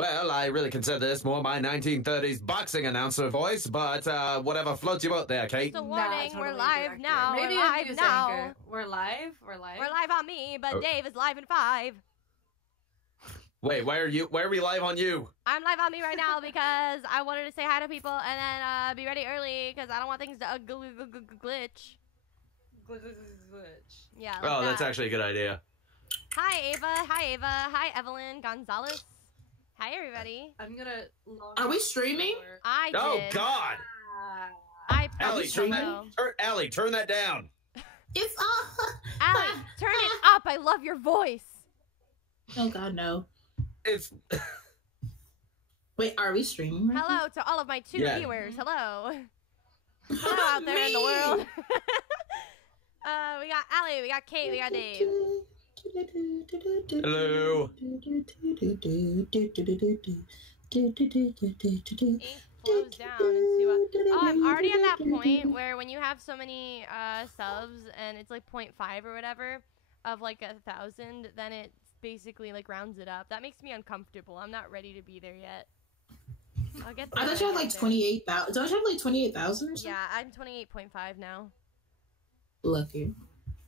Well, I really consider this more my 1930s boxing announcer voice, but whatever floats your boat there, Kate. So warning, Totally we're live director. now. Maybe we're a live news now. anchor. We're live. We're live. We're live on me, but Dave is live in 5. Wait, why are we live on you? I'm live on me right now because I wanted to say hi to people and then be ready early because I don't want things to glitch. Glitch. Yeah. Like Oh, that. that's actually a good idea. Hi Ava. Hi Ava. Hi Evelyn Gonzalez. Hi everybody. I'm gonna log Are we streaming? I did. Oh God! I Allie, probably Allie, turn that down. It's on. Allie, turn it up. I love your voice. Oh God, no. It's. Wait, are we streaming? Right Hello to all of my 2 Yeah. viewers. Hello. Hello out there in the world. We got Allie, we got Kate, we got Dave. Hello. Ink flows down and see what. Oh, I'm already at that point where when you have so many subs and it's like 0.5 or whatever of like 1,000, then it basically like rounds it up. That makes me uncomfortable. I'm not ready to be there yet. I'll get there. I thought you had like 28,000. Don't you have like 28,000 or something? Yeah, I'm 28.5 now. Lucky.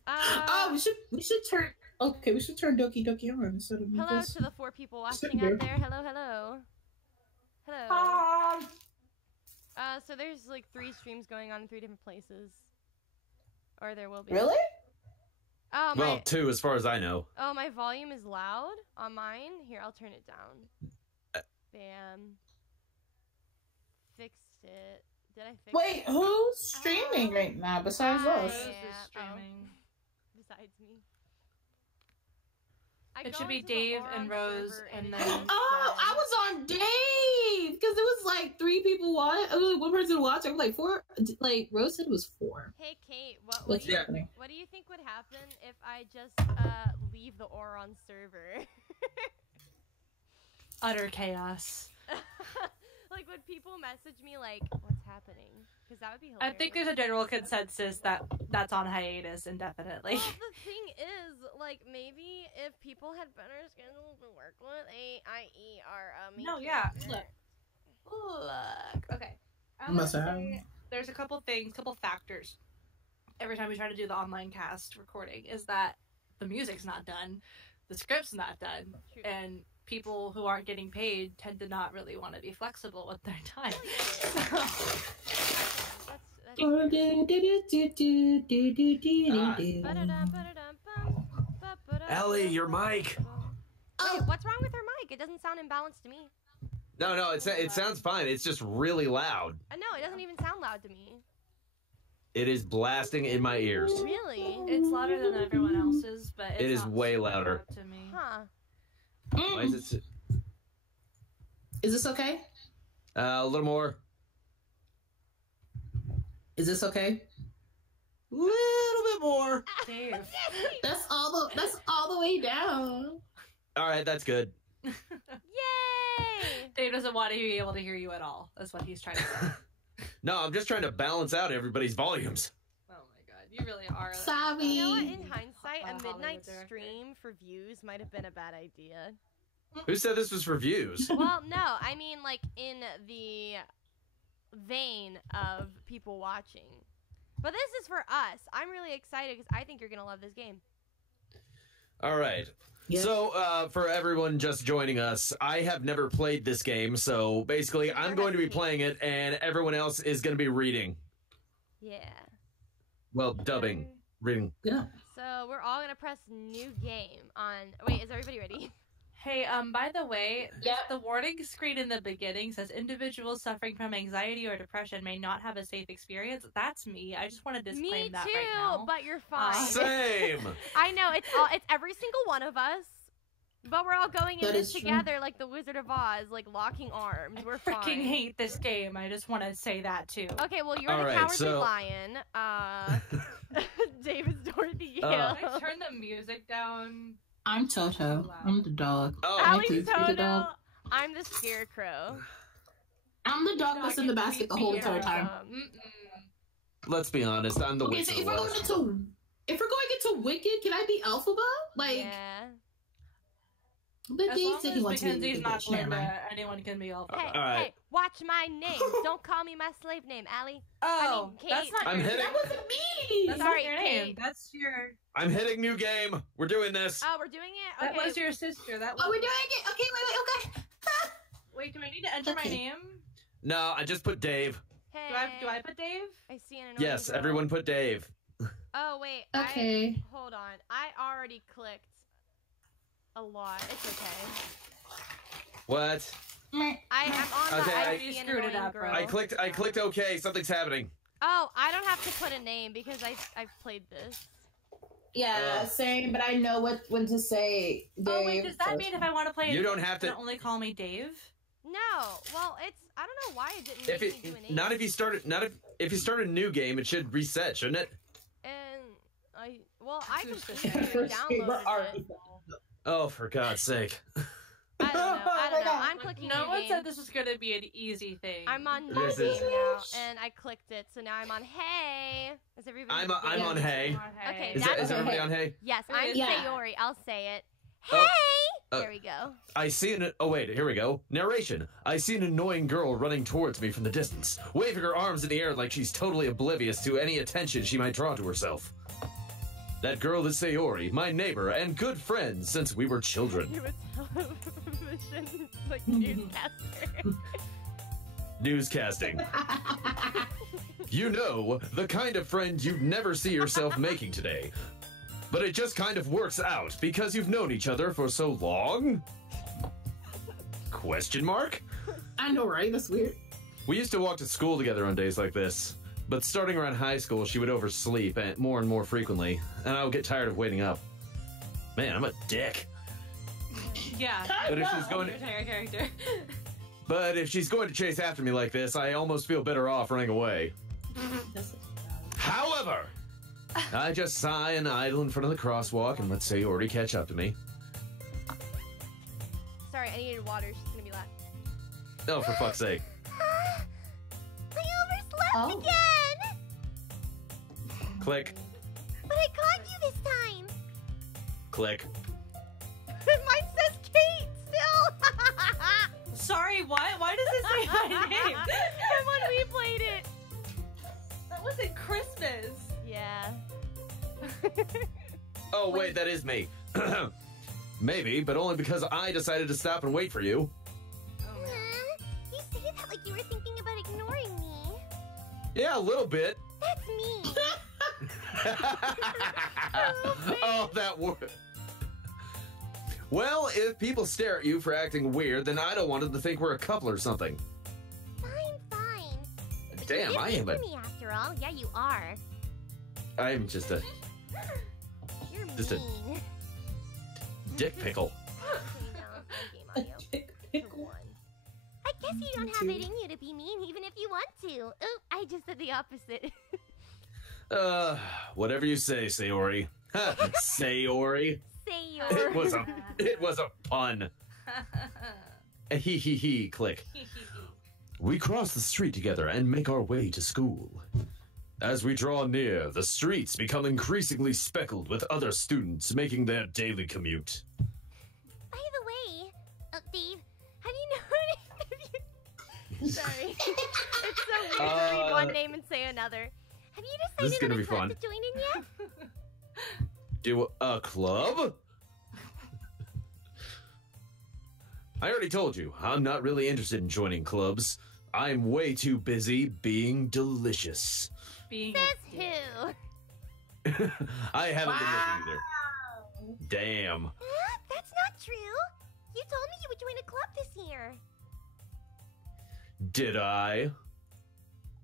Oh, we should turn. Okay, we should turn Doki Doki on instead of hello this. to the 4 people watching out there. Hello, hello. Hello. So there's like 3 streams going on in 3 different places. Or there will be. Really? Oh, Well, 2 as far as I know. Oh, my volume is loud on mine. Here, I'll turn it down. Bam. Fixed it. Did I fix Wait, it? who's streaming right now besides us? Who's Yeah, streaming? Besides me. It should be Dave and Rose, and then. Oh, I was on Dave because it was like 3 people watch. It was like 1 person watch. I was like 4. Like Rose said, it was 4. Hey Kate, what What's do you happening? what do you think would happen if I just leave the Oron server? Utter chaos. Like, would people message me like, "What's happening?" Because that would be hilarious. I think there's a general consensus that that's on hiatus indefinitely. Well, the thing is, like, maybe if people had better schedules to work with, i.e. our main No, yeah. character. Look. Okay. I'm Must gonna have. say there's a couple factors. Every time we try to do the online cast recording, is that the music's not done, the script's not done, True. and people who aren't getting paid tend to not really want to be flexible with their time. Allie, your mic. Wait, what's wrong with her mic? It doesn't sound imbalanced to me. No, it sounds fine. It's just really loud. No, it doesn't even sound loud to me. It is blasting in my ears. Really? It's louder than everyone else's, but It it's is not way super louder. loud to me. Huh. Why is it? Is this okay? A little more. Is this okay? Little bit more. Dave. That's all the way down. All right, that's good. Yay! Dave doesn't want to be able to hear you at all. That's what he's trying to say. No, I'm just trying to balance out everybody's volumes. Oh my god, you really are. Sorry. You know what? In hindsight, a Hollywood midnight director. stream for views might have been a bad idea. Who said this was for views? Well, no, I mean like in the vein of people watching. But this is for us. I'm really excited because I think you're gonna love this game. All right. Yes. So, for everyone just joining us, I have never played this game, so basically I'm going to be playing it, and everyone else is going to be reading. Yeah. Well, dubbing. Reading. Yeah. So we're all gonna press new game on. Wait, is everybody ready? Hey, by the way, Yeah. the warning screen in the beginning says individuals suffering from anxiety or depression may not have a safe experience. That's me. I just want to disclaim Me that too, right now. but you're fine. Same! I know it's every single one of us, but we're all going in That this is true. together like the Wizard of Oz, like locking arms. I We're freaking fine. hate this game. I just want to say that too. Okay, well you're All the right, cowardly so- lion. David's Dorothy Gale. Uh, Can I turn the music down? I'm Toto. I'm the dog. Oh, Allie's Thank you, the Toto. dog. I'm the scarecrow. I'm the dog that's in the basket the whole entire time. let's be honest, I'm the Okay, witch so of if the we're going West. into Wicked, can I be Elphaba? Like, Yeah. But As Dave long said as he wants to be Mackenzie's the not bitch. Never mind. Linda, anyone can be all. Hey, All right. hey, watch my name. Don't call me my slave name, Allie. Oh, Kate. that's not. I'm your hitting. That wasn't me! That's Sorry, not your name. Kate. That's your. I'm hitting new game. We're doing this. Oh, we're doing it? That Okay. was your sister. That was. Oh, we're doing it! Okay, wait, okay. Wait, do I need to enter my Okay. name? No, I just put Dave. Hey. Do I put Dave? I see an annoying Yes, girl. everyone put Dave. Oh, wait. Okay. Hold on. I already clicked a lot. It's okay. What? I'm on Okay, the I I- see You an screwed it annoying up, girl. right? I clicked OK. Something's happening. Oh, I don't have to put a name because I've played this. Yeah, same, but I know when to say Dave. Oh wait, does that mean if I want to play You it, don't have to. can only call me Dave? No. Well, I don't know why it didn't If make me do a it name. not if you start if you start a new game, it should reset, shouldn't it? And I Who's this completely guy? downloaded it. Oh, for God's sake! I don't know. I don't know. I'm Like, clicking no new one game. said this was gonna be an easy thing. I'm on new This game is- now, and I clicked it, so now I'm on Hey. Is everybody? I'm on Hey. Okay, Is, that's is everybody on Hey? Yes, I'm Yeah. Sayori. I'll say it. Hey. Oh, There we go. I see an. Oh wait, here we go. Narration. I see an annoying girl running towards me from the distance, waving her arms in the air like she's totally oblivious to any attention she might draw to herself. That girl is Sayori, my neighbor and good friend since we were children. You a television like newscaster. Newscasting. You know, the kind of friend you'd never see yourself making today. But it just kind of works out because you've known each other for so long? Question mark? I know, right? That's weird. We used to walk to school together on days like this. But starting around high school, she would oversleep and more frequently, and I would get tired of waiting up. Man, I'm a dick. Yeah. But if she's going Your entire character. But if she's going to chase after me like this, I almost feel better off running away. However, I just sigh and idle in front of the crosswalk and let Sayori catch up to me. Sorry, I needed water. She's gonna be loud. Oh, for fuck's sake. I overslept Oh. again! Click, But I caught you this time! click. Mine says Kate still! Sorry, what? Why does it say my name? From when we played it! That wasn't Christmas. Yeah. Oh, wait, that is me. Maybe, but only because I decided to stop and wait for you. You say that like you were thinking about ignoring me. Yeah, a little bit. That's me. Oh, that word. Well, if people stare at you for acting weird, then I don't want them to think we're a couple or something. Fine. But Damn, you I did am mean a... to me after all. Yeah, you are. I'm just a You're Just a- mean. dick pickle. Okay, no, no game audio. For one. I guess you don't have it in you to be mean even if you want to. Oh, I just said the opposite. Whatever you say, Sayori. Sayori. Say It your... was a pun. Hee hee hee, click. We cross the street together and make our way to school. As we draw near, the streets become increasingly speckled with other students making their daily commute. By the way, Dave, have you noticed... Sorry. It's so weird to read one name and say another. Have you This is decided gonna on be a club fun. to join in yet? Do a club? I already told you, I'm not really interested in joining clubs. I'm way too busy being delicious. Being Says who? I haven't been looking either. Damn. Huh? That's not true. You told me you would join a club this year. Did I?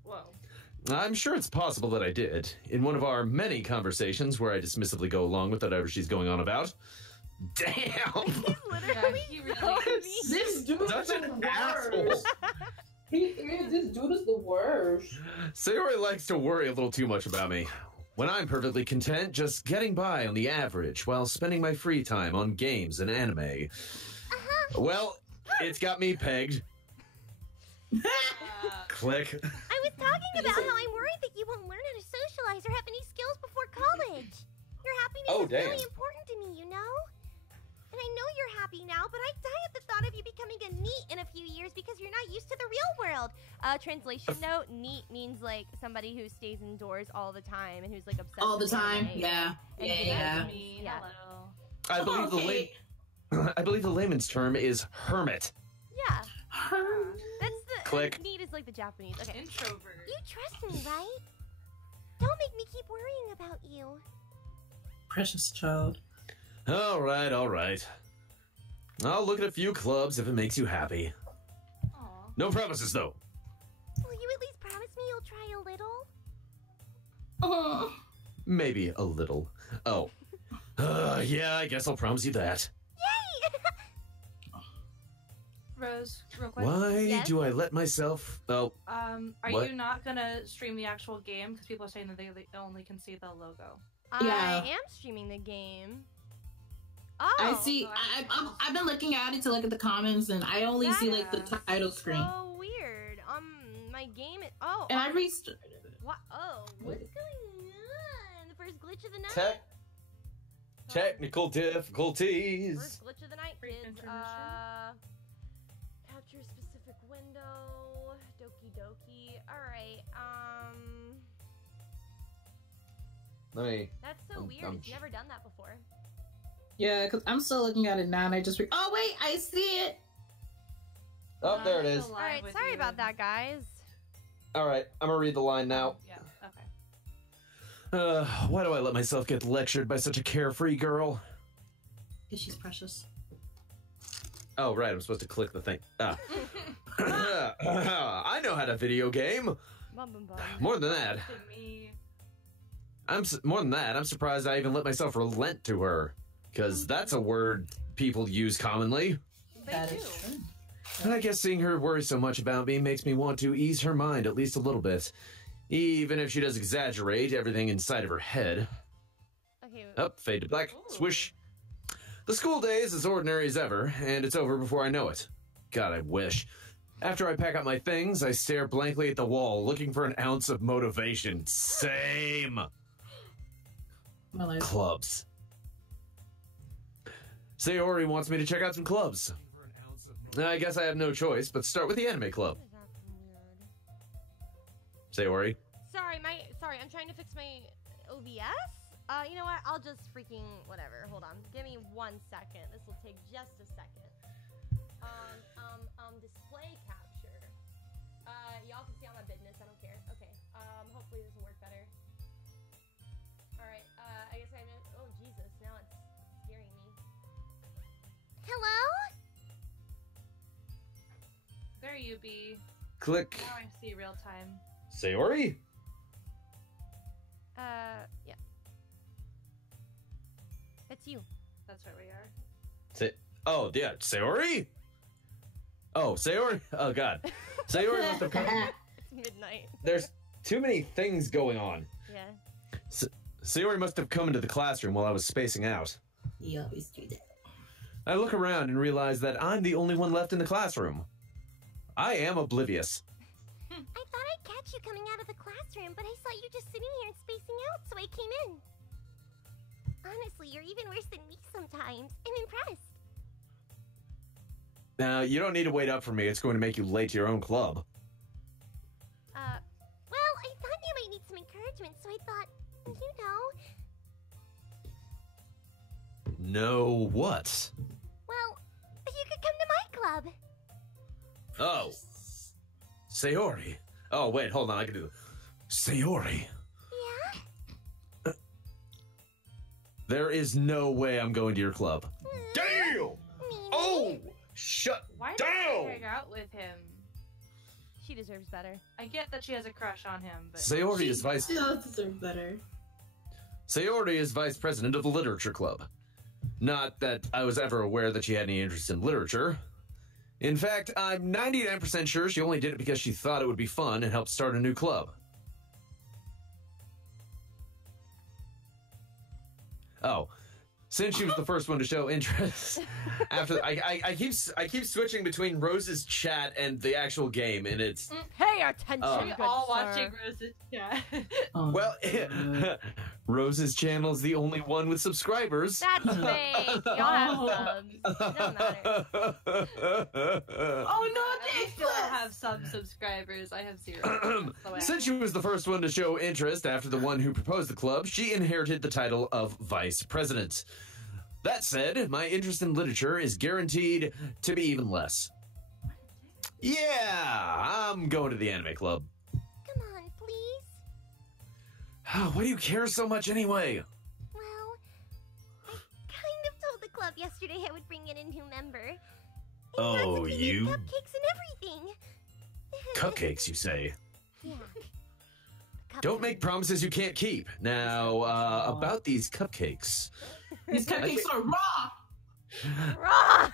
Whoa. I'm sure it's possible that I did. In one of our many conversations where I dismissively go along with whatever she's going on about. Damn! Literally, he really so is. mean. This dude is Such the an asshole. worst. He is. This dude is the worst. Sayori likes to worry a little too much about me. When I'm perfectly content just getting by on the average while spending my free time on games and anime. Well, it's got me pegged. Click. I was talking about how I'm worried that you won't learn how to socialize or have any skills before college. Your happiness Oh, is damn. really important to me, you know? And I know you're happy now, but I die at the thought of you becoming a NEET in a few years because you're not used to the real world. Translation note, NEET means like somebody who stays indoors all the time and who's like obsessed All the with time. anime. Yeah. And Yeah. Me. Yeah. Hello. I believe Okay. I believe the layman's term is hermit. Yeah. That's the Click. NEET is like the Japanese. Okay. Introvert. You trust me, right? Don't make me keep worrying about you. Precious child. All right, all right. I'll look at a few clubs if it makes you happy. Aw. No promises, though. Will you at least promise me you'll try a little? Oh. Maybe a little. Oh. Yeah, I guess I'll promise you that. Yay! Rose, real quick. Why Yes? do I let myself... Oh, Are What? you not gonna stream the actual game? Because people are saying that they only can see the logo. Yeah. I am streaming the game. Oh. I see. I've been looking at it to look at the comments, and I only see like the Yeah. title screen. So weird. My game is. Oh. And I restarted it. What? Oh. What's going on? The first glitch of the night. technical difficulties. First glitch of the night, Brief kids. intermission. Capture specific window. Doki doki. All right. Let me... That's so weird. I'm It's never done that before. Yeah, because I'm still looking at it now, and I just. Oh wait, I see it. Oh, there it I'm is. still All right. live with Sorry you. about that, guys. All right, I'm gonna read the line now. Yeah. Okay. Why do I let myself get lectured by such a carefree girl? Because she's precious. Oh, right, I'm supposed to click the thing. Ah. I know how to video game. Bum, bum, bum. More than that, To me. more than that, I'm surprised I even let myself relent to her. Because that's a word people use commonly. They That do. is true. And I guess seeing her worry so much about me makes me want to ease her mind at least a little bit. Even if she does exaggerate everything inside of her head. Okay. Up, fade to black, Ooh. swish. The school day is as ordinary as ever, and it's over before I know it. God, I wish. After I pack up my things, I stare blankly at the wall, looking for an ounce of motivation. Same. My life. Clubs. Sayori wants me to check out some clubs. I guess I have no choice, but start with the anime club. What is that weird? Sayori. Sorry, I'm trying to fix my OBS. You know what? I'll just freaking whatever. Hold on. Give me 1 second. This will take just a second. Display capture. Y'all can see all my business. I don't care. Okay. Hopefully this will work better. All right. I guess I know. Oh Jesus! Now it's scaring me. Hello? There you be. Click. Now I see real time. Sayori? Yeah. That's you. That's where we are. Oh, yeah, Sayori? Oh, Sayori? Oh, God. Sayori must have come. It's midnight. There's too many things going on. Yeah. Sayori must have come into the classroom while I was spacing out. You always do that. I look around and realize that I'm the only one left in the classroom. I am oblivious. I thought I'd catch you coming out of the classroom, but I saw you just sitting here and spacing out, so I came in. Honestly, you're even worse than me sometimes. I'm impressed. Now, you don't need to wait up for me. It's going to make you late to your own club. Well, I thought you might need some encouragement, so I thought, you know. No what? Well, you could come to my club. Oh. Sayori. Oh, wait, hold on. I can do this. Sayori. Yeah? There is no way I'm going to your club. Damn! Meanie. Oh! Shut Why did down! I hang out with him? She deserves better. I get that she has a crush on him, but Sayori is vice She does deserve better. Sayori is vice president of the literature club. Not that I was ever aware that she had any interest in literature. In fact, I'm 99% sure she only did it because she thought it would be fun and help start a new club. Oh, Since she was the first one to show interest, after I keep switching between Rose's chat and the actual game, and it's Pay attention, We good all sir. watching Rose's chat. Oh, well, Rose's channel is the only one with subscribers. That's fake. Y'all have subs. It doesn't matter. oh no, I Dave! still have some subscribers. I have 0. That's the way I Since she was the first one to show interest after the one who proposed the club, she inherited the title of vice president. That said, my interest in literature is guaranteed to be even less. Yeah, I'm going to the anime club. Come on, please. Why do you care so much anyway? Well, I kind of told the club yesterday I would bring in a new member. And Oh, Natsuki you? made cupcakes and everything. Cupcakes, you say? Yeah. Don't make promises you can't keep. Now, about these cupcakes. These cupcakes are raw. Raw.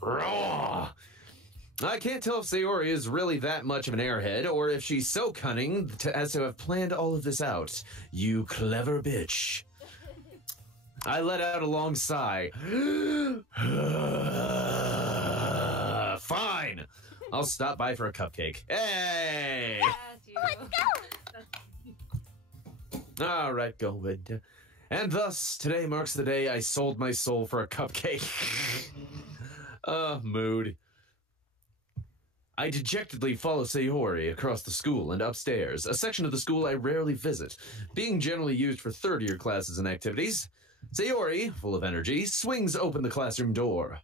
Raw! I can't tell if Sayori is really that much of an airhead, or if she's so cunning as to have planned all of this out. You clever bitch. I let out a long sigh. Fine. I'll stop by for a cupcake. Hey! That's you. All right, go ahead. And thus, today marks the day I sold my soul for a cupcake. Mood. I dejectedly follow Sayori across the school and upstairs, a section of the school I rarely visit, being generally used for third-year classes and activities. Sayori, full of energy, swings open the classroom door.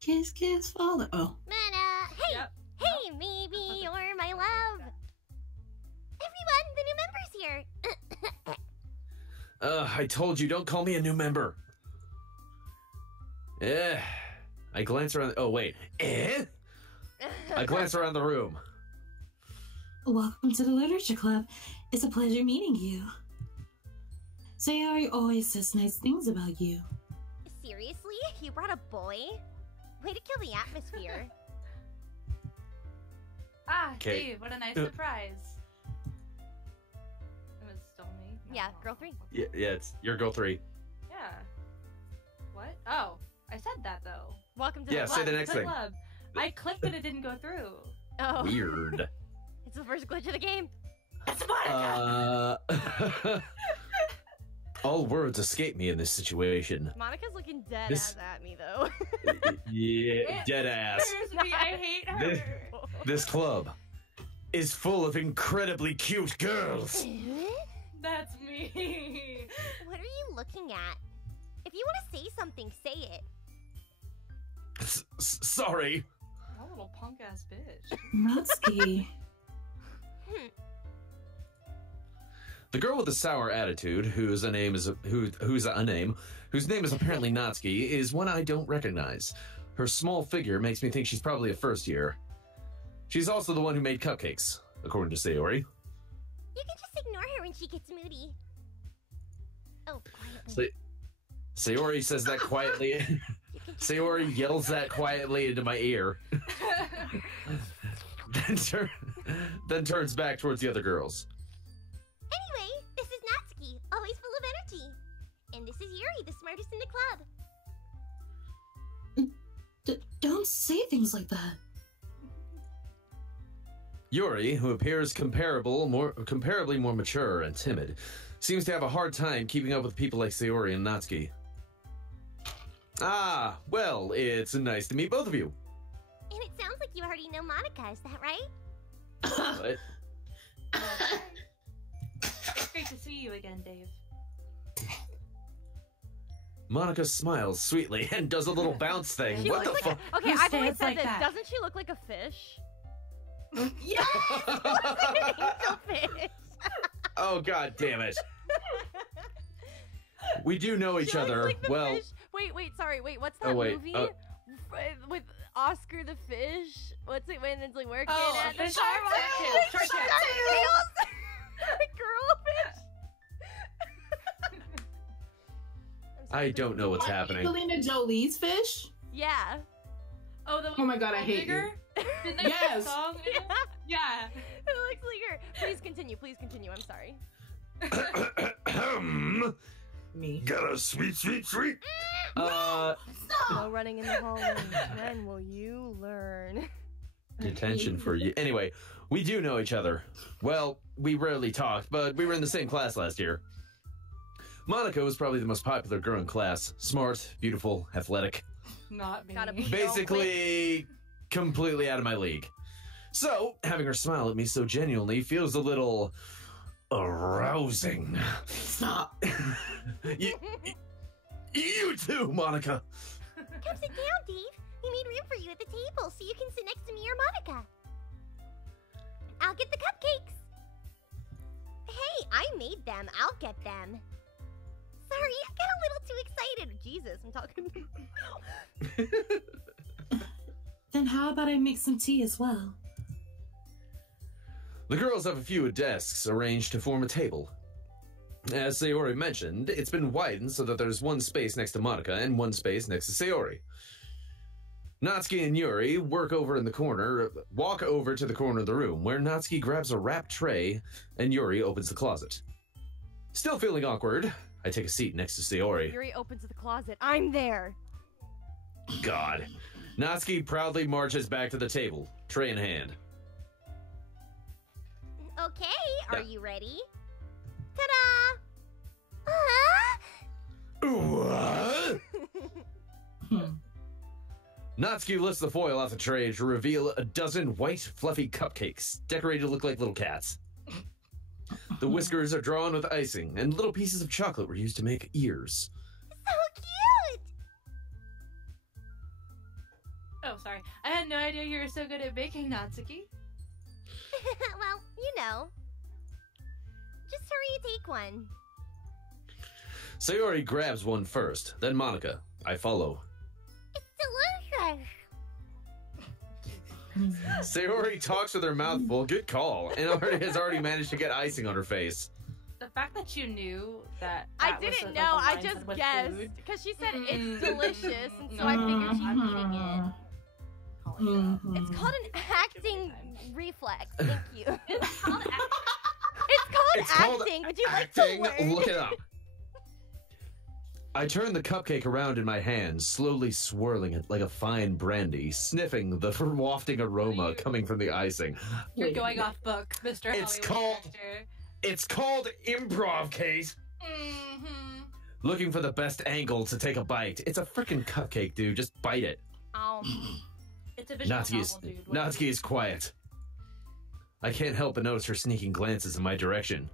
Kiss, kiss, father. Oh. Mana, hey, Yep. hey, maybe you're my love. Everyone, the new member's here. I told you, don't call me a new member. I glance around. Oh, wait. I glance around the room. Welcome to the literature club. It's a pleasure meeting you. Sayori always says nice things about you. Seriously? You brought a boy? Way to kill the atmosphere. Ah, 'Kay. Dave, what a nice surprise. It was still me. Yeah, girl 3. Yeah, it's your girl 3. Yeah. What? Oh, I said that though. Welcome to Yeah, the say club. the next The thing. club. I clicked and it didn't go through. Oh, Weird. it's the first glitch of the game. It's Monica. All words escape me in this situation. Monica's looking dead This- ass at me though. Yeah, dead ass. Scares me. I hate her. This- This club is full of incredibly cute girls. That's me. What are you looking at? If you want to say something, say it. Sorry. That little punk ass bitch. Natsuki. The girl with the sour attitude, whose name is apparently Natsuki, is one I don't recognize. Her small figure makes me think she's probably a first year. She's also the one who made cupcakes, according to Sayori. You can just ignore her when she gets moody. Oh, quietly. Sayori says that quietly. You can just Sayori yells that quietly into my ear, then turns back towards the other girls. Anyway, this is Natsuki, always full of energy. And this is Yuri, the smartest in the club. Don't say things like that. Yuri, who appears comparably more mature and timid, seems to have a hard time keeping up with people like Sayori and Natsuki. Ah, well, it's nice to meet both of you. And it sounds like you already know Monica, is that right? What? It's great to see you again, Dave. Monica smiles sweetly and does a little bounce thing. She What the looks like fuck? okay, Who I've always stands said like this. that? Doesn't she look like a fish? Yes! Angel fish. Oh, god damn it. We do know each She looks other. like the Well, fish. Wait, sorry. Wait, what's that Oh, wait, movie uh, with Oscar the fish? What's it when it's like working Oh, at the Fish Shark Shark Tank? Tank. Shark Shark Tank. Girl fish. I'm sorry, I don't know what's Like happening. Angelina Jolie's fish? Yeah. Oh, the Oh my god, I hate Digger? you. Didn't they Yes. make a song? Yeah. It looks like her. Please continue. I'm sorry. Me. Got a sweet, sweet, sweet. No running in the hallway. When will you learn? Detention for you. Anyway, we do know each other. Well, we rarely talked, but we were in the same class last year. Monica was probably the most popular girl in class. Smart, beautiful, athletic. Not me. Gotta be- Basically, completely out of my league. So, having her smile at me so genuinely feels a little arousing. Stop. You too, Monica. Come sit down, Dave. We made room for you at the table so you can sit next to me or Monica. I'll get the cupcakes. Hey, I made them. I'll get them. Sorry, I got a little too excited. Jesus, I'm talking. Then how about I make some tea as well? The girls have a few desks arranged to form a table. As Sayori mentioned, it's been widened so that there's one space next to Monica and one space next to Sayori. Natsuki and Yuri walk over to the corner of the room, where Natsuki grabs a wrapped tray and Yuri opens the closet. Still feeling awkward, I take a seat next to Sayori. Yuri opens the closet. I'm there. God. Natsuki proudly marches back to the table, tray in hand. Okay, are Yeah. you ready? Ta-da! What? Natsuki lifts the foil off the tray to reveal a dozen white, fluffy cupcakes, decorated to look like little cats. The whiskers are drawn with icing, and little pieces of chocolate were used to make ears. So cute! Oh, sorry. I had no idea you were so good at baking, Natsuki. Well, you know. Just hurry and take one. Sayori grabs one first, then Monica. I follow. It's delicious. Sayori talks with her mouth full, good call, and has already managed to get icing on her face. The fact that you knew that. I that was didn't a- know. like, a I line just said with guessed food. because she said Mm-mm. it's delicious, and so I figured she's eating it. Calling it out. It's called an acting reflex. Thank you. It's called It's called acting. Would you like to Acting, learn? look it up. I turn the cupcake around in my hand, slowly swirling it like a fine brandy, sniffing the wafting aroma coming from the icing. You're going off book, Mr. It's Hollywood called- actor. It's called improv, Kate. Mm-hmm. Looking for the best angle to take a bite. It's a freaking cupcake, dude. Just bite it. Oh. It's a visual Natsuki is, novel, dude. What Natsuki is quiet. I can't help but notice her sneaking glances in my direction.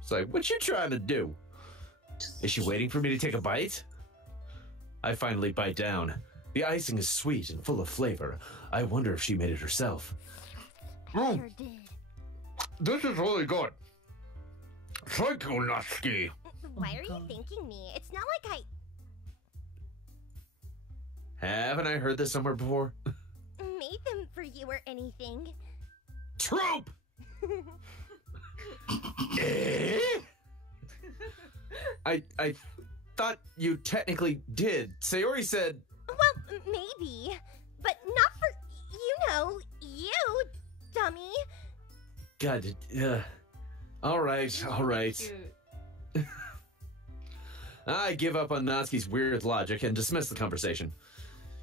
It's like, what you trying to do? Is she waiting for me to take a bite? I finally bite down. The icing is sweet and full of flavor. I wonder if she made it herself. Sure did. This is really good. Thank you, Natsuki. Why are you thanking me? It's not like Haven't I heard this somewhere before? I made them for you or anything. Trope! Eh? I thought you technically did. Sayori said... Well, maybe. But not for, you, dummy. God, all right. Cute. I give up on Natsuki's weird logic and dismiss the conversation.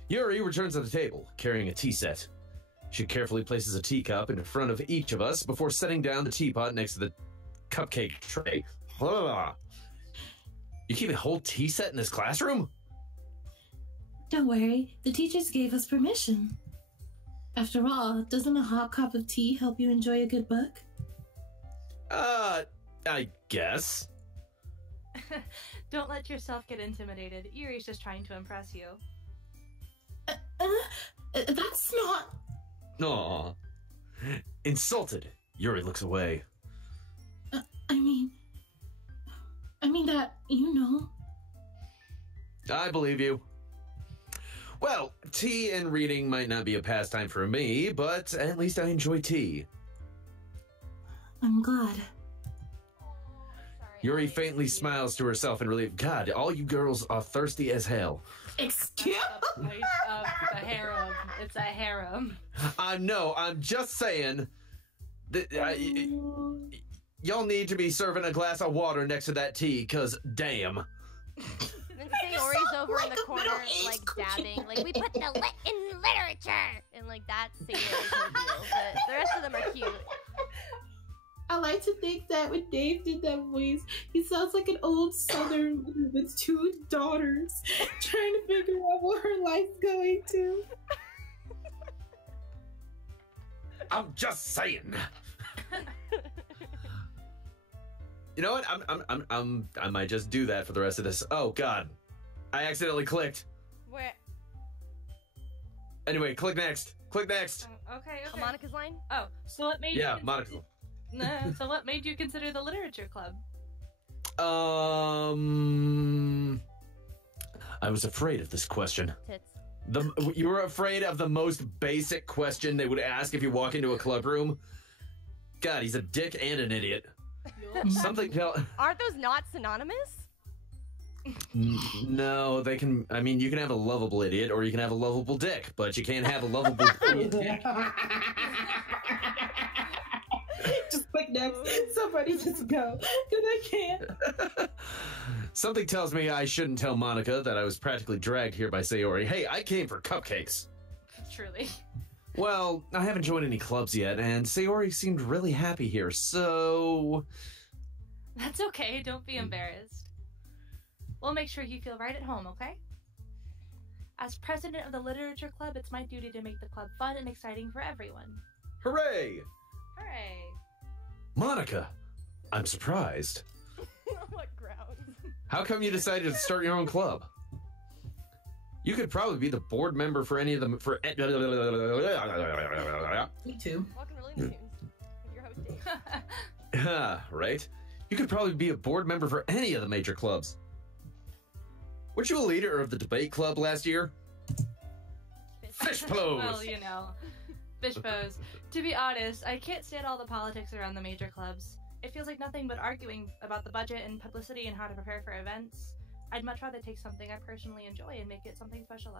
Yuri returns to the table, carrying a tea set. She carefully places a teacup in front of each of us before setting down the teapot next to the cupcake tray. Blah, blah, blah. You keep a whole tea set in this classroom? Don't worry, the teachers gave us permission. After all, doesn't a hot cup of tea help you enjoy a good book? I guess. Don't let yourself get intimidated. Yuri's just trying to impress you. That's not... Aw. Insulted, Yuri looks away. I mean that, I believe you. Well, tea and reading might not be a pastime for me, but at least I enjoy tea. I'm glad. Sorry, Yuri I- faintly smiles to herself in relief. God, all you girls are thirsty as hell. Excuse The point of the harem. It's a harem. I'm just saying that y'all need to be serving a glass of water next to that tea, cause damn. And Sayori's over in the corner, like dabbing, like we put the lit in literature, and like that's Sayori's reveal. But the rest of them are cute. I like to think that when Dave did that voice, he sounds like an old Southern woman with 2 daughters trying to figure out where her life's going to. I'm just saying. You know what? I might just do that for the rest of this. Oh God, I accidentally clicked. Where? Anyway, click next. Click next. Okay. Oh, Monica's line? Oh, so what made Yeah, you... Monica. So what made you consider the literature club? I was afraid of this question. Tits. You were afraid of the most basic question they would ask if you walk into a club room? God, he's a dick and an idiot. Something tell. Aren't those not synonymous? No, they can. I mean, you can have a lovable idiot or you can have a lovable dick, but you can't have a lovable dick. Just click next. Somebody just go. Because I can't. Something tells me I shouldn't tell Monica that I was practically dragged here by Sayori. Hey, I came for cupcakes. Truly. Well, I haven't joined any clubs yet, and Sayori seemed really happy here, so... That's okay, don't be embarrassed. We'll make sure you feel right at home, okay? As president of the literature club, it's my duty to make the club fun and exciting for everyone. Hooray! Hooray! Monica, I'm surprised. What grounds? How come you decided to start your own club? You could probably be the board member for any of them. Me too. Welcome to Looney Tunes. With your host, Dave. Right? You could probably be a board member for any of the major clubs. Weren't you a leader of the debate club last year? Fish pose! Well, you know. Fish pose. To be honest, I can't stand all the politics around the major clubs. It feels like nothing but arguing about the budget and publicity and how to prepare for events. I'd much rather take something I personally enjoy and make something special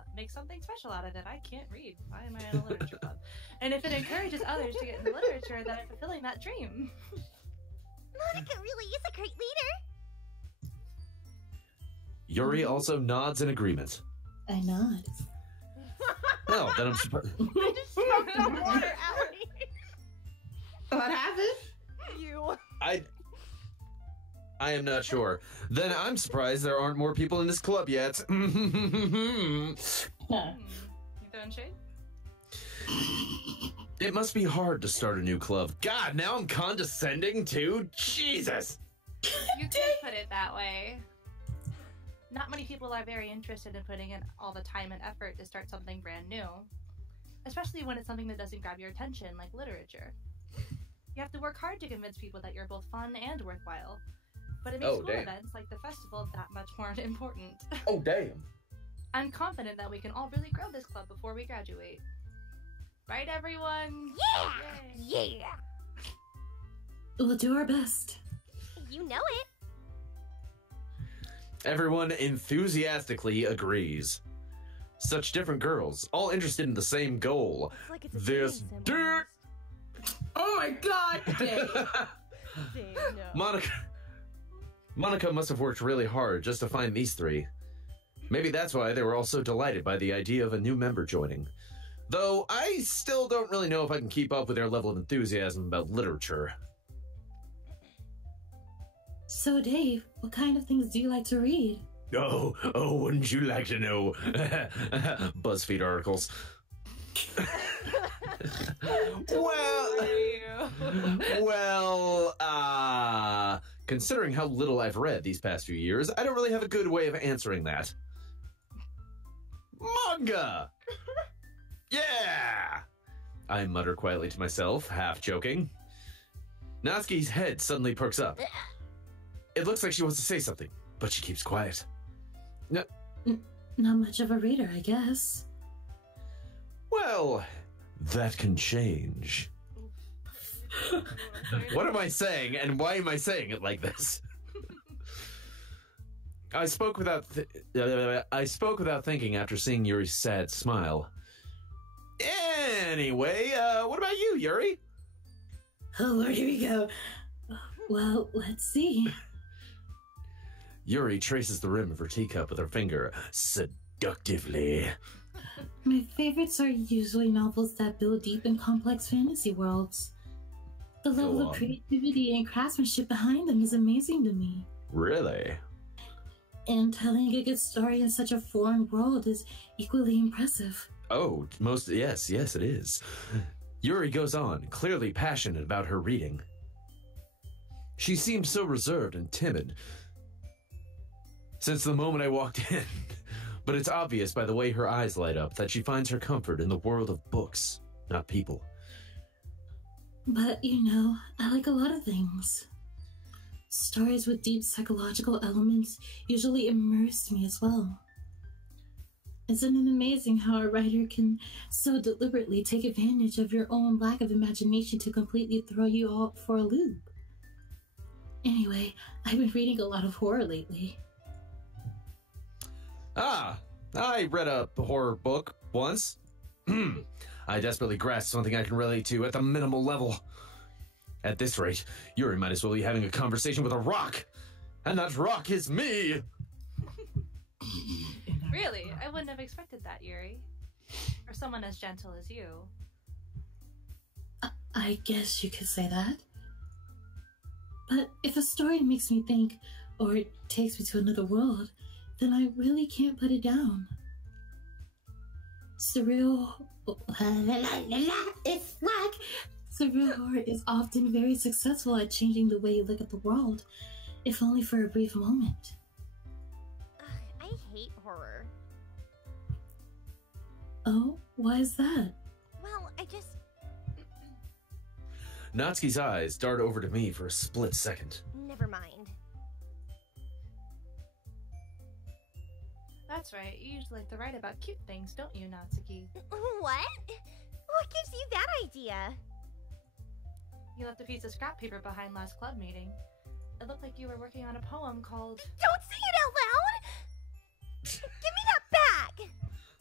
out of it. I can't read. Why am I in a literature club? And if it encourages others to get into literature, then I'm fulfilling that dream. Monica really is a great leader. Yuri also nods in agreement. I nod. Well, then I'm surprised. I just smoked the water out here. What happened? You. I am not sure. Then I'm surprised there aren't more people in this club yet. You throwing shade? It must be hard to start a new club. God, now I'm condescending too? Jesus! You could put it that way. Not many people are very interested in putting in all the time and effort to start something brand new. Especially when it's something that doesn't grab your attention, like literature. You have to work hard to convince people that you're both fun and worthwhile. But it makes school events like the festival that much more important. Oh, damn. I'm confident that we can all really grow this club before we graduate. Right, everyone? Yeah! Yay. Yeah! We'll do our best. You know it. Everyone enthusiastically agrees. Such different girls, all interested in the same goal. It's like it's a This dating sim dirt. Oh my god, Dave. almost. Dave, no. Monica must have worked really hard just to find these three. Maybe that's why they were all so delighted by the idea of a new member joining. Though I still don't really know if I can keep up with their level of enthusiasm about literature. So, Dave, what kind of things do you like to read? Oh, wouldn't you like to know? BuzzFeed articles. Considering how little I've read these past few years, I don't really have a good way of answering that. Manga! Yeah! I mutter quietly to myself, half joking. Natsuki's head suddenly perks up. It looks like she wants to say something, but she keeps quiet. Not much of a reader, I guess. Well, that can change. What am I saying, and why am I saying it like this? I spoke without thinking after seeing Yuri's sad smile. Anyway, what about you, Yuri? Oh, Lord, here we go. Well, let's see. Yuri traces the rim of her teacup with her finger seductively. My favorites are usually novels that build deep and complex fantasy worlds. The level of creativity and craftsmanship behind them is amazing to me. Really? And telling a good story in such a foreign world is equally impressive. Oh, yes, it is. Yuri goes on, clearly passionate about her reading. She seems so reserved and timid since the moment I walked in, but it's obvious by the way her eyes light up that she finds her comfort in the world of books, not people. But, you know, I like a lot of things. Stories with deep psychological elements usually immerse me as well. Isn't it amazing how a writer can so deliberately take advantage of your own lack of imagination to completely throw you off for a loop? Anyway, I've been reading a lot of horror lately. Ah, I read a horror book once. I desperately grasped something I can relate to at the minimal level. At this rate, Yuri might as well be having a conversation with a rock. And that rock is me! Really? I wouldn't have expected that, Yuri. Or someone as gentle as you. I guess you could say that. But if a story makes me think, or it takes me to another world, then I really can't put it down. Surreal horror is often very successful at changing the way you look at the world, if only for a brief moment. I hate horror. Oh, why is that? Well, I just... Natsuki's eyes dart over to me for a split second. Never mind. That's right, you usually like to write about cute things, don't you, Natsuki? What? What gives you that idea? You left a piece of scrap paper behind last club meeting. It looked like you were working on a poem called... Don't say it out loud! Give me that back!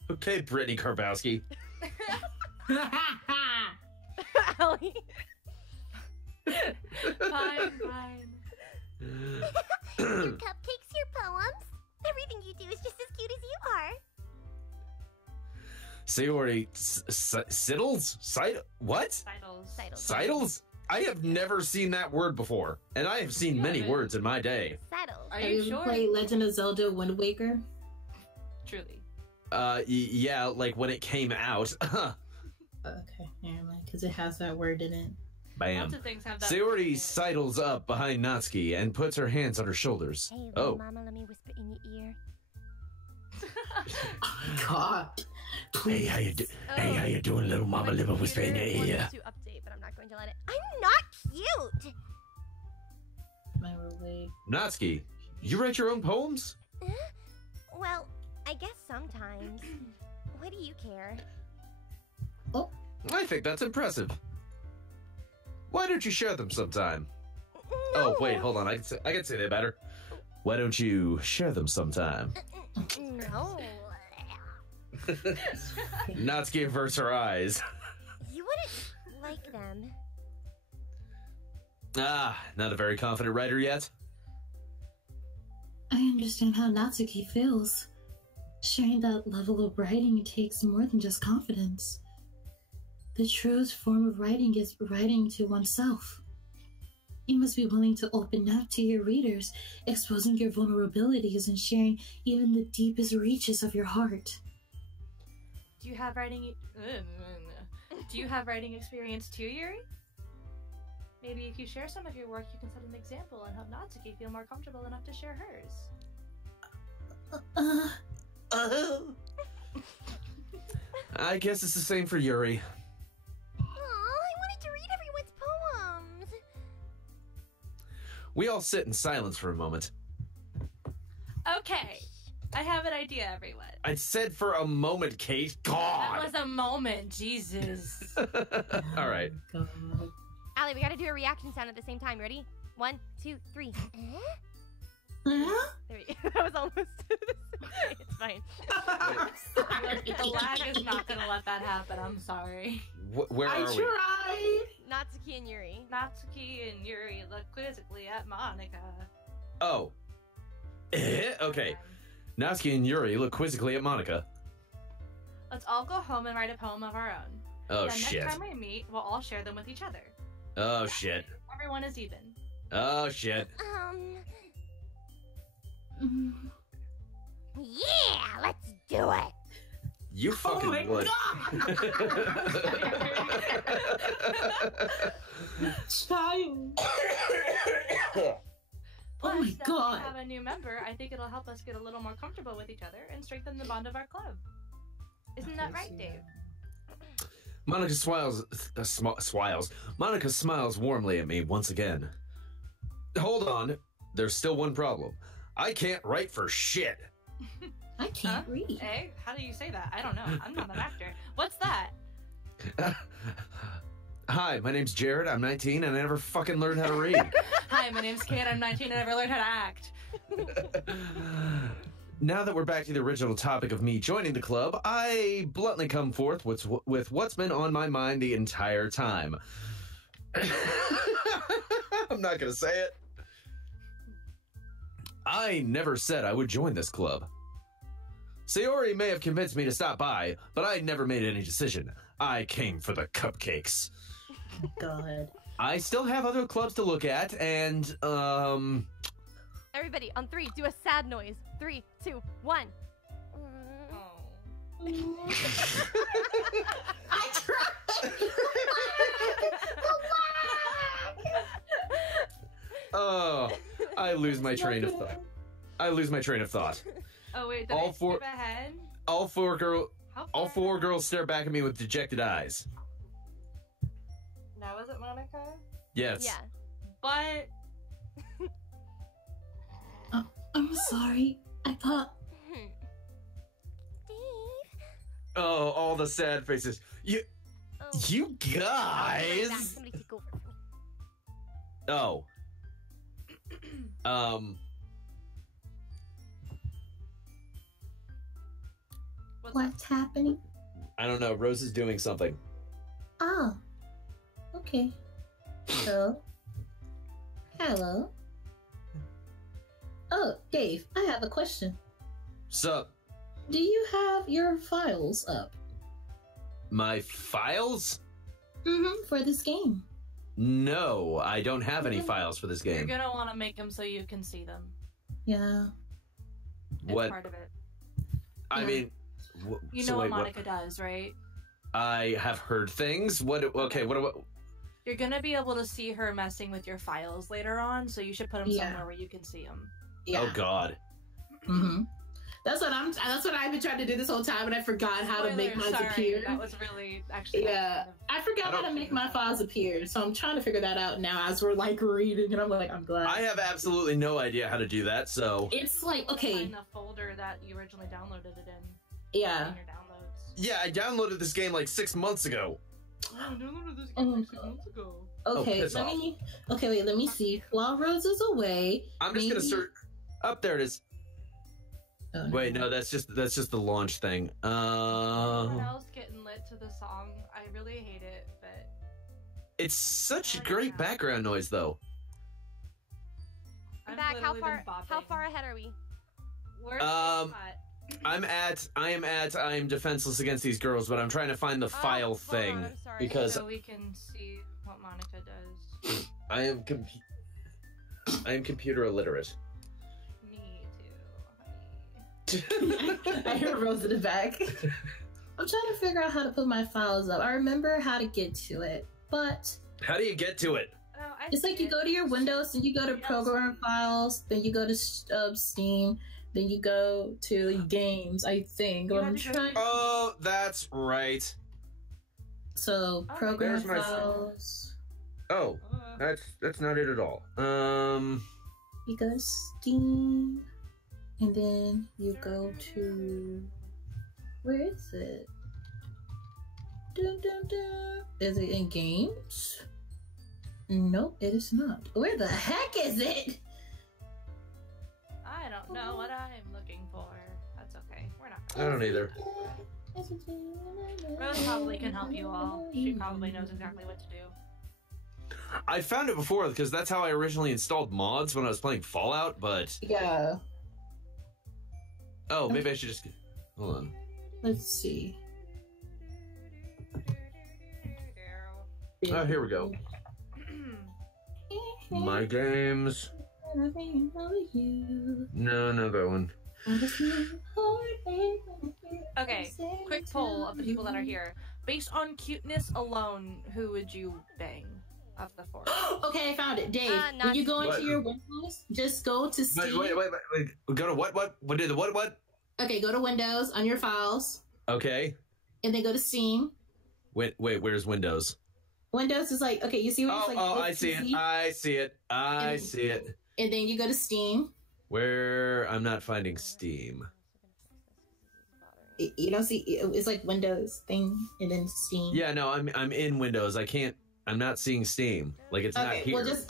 Okay, Brittany Karbowski. Allie. Fine. Your cupcakes, your poems. Everything you do is just as cute as you are. Sayori, Siddles? What? Sidles. Sidles? I have never seen that word before, and I have seen many words in my day. Saddles. Are Have you you sure? played Legend of Zelda Wind Waker? Truly. Yeah, like when it came out. Okay, never mind, because it has that word in it. Bam. Lots of things have that. Sayori sidles up behind Natsuki and puts her hands on her shoulders. Hey, little Oh, mama, let me whisper in your ear. God. hey, how you doing, little mama? Let me whisper in your ear. To update, but I'm not going to let it. I'm not cute! My relate. Natsuki, you write your own poems? Well, I guess sometimes. What do you care? I think that's impressive. Why don't you share them sometime? No. Oh, wait, hold on. I can say that better. Why don't you share them sometime? No. Natsuki averts her eyes. You wouldn't like them. Ah, not a very confident writer yet. I understand how Natsuki feels. Sharing that level of writing takes more than just confidence. The truest form of writing is writing to oneself. You must be willing to open up to your readers, exposing your vulnerabilities and sharing even the deepest reaches of your heart. Do you have writing... Do you have writing experience too, Yuri? Maybe if you share some of your work, you can set an example and help Natsuki feel more comfortable enough to share hers. I guess it's the same for Yuri. Aw, I wanted to read everyone's poems. We all sit in silence for a moment. Okay, I have an idea, everyone. I said for a moment, Kate. That God! was a moment, Jesus. All right. God. Allie, we gotta do a reaction sound at the same time. Ready? 1, 2, 3. Huh? There you go. That was almost. It's fine. The lag is not gonna let that happen. I'm sorry. Where I are we? tried. Natsuki and Yuri. Natsuki and Yuri look quizzically at Monica. Oh. Okay. Natsuki and Yuri look quizzically at Monica. Let's all go home and write a poem of our own. Oh, Then shit. next time we meet, we'll all share them with each other. Oh, shit. Everyone is even. Oh, shit. Mm. Yeah, let's do it. You fucking my would. Child. Plus, Oh my now God. we have a new member. I think it'll help us get a little more comfortable with each other and strengthen the bond of our club. Isn't that right, Dave? Monica smiles. Monica smiles warmly at me once again. Hold on. There's still one problem. I can't write for shit. I can't read. Eh? How do you say that? I don't know. I'm not an actor. What's that? Hi, my name's Jared. I'm 19 and I never fucking learned how to read. Hi, my name's Kate. I'm 19 and I never learned how to act. Now that we're back to the original topic of me joining the club, I bluntly come forth with what's been on my mind the entire time. I'm not gonna say it. I never said I would join this club. Sayori may have convinced me to stop by, but I never made any decision. I came for the cupcakes. God. I still have other clubs to look at, and, Everybody, on 3, do a sad noise. 3, 2, 1. Oh. I tried. oh, I lose my train of thought. I lose my train of thought. Oh wait, did All I four- skip ahead? All four How all far- four girls stare back at me with dejected eyes. Now is it Monica? Yes. Yeah. But I'm sorry. I thought. Dave. Oh, all the sad faces. You Oh. guys. Somebody take over for me. Oh. What's happening? I don't know. Rose is doing something. Oh. Okay. Hello. Hello. Oh, Dave, I have a question. Sup? Do you have your files up? My files? For this game. No, I don't have any files for this you're game. gonna want to make them so you can see them. Yeah. It's What? part of it. I mean, You so know wait, what Monica does, right? I have heard things. What? Okay. What? You're gonna be able to see her messing with your files later on, so you should put them Yeah. somewhere where you can see them. Yeah. Oh God. That's what I've been trying to do this whole time, and I forgot how to make mine appear. That was really actually. Yeah, I forgot how to make my files appear, so I'm trying to figure that out now as we're like reading, and I'm like, I'm glad. I have absolutely no idea how to do that. So It's like, okay, Find the folder that you originally downloaded it in. yeah. In your downloads. yeah, I downloaded this game like 6 months ago. Oh, I downloaded this Oh, game 6 God. months ago. Okay, piss off. let me see. While Rose is away, I'm just gonna maybe- search. Up there it is. Oh, Wait, no, that's just the launch thing. Someone else getting lit to the song. I really hate it, but It's such great background noise, though. I'm I've back. How literally far? been How bopping. far ahead are we? Where's I am defenseless against these girls, but I'm trying to find the file hold thing on, I'm sorry. because so we can see what Monica does. I am computer illiterate. Me too, honey. I hear Rose in the back. I'm trying to figure out how to put my files up. I remember how to get to it, but How do you get to it? Oh, I it's see like you it. go to your Windows, and you go to Program Files, then you go to Steam, then you go to Games. I think. You I'm have to go trying. Oh, that's right. So Oh, Program there's my- Files. Oh, that's not it at all. You go to Steam, and then you go to where is it? Dun, dun, dun. Is it in Games? Nope, it is not. Where the heck is it? don't know what I'm looking for. That's okay. We're not. I don't either. Rose probably can help you all. She probably knows exactly what to do. I found it before because that's how I originally installed mods when I was playing Fallout, but... Yeah. Oh, maybe I should just... Hold on. Let's see. Oh, here we go. My games. No, not that one. Okay, quick poll of the people that are here. Based on cuteness alone, who would you bang of the four? Okay, I found it. Dave, when you go into What? your Windows, just go to Steam. Wait. Go to what? What did the what? Okay, go to Windows on your files, Okay. and then go to Steam. Wait, where's Windows? Windows is like, okay, you see what it's like? I see it. I see it. And then you go to Steam. Where I'm not finding Steam. You don't see, it's like Windows thing, and then Steam. Yeah, no, I'm in Windows. I'm not seeing Steam. Like it's not Okay, here. well just,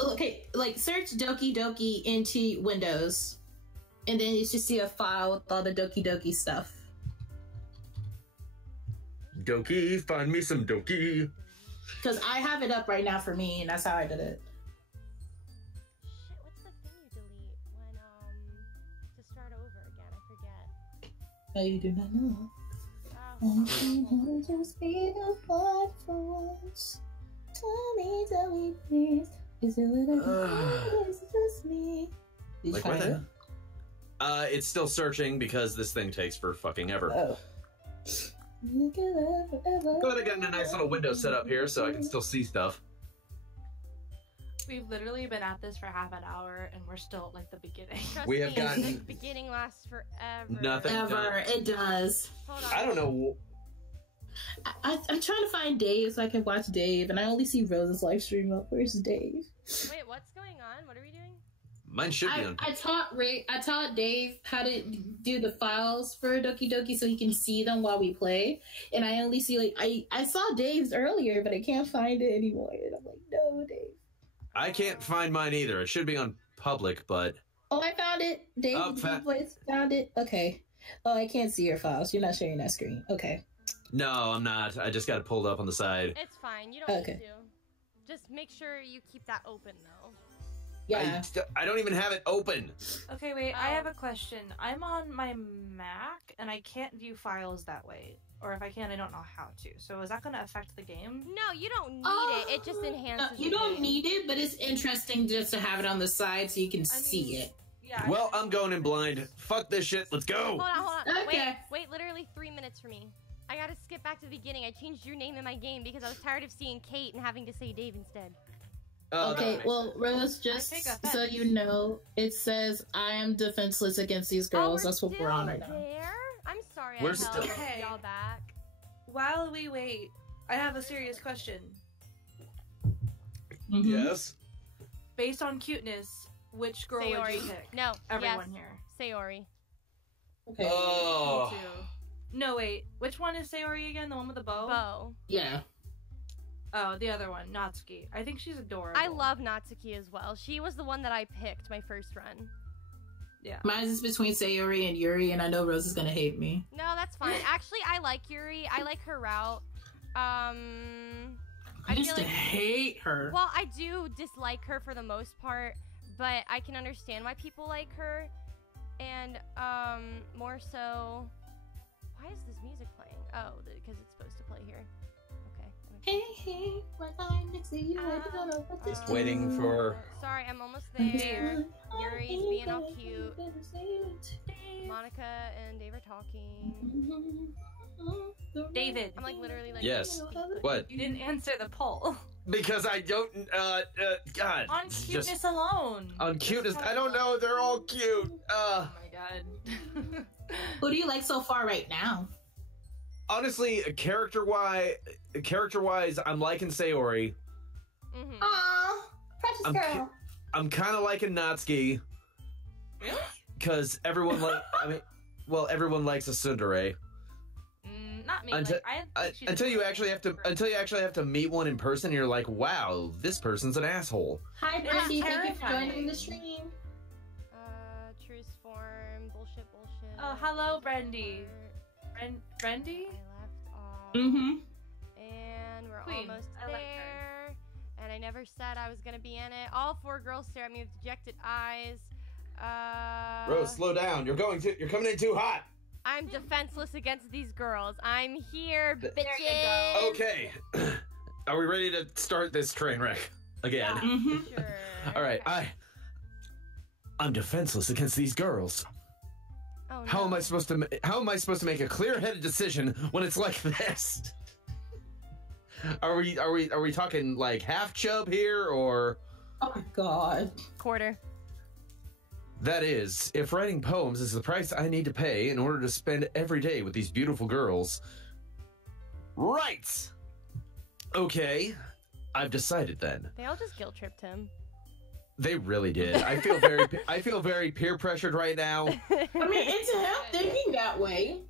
like search Doki Doki into Windows, and then you should see a file with all the Doki Doki stuff. Doki, find me some Doki. Because I have it up right now for me, and that's how I did it. Shit, what's the thing you delete when to start over again? I forget. Oh, you do not know. Oh, Just be the one for once. Tell me, please. Is it little is it just me? Did you Like find what it? the? It's still searching because this thing takes for fucking ever. Oh. But I got a nice little window set up here so I can still see stuff. We've literally been at this for half an hour, and we're still at, like, the beginning. trust We have me, gotten- the beginning lasts forever. Nothing. Ever. It does. Hold on. I don't know. I'm trying to find Dave so I can watch Dave, and I only see Rose's live stream up. Where's Dave? Wait, what's going on? What are we doing? Mine should be on. I taught Dave how to do the files for Doki Doki so he can see them while we play. And I only see I saw Dave's earlier, but I can't find it anymore. And I'm like, no, Dave. I can't find mine either. It should be on public, but Oh, I found it. Dave, found it. Okay. Oh, I can't see your files. You're not sharing that screen. Okay. no, I'm not. I just got it pulled up on the side. It's fine. You don't Okay. need to. Just make sure you keep that open, though. Yeah. I don't even have it open. Okay, wait, I have a question. I'm on my Mac, and I can't view files that way. Or if I can, I don't know how to. So is that going to affect the game? No, you don't need it. It just enhances. You the don't game. need it, but it's interesting just to have it on the side so you can see it. Yeah. Well, I'm going in blind. Fuck this shit. Let's go. Hold on. Okay. Wait, literally 3 minutes for me. I gotta skip back to the beginning. I changed your name in my game because I was tired of seeing Kate and having to say Dave instead. Okay, well, Rose, just take so offense. you know, it says I am defenseless against these girls. That's what we're on right now. There? I'm sorry. We're I held still- Okay. y'all back. While we wait, I have a serious question. Mhm. Yes. Based on cuteness, which girl would you Sayori. pick? No. Everyone yes. here. Sayori. Okay. Oh. Me too. No, wait. Which one is Sayori again? The one with the bow? Bo. Yeah. Oh, the other one, Natsuki. I think she's adorable. I love Natsuki as well. She was the one that I picked my first run. Yeah. Mine is between Sayori and Yuri, and I know Rose is gonna hate me. No, that's fine. Actually, I like Yuri. I like her route. I used to feel like, hate her. well, I do dislike her for the most part, but I can understand why people like her. And more so, why is this music playing? Oh, because it's supposed to play here. Okay. Hey, hey, when I'm next to you, I don't know what this Just waiting for- Sorry, I'm almost there. Yuri's being all cute. Monica and Dave are talking. David. I'm like literally like. Yes. What? You didn't answer the poll. Because I don't. God. On it's cuteness just alone. on cuteness. I don't know. They're all cute. Oh my god. Who do you like so far right now? Honestly, character-wise, I'm liking Sayori. Mhm. Aw, precious I'm girl. I'm kind of liking Natsuki. Really? Because everyone everyone likes a tsundere. Not me. Until- like, I think she's Until you adorable. actually have to meet one in person, and you're like, wow, this person's an asshole. Hi, It's Bridgie. Thank you for terrifying. joining the stream. Truce form. Oh, hello, Brendy. Brendy? I left off. Mm-hmm. And we're Queen. almost I like there. And I never said I was gonna be in it. All 4 girls stare at me with dejected eyes. Rose, slow down. You're coming in too hot. I'm defenseless against these girls. I'm here, There you bitches. go. Okay. Are we ready to start this train wreck again? Yeah. Mm-hmm. Sure. All right. I'm defenseless against these girls. Oh, no. How am I supposed to make a clear-headed decision when it's like this? Are we talking like half chub here, or Oh my god. Quarter. that is, if writing poems is the price I need to pay in order to spend every day with these beautiful girls. Right. Okay. I've decided then. They all just guilt tripped him. They really did. I feel very peer pressured right now. I mean, it's him thinking that way.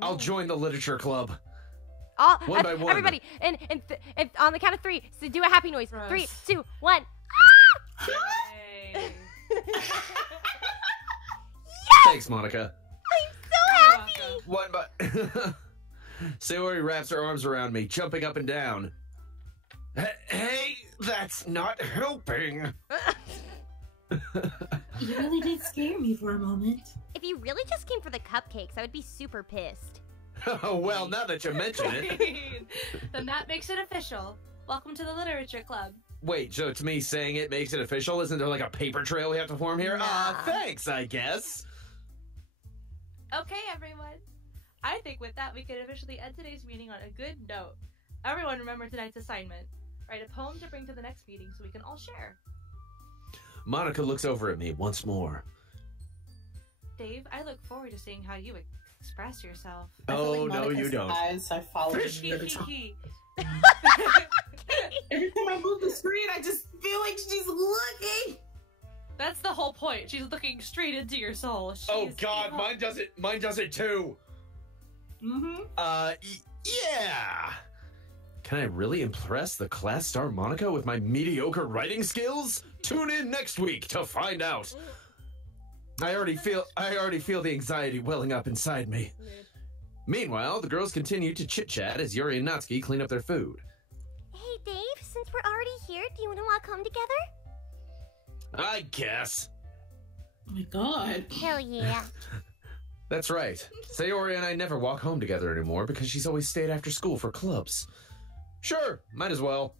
I'll join the literature club. All, One by one. Everybody, and on the count of 3, so do a happy noise. Gross. 3, 2, 1. Yay. Thanks, Monica. You're welcome. One by. Sayori wraps her arms around me, jumping up and down. Hey, that's not helping. You really did scare me for a moment. If you really just came for the cupcakes, I would be super pissed. Oh, well, now that you mention it. Queen. Then that makes it official. Welcome to the literature club. Wait, so to me saying it makes it official? Isn't there like a paper trail we have to form here? Nah. Thanks, I guess. Okay, everyone. I think with that, we can officially end today's meeting on a good note. Everyone remember tonight's assignment. Write a poem to bring to the next meeting so we can all share. Monica looks over at me once more. Dave, I look forward to seeing how you express yourself. Oh, no, you don't. Eyes, I follow him every time. Hee. Every time I move the screen, I just feel like she's looking. That's the whole point. She's looking straight into your soul. Oh She's God, evil. mine does it too. Mm-hmm. Yeah. Can I really impress the class star Monica with my mediocre writing skills? Tune in next week to find out. I already feel the anxiety welling up inside me. Meanwhile, the girls continue to chit-chat as Yuri and Natsuki clean up their food. Hey, Dave, since we're already here, do you want to walk home together? I guess. Oh my god. Hell yeah. That's right. Sayori and I never walk home together anymore because she's always stayed after school for clubs. Sure, might as well.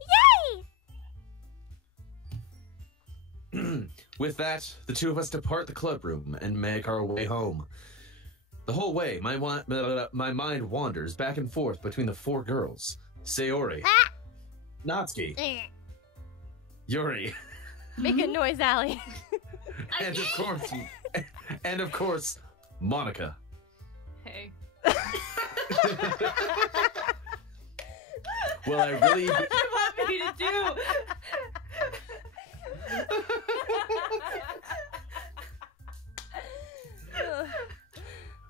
Yay! With that, the two of us depart the club room and make our way home. The whole way, my mind wanders back and forth between the 4 girls. Sayori, Ah! Natsuki, Eh. Yuri, Make a noise, Allie. and of course, Monica. Hey. Will I really? What do you want me to do?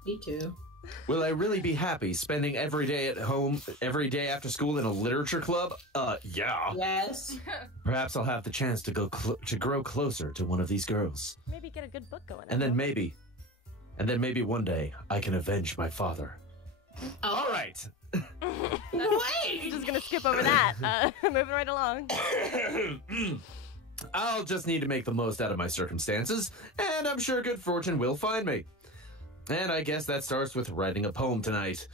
Me too. Will I really be happy spending every day at home, every day after school in a literature club? Yeah. Yes. Perhaps I'll have the chance to grow closer to one of these girls, Maybe get a good book going. and then maybe one day I can avenge my father. All right. Wait! Just gonna skip over that. Moving right along. I'll just need to make the most out of my circumstances, and I'm sure good fortune will find me. And I guess that starts with writing a poem tonight.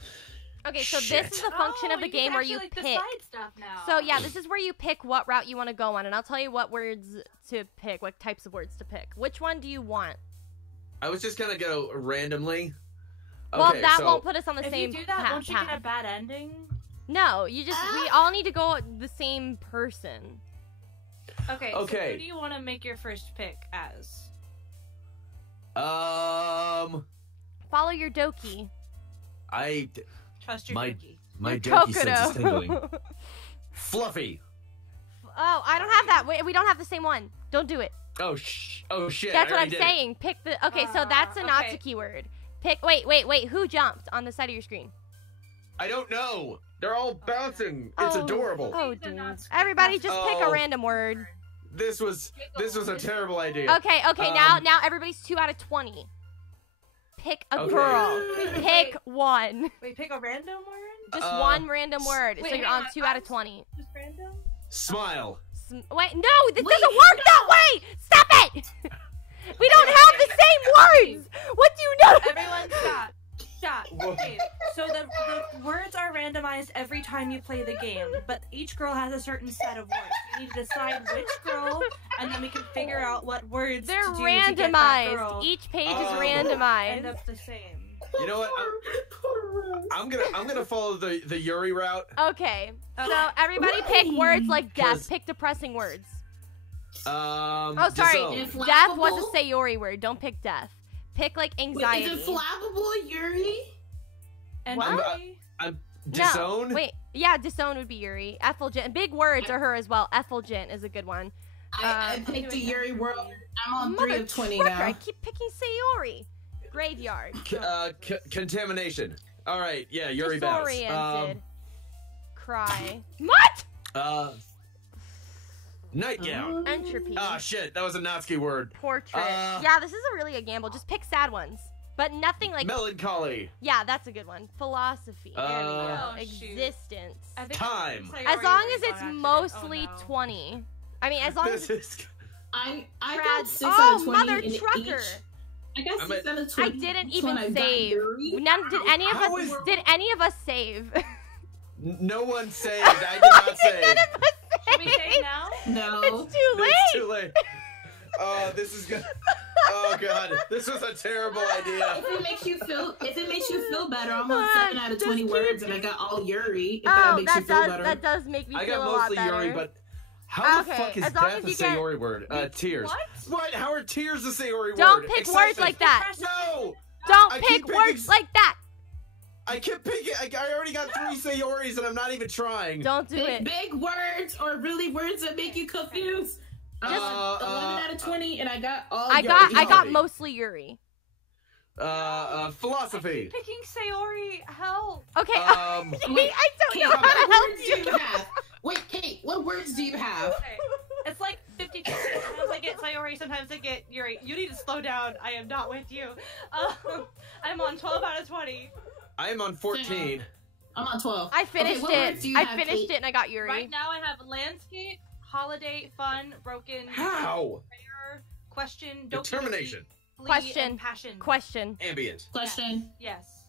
Okay, so Shit. this is the function of the you game can where actually, you like, pick. decide stuff now. So yeah, this is where you pick what route you want to go on, and I'll tell you what words to pick, what types of words to pick. Which one do you want? I was just gonna go randomly. Well, Okay, that so won't put us on the if same you do that, won't you get a path. bad ending? No, you just we all need to go the same person. Okay. Okay. So who do you want to make your first pick as? Follow your Doki. Trust your My- Doki. My Your donkey sense is tingling. Kokodo. Fluffy. Oh, I don't have that. We don't have the same one. Don't do it. Oh shit! That's I what I'm already did it. saying. Pick the. Okay, so that's a okay. Natsuki word. Pick. Wait. Who jumped on the side of your screen? I don't know. They're all bouncing. It's Oh. adorable. Oh, The dude. Natsuki. Everybody, just pick a Oh. random word. This was a terrible idea. Okay. Now everybody's 2 out of 20. pick a Okay. girl. Wait, Pick one. Wait, pick a random word? Just one random word. Wait, so you're hang on on, 2 out of 20. Just random? Smile. Wait, no, this doesn't work that way. Stop it. We don't have the same words. What do you know? Everyone stop. Stop. Okay, so the words are randomized every time you play the game, but each girl has a certain set of words. You need to decide which girl, and then we can figure out what words They're to do to get that girl randomized. Each page is end randomized. up the same. You know what? I'm gonna follow the Yuri route. Okay, so Okay. everybody pick words like death. 'Cause- Pick depressing words. Oh, sorry. Inflammable? Death was a Sayori word. Don't pick death. Pick like Wait, anxiety. is it flammable, Yuri? And What? Yuri? Disown. No, wait. Yeah, disown would be Yuri. Effulgent. Big words are her as well. Effulgent is a good one. I picked the Yuri world. I'm on Mother 3 of 20 trucker, now. I keep picking Sayori. Graveyard. Contamination. All right. Yeah, Yuri bounce. Disoriented. Cry. What? Nightgown. Entropy. Ah, shit. That was a Natsuki word. Portrait. Yeah, this is really a gamble. Just pick sad ones. But nothing like... Melancholy. Yeah, that's a good one. Philosophy. There we go. Oh, shoot. Existence. I think Time. Sayori As long Yuri as it's on accident. mostly Oh, no. 20. I mean, as long as This is. I Trad- got 6 out Oh, of 20 mother in trucker. each. I got I'm 6 out of I 20. didn't When even I got save. Yuri. None, did any of How us? is- Did any of us save? No one saved. I did not save. None of us Should we saved. save now? No. It's too late. It's too late. Oh, this is good. Oh god, this was a terrible idea. If it makes you feel better, I'm on 7 out of Just 20 keep words, and I got all Yuri. If that makes you feel better. that does make me I feel got a lot mostly better. Yuri, but how the Okay, fuck is as long death as a you get- Sayori word? Tears. What? What? How are tears a Sayori Don't word? pick Excitement. words like that. No! Don't I pick keep words picking- like that. I kept picking. I already got 3 Sayoris and I'm not even trying. Don't do it. Big words or really words that make you confused. I'm on 11 out of 20, and I got all I Yuri. got mostly Yuri. Philosophy. Picking Sayori, help. Okay. Um, I don't Kate, know what how to help words do you. you have? Wait, Kate, what words do you have? Okay. It's like 50. Sometimes I get Sayori, sometimes I get Yuri. You need to slow down. I am not with you. I'm on 12 out of 20. I am on 14. I'm on 12. I finished what words do it. you I have, finished Kate? it and I got Yuri. Right now I have landscape, holiday, fun, broken, How? prayer, question, doki doki, Determination. flee, Question. and passion. Question. Ambient. Question. Yes.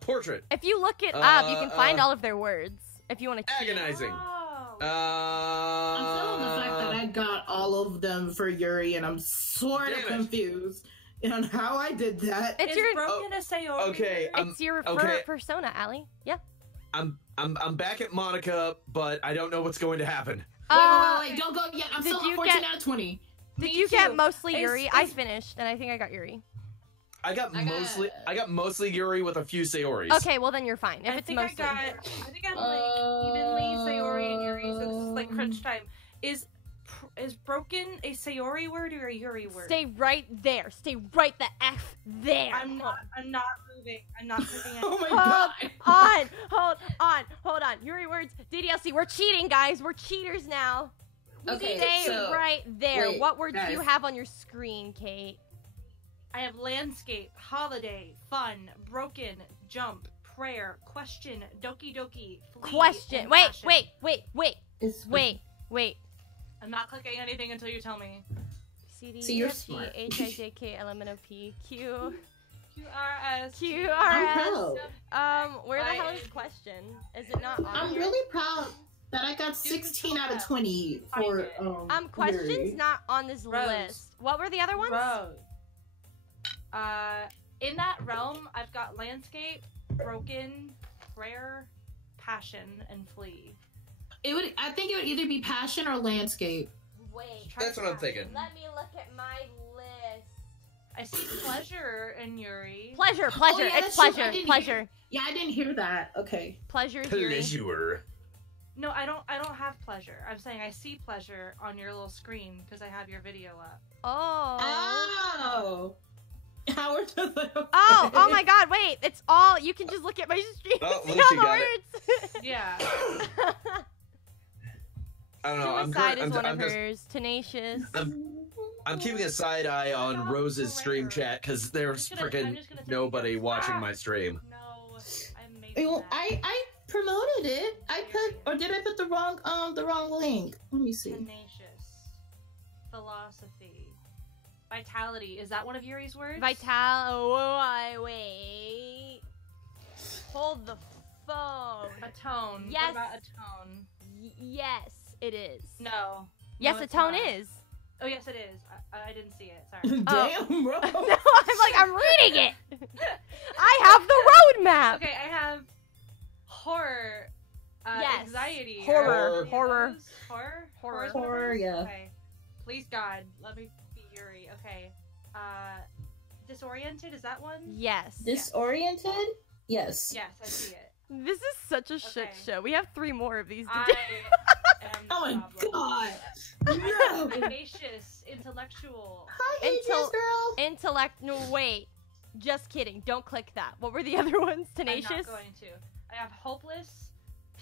Portrait. If you look it up, you can find uh, all of their words. If you want to cheat. Agonizing. Oh. I'm feeling the fact that I got all of them for Yuri, and I'm sort of Damn it. confused on how I did that. It's Is your broken a Sayori? Okay. it's your okay. persona, Allie. Yeah. I'm back at Monica, but I don't know what's going to happen. Wait, don't go yet. I'm did still on you 14 get- out of 20. Did Me you get too. mostly Is- Yuri? I is- finished, and I think I got Yuri. I got I got- mostly Yuri with a few Sayoris. Okay, well then you're fine. If I it's think mostly. I got like evenly Sayori and Yuri, so this is like crunch time. Is broken a Sayori word or a Yuri word? Stay right there. Stay right the F there. I'm not moving. I'm not clicking Oh my Hold god. hold on. Yuri words. DDLC. We're cheating, guys. We're cheaters now. Okay, Stay so, right there. wait, What words do you guys. have on your screen, Kate? I have landscape, holiday, fun, broken, jump, prayer, question, doki doki, flee, Question. and Wait, passion. wait. I'm not clicking anything until you tell me. C D See, E you're F G smart. H I J K L M N O P Q QRS. Q R I'm S. proud. Where the hell I- is question? Is it not on I'm here? really proud that I got 16 out of 20 for Questions Yuri. not on this Rose. list. What were the other ones? Rose. In that realm, I've got landscape, broken, prayer, passion, and flee. I think it would either be passion or landscape. Wait. That's what I'm thinking. Let me look at my list. I see pleasure in Yuri. Pleasure. yeah, It's that's true. I pleasure. didn't Pleasure. Yeah, I didn't hear that. Okay. Pleasure is Yuri. Pleasure. No, I don't have pleasure. I'm saying I see pleasure on your little screen because I have your video up. Oh. Oh. Howard does that. Oh my god, wait. It's all you can just look at my stream Oh, and see Lucy all the got it. words. Yeah. I don't know. Suicide I'm is one I'm of just, hers. Tenacious. I'm keeping a side eye on Rose's stream chat because there's freaking nobody watching my stream. No, I made Well, that. I promoted it. I put, or did I put the wrong link? Let me see. Tenacious. Philosophy. Vitality. Is that one of Yuri's words? Wait. Hold the phone. A tone. Yes. What about a tone? Yes, it is. No. Yes, No, a it's tone not. is. Oh, yes, it is. I didn't see it. Sorry. Damn, bro. No, I'm like, I'm reading it. I have the roadmap. Okay, I have horror. Yes. Anxiety. Horror. Are Horror. those Horror. Horror. Horror's one of Horror, those? yeah. Okay. Please God, let me be Yuri. Okay. Disoriented. Is that one? Yes. Disoriented? Yes. Yes, I see it. This is such a shit Okay. show. We have 3 more of these to I do. am. Oh my the problem. god. No. Vivacious, intellectual. Hi, Aegis girl. Intellect. No, wait. Just kidding. Don't click that. What were the other ones? Tenacious? I'm not going to. I have hopeless,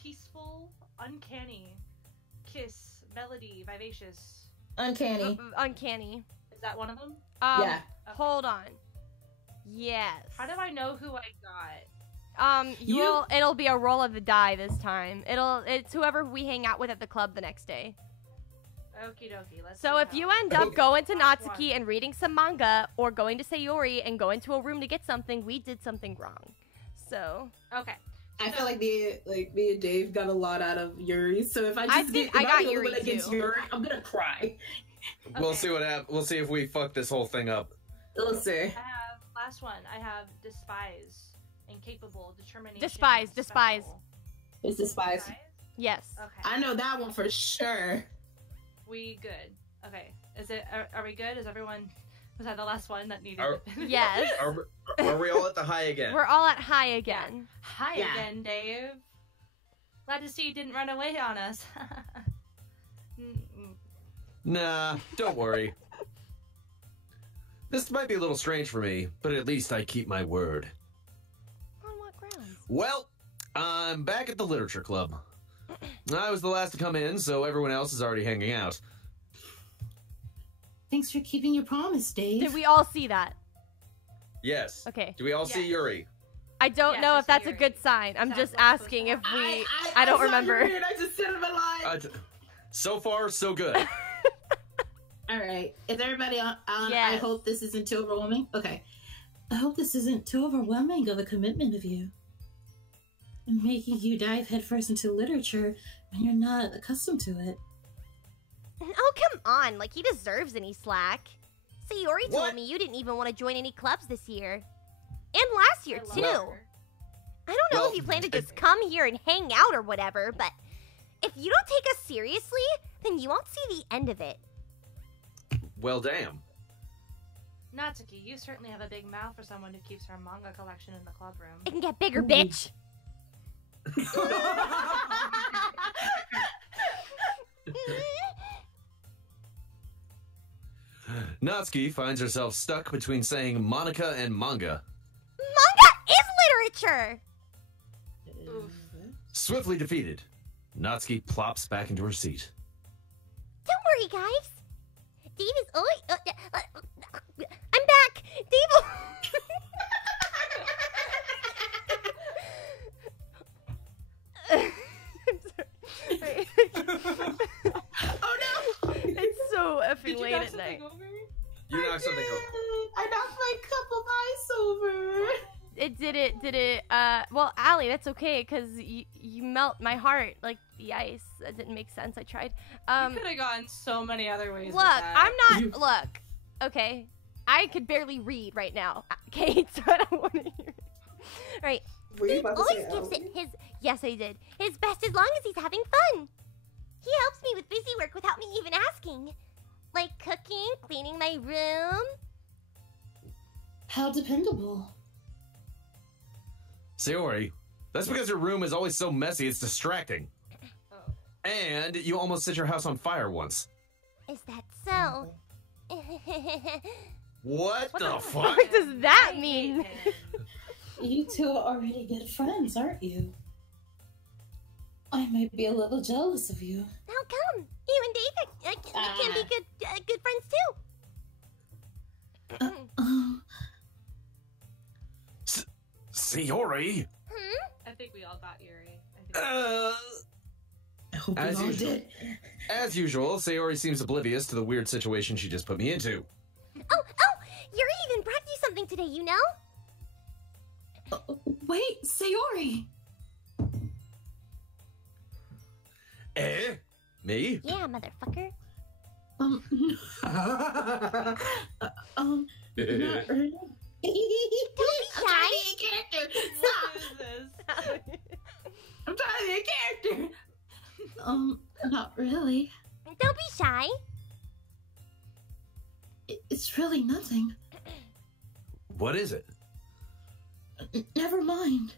peaceful, uncanny, kiss, melody, vivacious. Uncanny. Uncanny. Is that one of them? Yeah. Okay. Hold on. Yes. How do I know who I got? It'll be a roll of the die this time. It's whoever we hang out with at the club the next day. Okie dokie. Let's So see if how. you end up going to Last Natsuki one. and reading some manga, or going to Sayori and going to a room to get something, we did something wrong. So Okay. I feel like me and Dave got a lot out of Yuri. So if I just think get, I if got I'm the only Yuri, one that gets too. Yuri, I'm gonna cry. We'll Okay. see what happens. We'll see if we fuck this whole thing up. Let's see. I have last one. I have despise, incapable, determination. Despise. special. It's Despise. yes. Okay. I know that one for sure. We good. Okay. Is it? Are we good? Is everyone? Was that the last one that needed? Are- Yes. Are we all at the high again? We're all at high again. Hi Yeah. again, Dave. Glad to see you didn't run away on us. Nah, don't worry. This might be a little strange for me, but at least I keep my word. On what grounds? Well, I'm back at the literature club. I was the last to come in, so everyone else is already hanging out. Thanks for keeping your promise, Dave. Did we all see that? Yes. Okay. Do we all see Yes. Yuri? I don't Yes, know I if see that's a Yuri. good sign. I'm Sounds just like asking if supposed we. I I don't saw remember. Yuri and I just said it alive. So far, so good. All right. Is everybody on? I Yes. hope this isn't too overwhelming. Okay. I hope this isn't too overwhelming of a commitment of you. And making you dive headfirst into literature when you're not accustomed to it. Oh, come on. Like, he deserves any slack. Sayori What? told me you didn't even want to join any clubs this year. And last year, I love too. her. I don't know Well, if you plan to just come here and hang out or whatever, but if you don't take us seriously, then you won't see the end of it. Well, damn. Natsuki, you certainly have a big mouth for someone who keeps her manga collection in the club room. It can get bigger, Ooh. bitch. Natsuki finds herself stuck between saying Monica and manga. Manga is literature! Oof. Swiftly defeated, Natsuki plops back into her seat. Don't worry, guys. Dave is always. I'm back! Dave. I'm sorry. Oh no! It's so effing Did you late knock at night. something over? You knocked something over. I knocked my cup of ice over. It did it. Well, Allie, that's okay, because you melt my heart like the ice. That didn't make sense. I tried. You could have gone so many other ways. Look, with that. I'm not. Look, okay. I could barely read right now, Kate, so I don't want to hear it. Right. Were you Dave about to always say gives Ellie? it his. Yes, I did. His best as long as he's having fun. He helps me with busy work without me even asking. Like cooking, cleaning my room. How dependable. Sayori, that's because your room is always so messy it's distracting. Oh. And you almost set your house on fire once. Is that so? What the fuck? What does that I mean? hate him. You two are already good friends, aren't you? I might be a little jealous of you. How come? You and David can be good friends too. Sayori? I think we all got Yuri. I hope As we all usual. did. As usual, Sayori seems oblivious to the weird situation she just put me into. Oh, Yuri even brought you something today, you know? Wait, Sayori! Eh? Me? Yeah, motherfucker. Not really. Don't be I'm shy. trying to be a character. What Stop. is this? I'm trying to be a character. Not really. Don't be shy. It's really nothing. What is it? Never mind.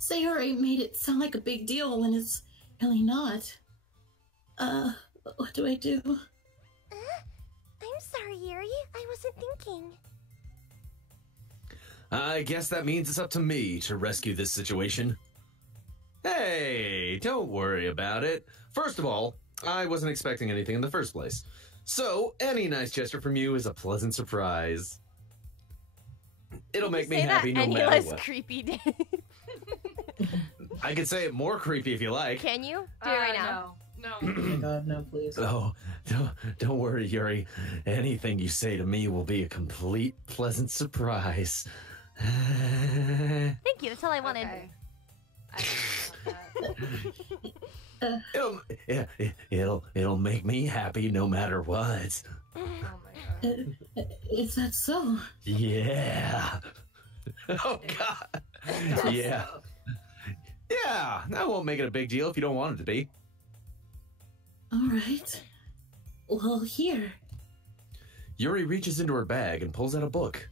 Sayori made it sound like a big deal when it's really not. What do I do? I'm sorry, Yuri. I wasn't thinking. I guess that means it's up to me to rescue this situation. Hey, don't worry about it. First of all, I wasn't expecting anything in the first place. So, any nice gesture from you is a pleasant surprise. It'll make me Say happy that no any matter less what. creepy, Dave. I could say it more creepy if you like. Can you? Do it right now. No. Oh my god, no, please. Oh, don't worry, Yuri. Anything you say to me will be a complete pleasant surprise. Thank you. That's all I wanted. Okay. I didn't want that. It'll make me happy no matter what. Oh my god. Is that so? Yeah. Oh God. Yeah. Yeah. That won't make it a big deal if you don't want it to be. Alright. Well, here. Yuri reaches into her bag and pulls out a book.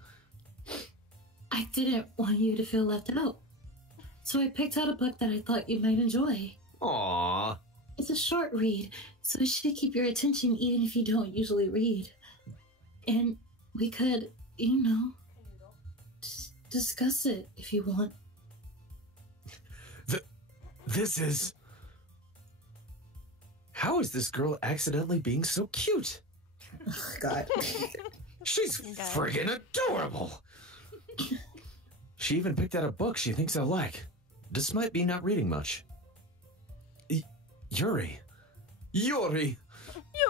I didn't want you to feel left out. So I picked out a book that I thought you might enjoy. Aww. It's a short read, so it should keep your attention even if you don't usually read. And we could, discuss it if you want. This is... How is this girl accidentally being so cute? Oh, god. She's Okay. friggin' adorable. She even picked out a book she thinks I'll like, despite me not reading much. Yuri. Yuri!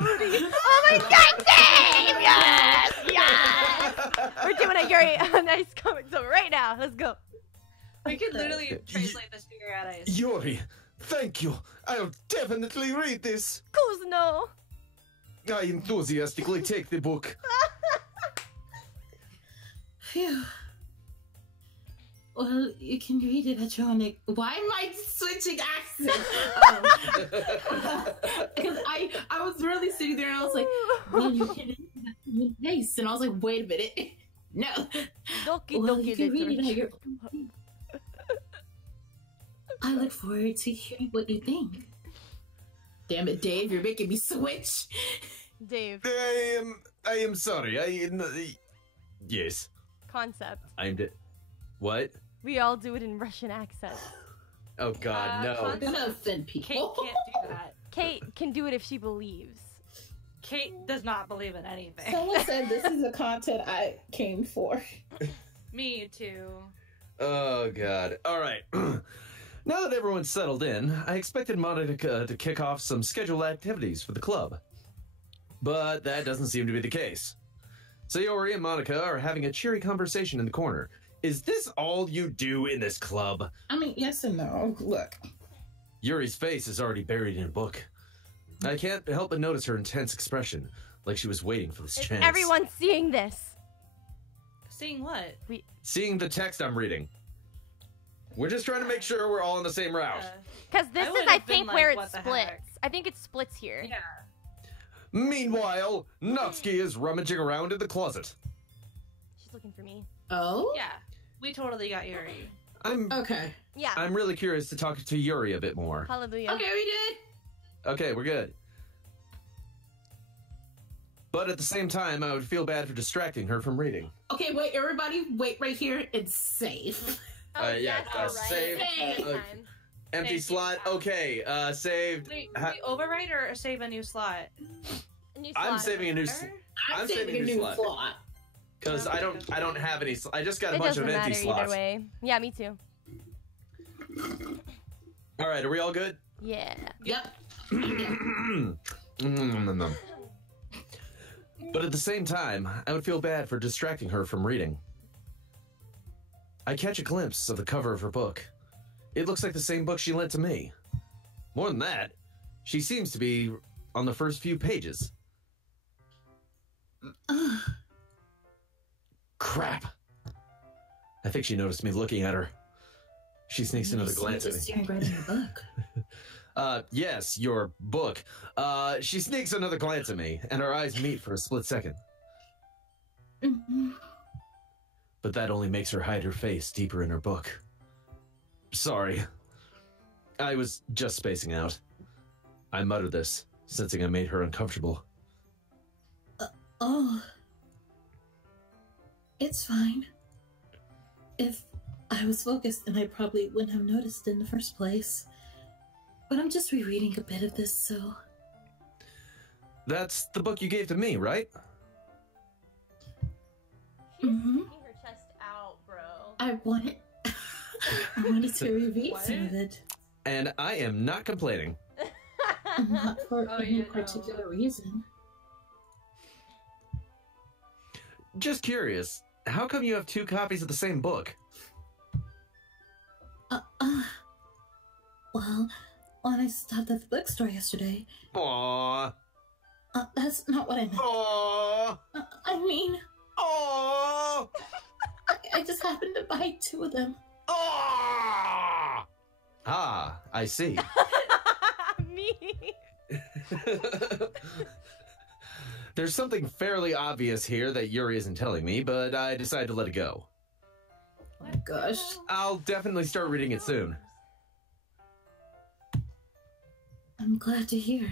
Oh my god, Dave! Yes! Yes! We're doing a Yuri a nice comic zone right now. Let's go. We could literally translate this to your eyes. Yuri, thank you. I'll definitely read this. Kuzno! I enthusiastically take the book. Phew. Well, you can read it at your own. Why am I switching accents? Because I was really sitting there and I was like, well, you can read it at your own pace. And I was like, wait a minute. No. Doki Well, Doki you can read it at Literature. your own pace. I look forward to hearing what you think. Damn it, Dave, you're making me switch. Dave, I am sorry. Yes. concept. What? We all do it in Russian accent. Oh God, no. I'm gonna offend Kate people. can't do that. Kate can do it if she believes. Kate does not believe in anything. Someone said this is the content I came for. Me too. Oh God. All right. Now that everyone's settled in, I expected Monica to kick off some scheduled activities for the club. But that doesn't seem to be the case. Sayori and Monica are having a cheery conversation in the corner. Is this all you do in this club? I mean, yes and no. Look. Yuri's face is already buried in a book. I can't help but notice her intense expression, like she was waiting for this Is chance. everyone seeing this? Seeing what? Seeing the text I'm reading. We're just trying to make sure we're all on the same route. Because this I is, would've I been think, like, where it what the splits. heck? I think it splits here. Yeah. Meanwhile, Natsuki is rummaging around in the closet. She's looking for me. Oh? Yeah. We totally got Yuri. Okay. Yeah. I'm really curious to talk to Yuri a bit more. Hallelujah. Okay, we did. Okay, we're good. But at the same time, I would feel bad for distracting her from reading. Okay, wait, everybody, wait right here and save. Oh, yeah, yes, all right. save. Save Uh, time. Empty Thank you. slot. Okay, saved. Wait, Ha- we overwrite or save a new slot? New I'm slot. saving a new. I'm saving a new slot. Because I don't have any. I just got a It bunch of doesn't empty matter slots. either way. Yeah, me too. All right, are we all good? Yeah. Yep. But at the same time, I would feel bad for distracting her from reading. I catch a glimpse of the cover of her book. It looks like the same book she lent to me. More than that, she seems to be on the first few pages. Crap. I think she noticed me looking at her. She sneaks another glance at me. Staring right in your book. Yes, your book. She sneaks another glance at me, and our eyes meet for a split second. But that only makes her hide her face deeper in her book. Sorry. I was just spacing out. I muttered this, sensing I made her uncomfortable. Oh. It's fine. If I was focused, then I probably wouldn't have noticed in the first place. But I'm just rereading a bit of this, so... That's the book you gave to me, right? She's Mhm. sticking her chest out, bro. I wanted... I wanted to reread some of it. And I am not complaining. Not for Oh, any yeah, no. particular reason. Just curious, how come you have 2 copies of the same book? Well, when I stopped at the bookstore yesterday... Aww. That's not what I meant. Aww. I mean, Aww. I just happened to buy 2 of them. Aww. Ah, I see. Me. There's something fairly obvious here that Yuri isn't telling me, but I decided to let it go. Oh my gosh. I'll definitely start reading it soon. I'm glad to hear.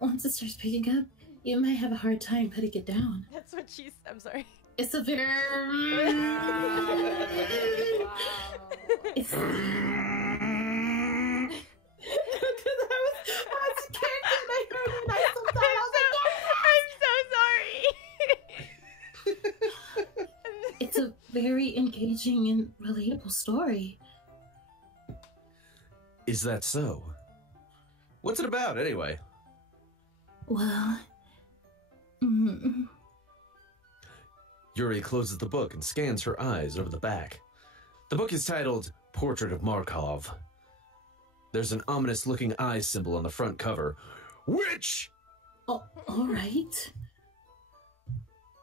Once it starts picking up, you might have a hard time putting it down. That's what she's. I'm sorry. It's a very... Wow. It's... Because I was scared and I heard it and I still thought I'm so sorry. it's a very engaging and relatable story. Is that so? What's it about, anyway? Well... Yuri closes the book and scans her eyes over the back. The book is titled Portrait of Markov. There's an ominous-looking eye symbol on the front cover. Which? Oh, alright.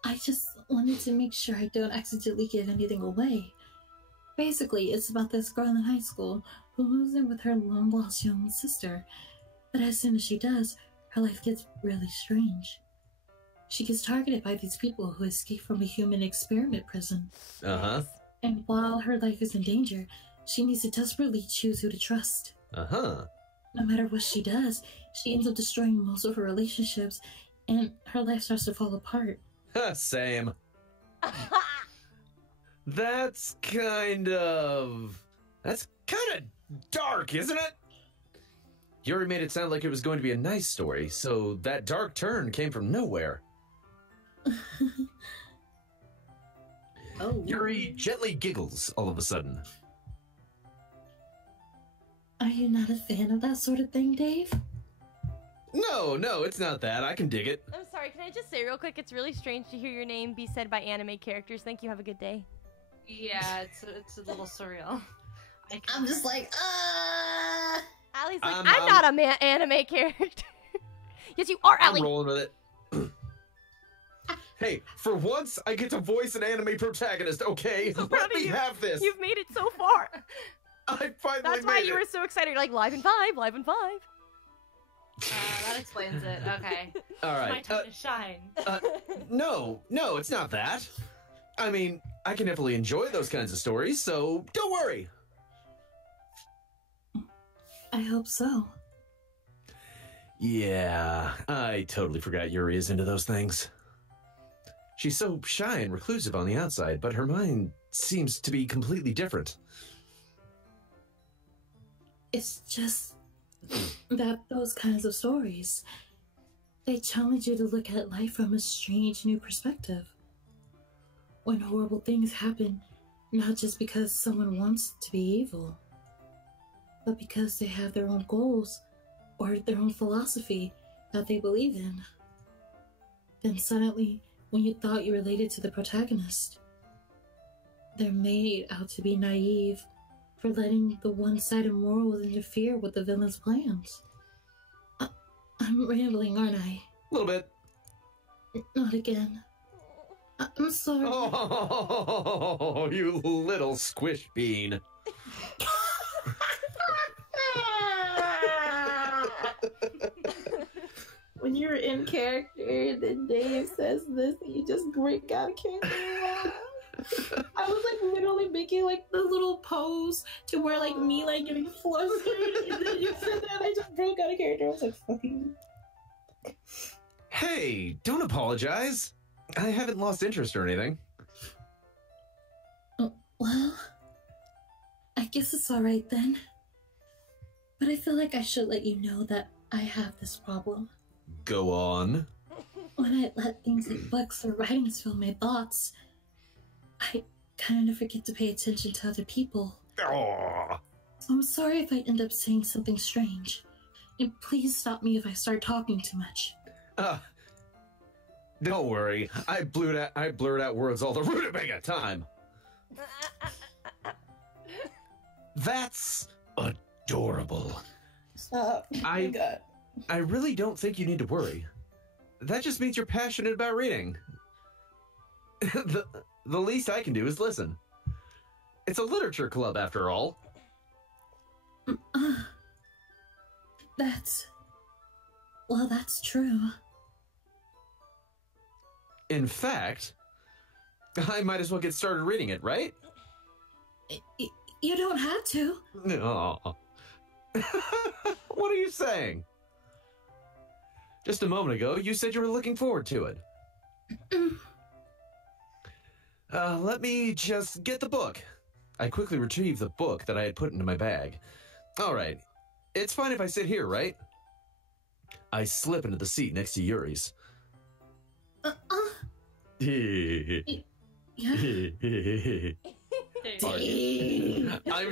I just wanted to make sure I don't accidentally give anything away. Basically, it's about this girl in high school who moves in with her long-lost young sister. But as soon as she does, her life gets really strange. She gets targeted by these people who escape from a human experiment prison. Uh-huh. And while her life is in danger, she needs to desperately choose who to trust. Uh-huh. No matter what she does, she ends up destroying most of her relationships, and her life starts to fall apart. Same. That's kind of dark, isn't it? Yuri made it sound like it was going to be a nice story, so that dark turn came from nowhere. Oh. Yuri gently giggles all of a sudden. Are you not a fan of that sort of thing, Dave? No, it's not that. I can dig it. I'm sorry. Can I just say real quick? It's really strange to hear your name be said by anime characters. Thank you. Have a good day. Yeah, it's a little surreal. I'm just like, Allie's like, I'm not a anime character. Yes, you are, I'm Allie. rolling with it. Hey, for once, I get to voice an anime protagonist, okay? So proud Let of me you. have this. You've made it so far. I finally That's made why it. you were so excited. You're like, live in 5, live in 5. That explains it. Okay. All It's my right. time to shine. No, it's not that. I mean, I can definitely enjoy those kinds of stories, so don't worry. I hope so. Yeah, I totally forgot Yuri is into those things. She's so shy and reclusive on the outside, but her mind seems to be completely different. It's just that those kinds of stories, They challenge you to look at life from a strange new perspective. When horrible things happen, not just because someone wants to be evil, but because they have their own goals or their own philosophy that they believe in. Then suddenly, when you thought you related to the protagonist, they're made out to be naive for letting the one-sided morals interfere with the villain's plans. I'm rambling, aren't I? A little bit. Not again. I'm sorry. Oh, you little squish bean. When you're in character, then Dave says this, and you just break out of character. I was like literally making like the little pose to where like me like getting flustered, and then you said that, and I just broke out of character. I was like, fucking. Hey, don't apologize. I haven't lost interest or anything. Well, I guess it's alright then. But I feel like I should let you know that I have this problem. Go on. When I let things like books or writings fill my thoughts, I kind of forget to pay attention to other people. Oh. So I'm sorry if I end up saying something strange. And please stop me if I start talking too much. Don't worry. I blurt out words all the rutabaga time. That's adorable. Stop. Oh my God. I really don't think you need to worry. That just means you're passionate about reading. The least I can do is listen. It's a literature club, after all. That's true. In fact, I might as well get started reading it, right? You don't have to. No. What are you saying? Just a moment ago, you said you were looking forward to it. Let me just get the book. I quickly retrieved the book that I had put into my bag. All right. It's fine if I sit here, right? I slip into the seat next to Yuri's. I'm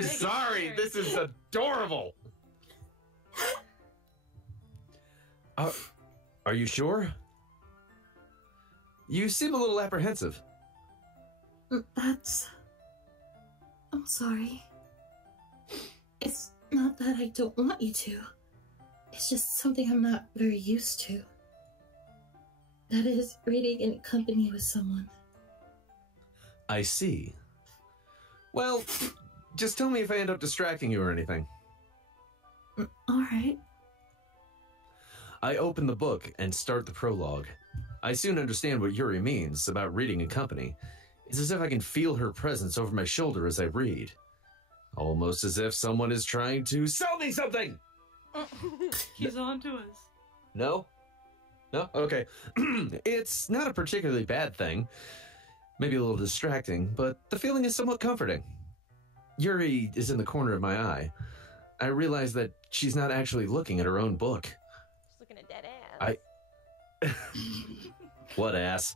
sorry. This is adorable. Are you sure? You seem a little apprehensive. I'm sorry. It's not that I don't want you to. It's just something I'm not very used to. That is, reading in company with someone. I see. Well, just tell me if I end up distracting you or anything. Alright. I open the book and start the prologue. I soon understand what Yuri means about reading in company. It's as if I can feel her presence over my shoulder as I read. Almost as if someone is trying to sell me something! He's on to us. No? No? Okay. It's not a particularly bad thing. Maybe a little distracting, but the feeling is somewhat comforting. Yuri is in the corner of my eye. I realize that she's not actually looking at her own book. She's looking at dead ass. What ass?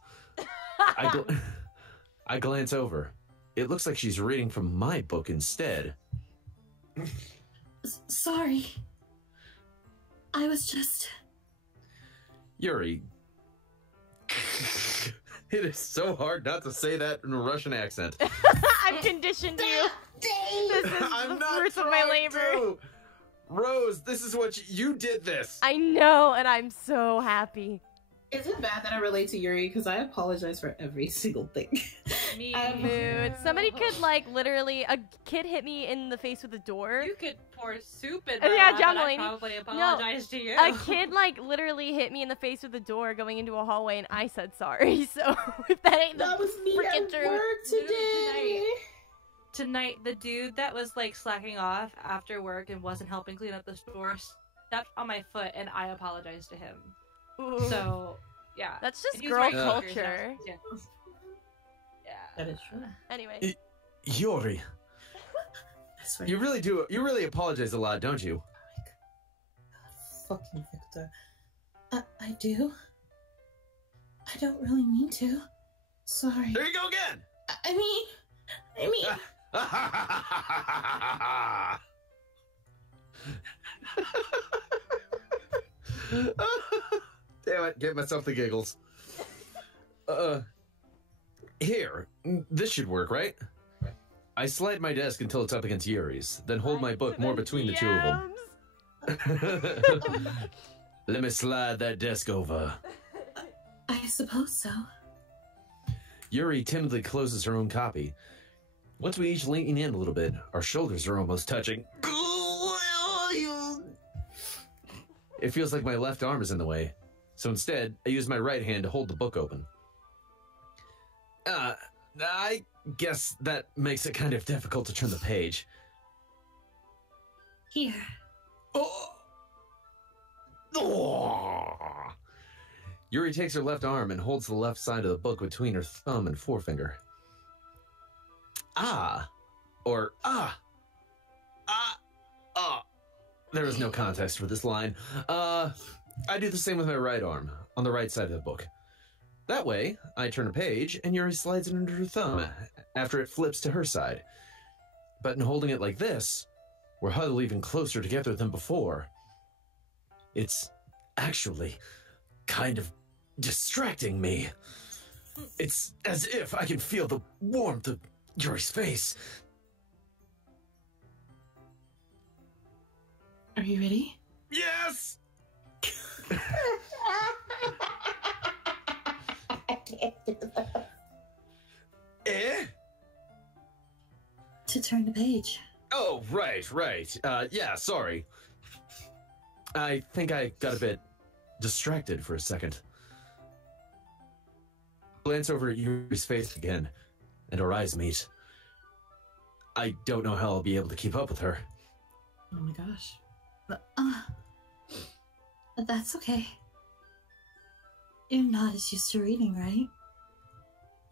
I glance over. It looks like she's reading from my book instead. Sorry. I was just... Yuri. It is so hard not to say that in a Russian accent. I've conditioned you. This is I'm the not fruits of my trying labor. to. Rose, this is what you did this. I know, and I'm so happy. Is it bad that I relate to Yuri? Because I apologize for every single thing. Me Mood. Somebody could, like, literally, a kid hit me in the face with a door. You could pour soup in my Yeah, lap, John and I'd Mulaney. probably apologize to you. A kid, like, literally hit me in the face with a door going into a hallway, and I said sorry. So, if that ain't the That was me freaking at truth. work today. Tonight, the dude that was like slacking off after work and wasn't helping clean up the store stepped on my foot, and I apologized to him. Ooh. So, yeah. That's just And he was girl wearing sneakers, culture. Yeah. That is true. Anyway. Yuri, I swear. you really apologize a lot, don't you? Fucking Victor. I do. I don't really mean to. Sorry. There you go again! I mean... Damn it, gave myself the giggles. Here, this should work, right? I slide my desk until it's up against Yuri's, then hold my book more between the two of them. Let me slide that desk over. I suppose so. Yuri timidly closes her own copy. Once we each lean in a little bit, our shoulders are almost touching. It feels like my left arm is in the way, so instead, I use my right hand to hold the book open. I guess that makes it kind of difficult to turn the page. Here. Oh. Yuri takes her left arm and holds the left side of the book between her thumb and forefinger. There is no context for this line. I do the same with my right arm, on the right side of the book. That way, I turn a page, and Yuri slides it under her thumb, after it flips to her side. But in holding it like this, we're huddled even closer together than before. It's actually kind of distracting me. It's as if I can feel the warmth of Yuri's face. Are you ready? Yes! I can't do that. Eh? To turn the page. Oh, right. Yeah, sorry. I think I got a bit distracted for a second. Glance over at Yuri's face again, and our eyes meet. I don't know how I'll be able to keep up with her. Oh my gosh. That's okay. You're not as used to reading, right?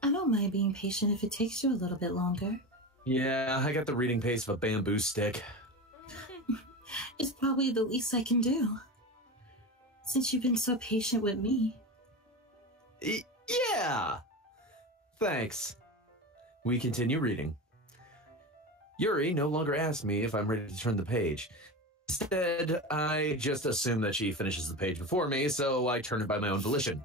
I don't mind being patient if it takes you a little bit longer. Yeah, I got the reading pace of a bamboo stick. It's probably the least I can do. Since you've been so patient with me. Yeah! Thanks. We continue reading. Yuri no longer asks me if I'm ready to turn the page. Instead, I just assume that she finishes the page before me, so I turn it by my own volition.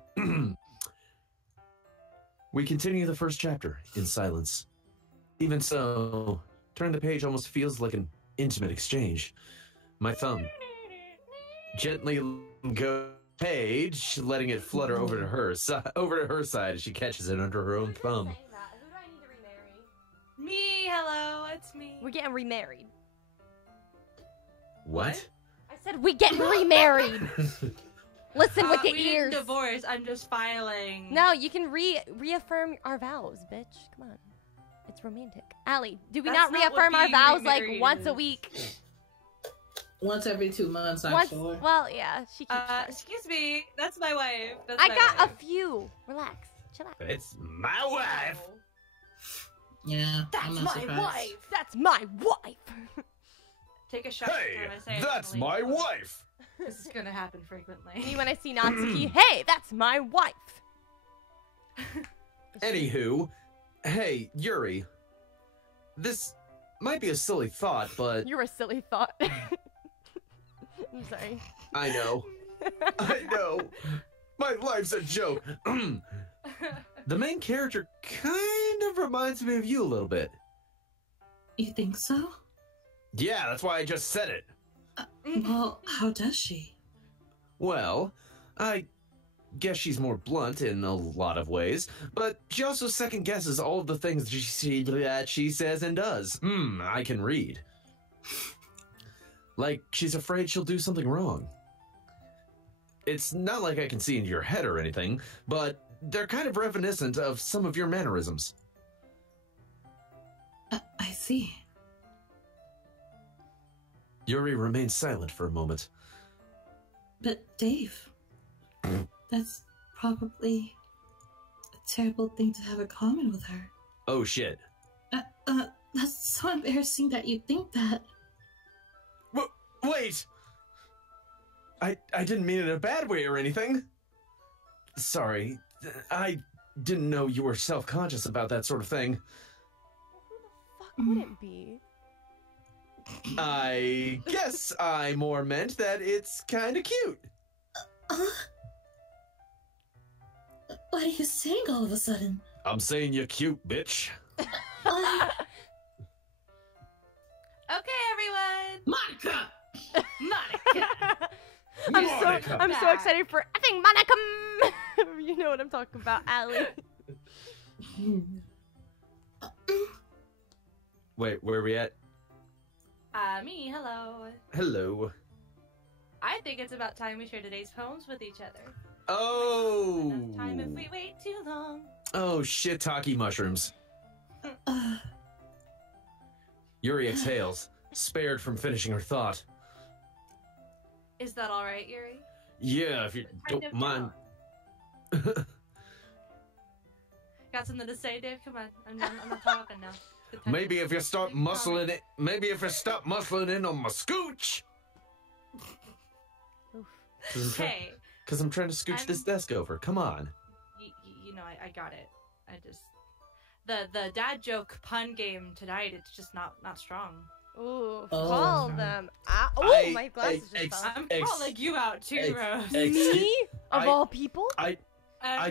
We continue the first chapter in silence. Even so, turning the page almost feels like an intimate exchange. My thumb gently go page, letting it flutter over to her side as she catches it under her own thumb. Who do I need to remarry? Me, hello, it's me. We're getting remarried. What? I said we getting remarried. Listen with the we ears. didn't divorce. I'm just filing. No, you can reaffirm our vows, bitch. Come on. It's romantic. Allie, do we That's not not reaffirm what our being vows like remarried once a is. week? Once every 2 months, I'm Once, sure. well, yeah, she keeps track. Excuse me. That's my wife. That's I my got wife. a few. Relax. Chill out. It's my wife! Yeah, That's I'm not my surprised. wife. That's my wife. Take a shot every time I say it, that's Emily. my wife! This is gonna happen frequently. Me when I see Natsuki, hey, that's my wife. Anywho, hey, Yuri. This might be a silly thought, but You're a silly thought. I'm sorry. I know. I know. My life's a joke. The main character kind of reminds me of you a little bit. You think so? Yeah, that's why I just said it. Well, how does she? Well, I guess she's more blunt in a lot of ways, but she also second guesses all of the things that she says and does. I can read. Like, she's afraid she'll do something wrong. It's not like I can see into your head or anything, but they're kind of reminiscent of some of your mannerisms. I see. Yuri remains silent for a moment. But Dave, that's probably a terrible thing to have in common with her. Oh, shit. That's so embarrassing that you think that. Wait! I didn't mean it in a bad way or anything. Sorry. I didn't know you were self-conscious about that sort of thing. Who the fuck would it be? I guess I more meant that it's kind of cute. What are you saying all of a sudden? I'm saying you're cute, bitch. Okay, everyone. Monica! Monica. I'm so excited for effing Monica. You know what I'm talking about, Allie. Wait, where are we at? Me, hello. Hello. I think it's about time we share today's poems with each other. Oh. Enough time if we wait too long. Oh, shiitake mushrooms. Yuri exhales, spared from finishing her thought. Is that all right, Yuri? Yeah, if you don't mind. Got something to say, Dave? Come on. I'm not talking now. Maybe if you stop muscling it. Maybe if you stop muscling in on my scooch. Hey. Because I'm trying to scooch this desk over. Come on. You know, I got it. I just the dad joke pun game tonight. It's just not strong. Ooh, Oh. call them out. Oh, my glasses just fell. I'm calling you out too, Rose. Me? Of all people? I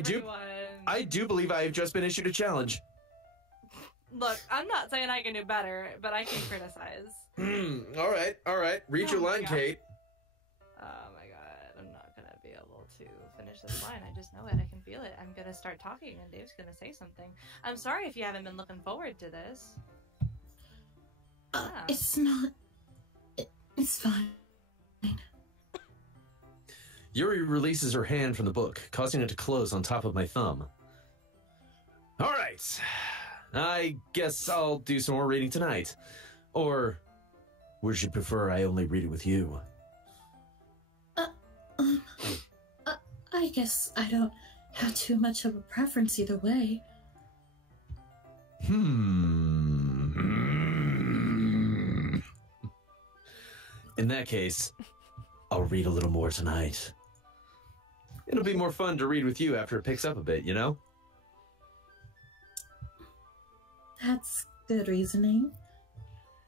do believe I have just been issued a challenge. Look, I'm not saying I can do better, but I can criticize. All right. Read your Oh my line, God. Kate. Oh my god, I'm not gonna be able to finish this line. I just know it. I can feel it. I'm gonna start talking and Dave's gonna say something. I'm sorry if you haven't been looking forward to this. It's not. It's fine. Yuri releases her hand from the book, causing it to close on top of my thumb. All right. I guess I'll do some more reading tonight. Or would you prefer I only read it with you? I guess I don't have too much of a preference either way. In that case, I'll read a little more tonight. It'll be more fun to read with you after it picks up a bit, you know? That's good reasoning.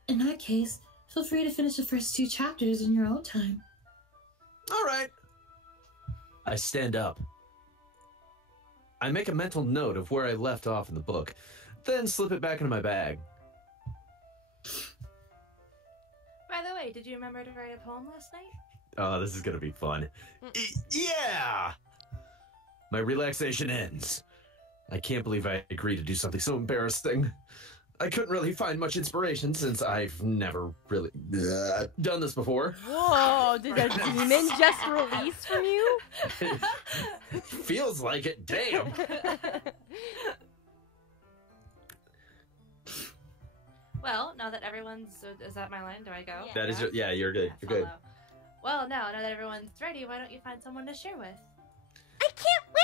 In that case, feel free to finish the first 2 chapters in your own time. All right. I stand up. I make a mental note of where I left off in the book, then slip it back into my bag. By the way, did you remember to write a poem last night? Oh, this is gonna be fun. Yeah! My relaxation ends. I can't believe I agreed to do something so embarrassing. I couldn't really find much inspiration since I've never really done this before. Whoa, did a demon just release from you? Feels like it, damn. Well, now that everyone's... Is that my line? Do I go? That is, yeah, you're good. You're good. Follow. Well, now that everyone's ready, why don't you find someone to share with? I can't wait!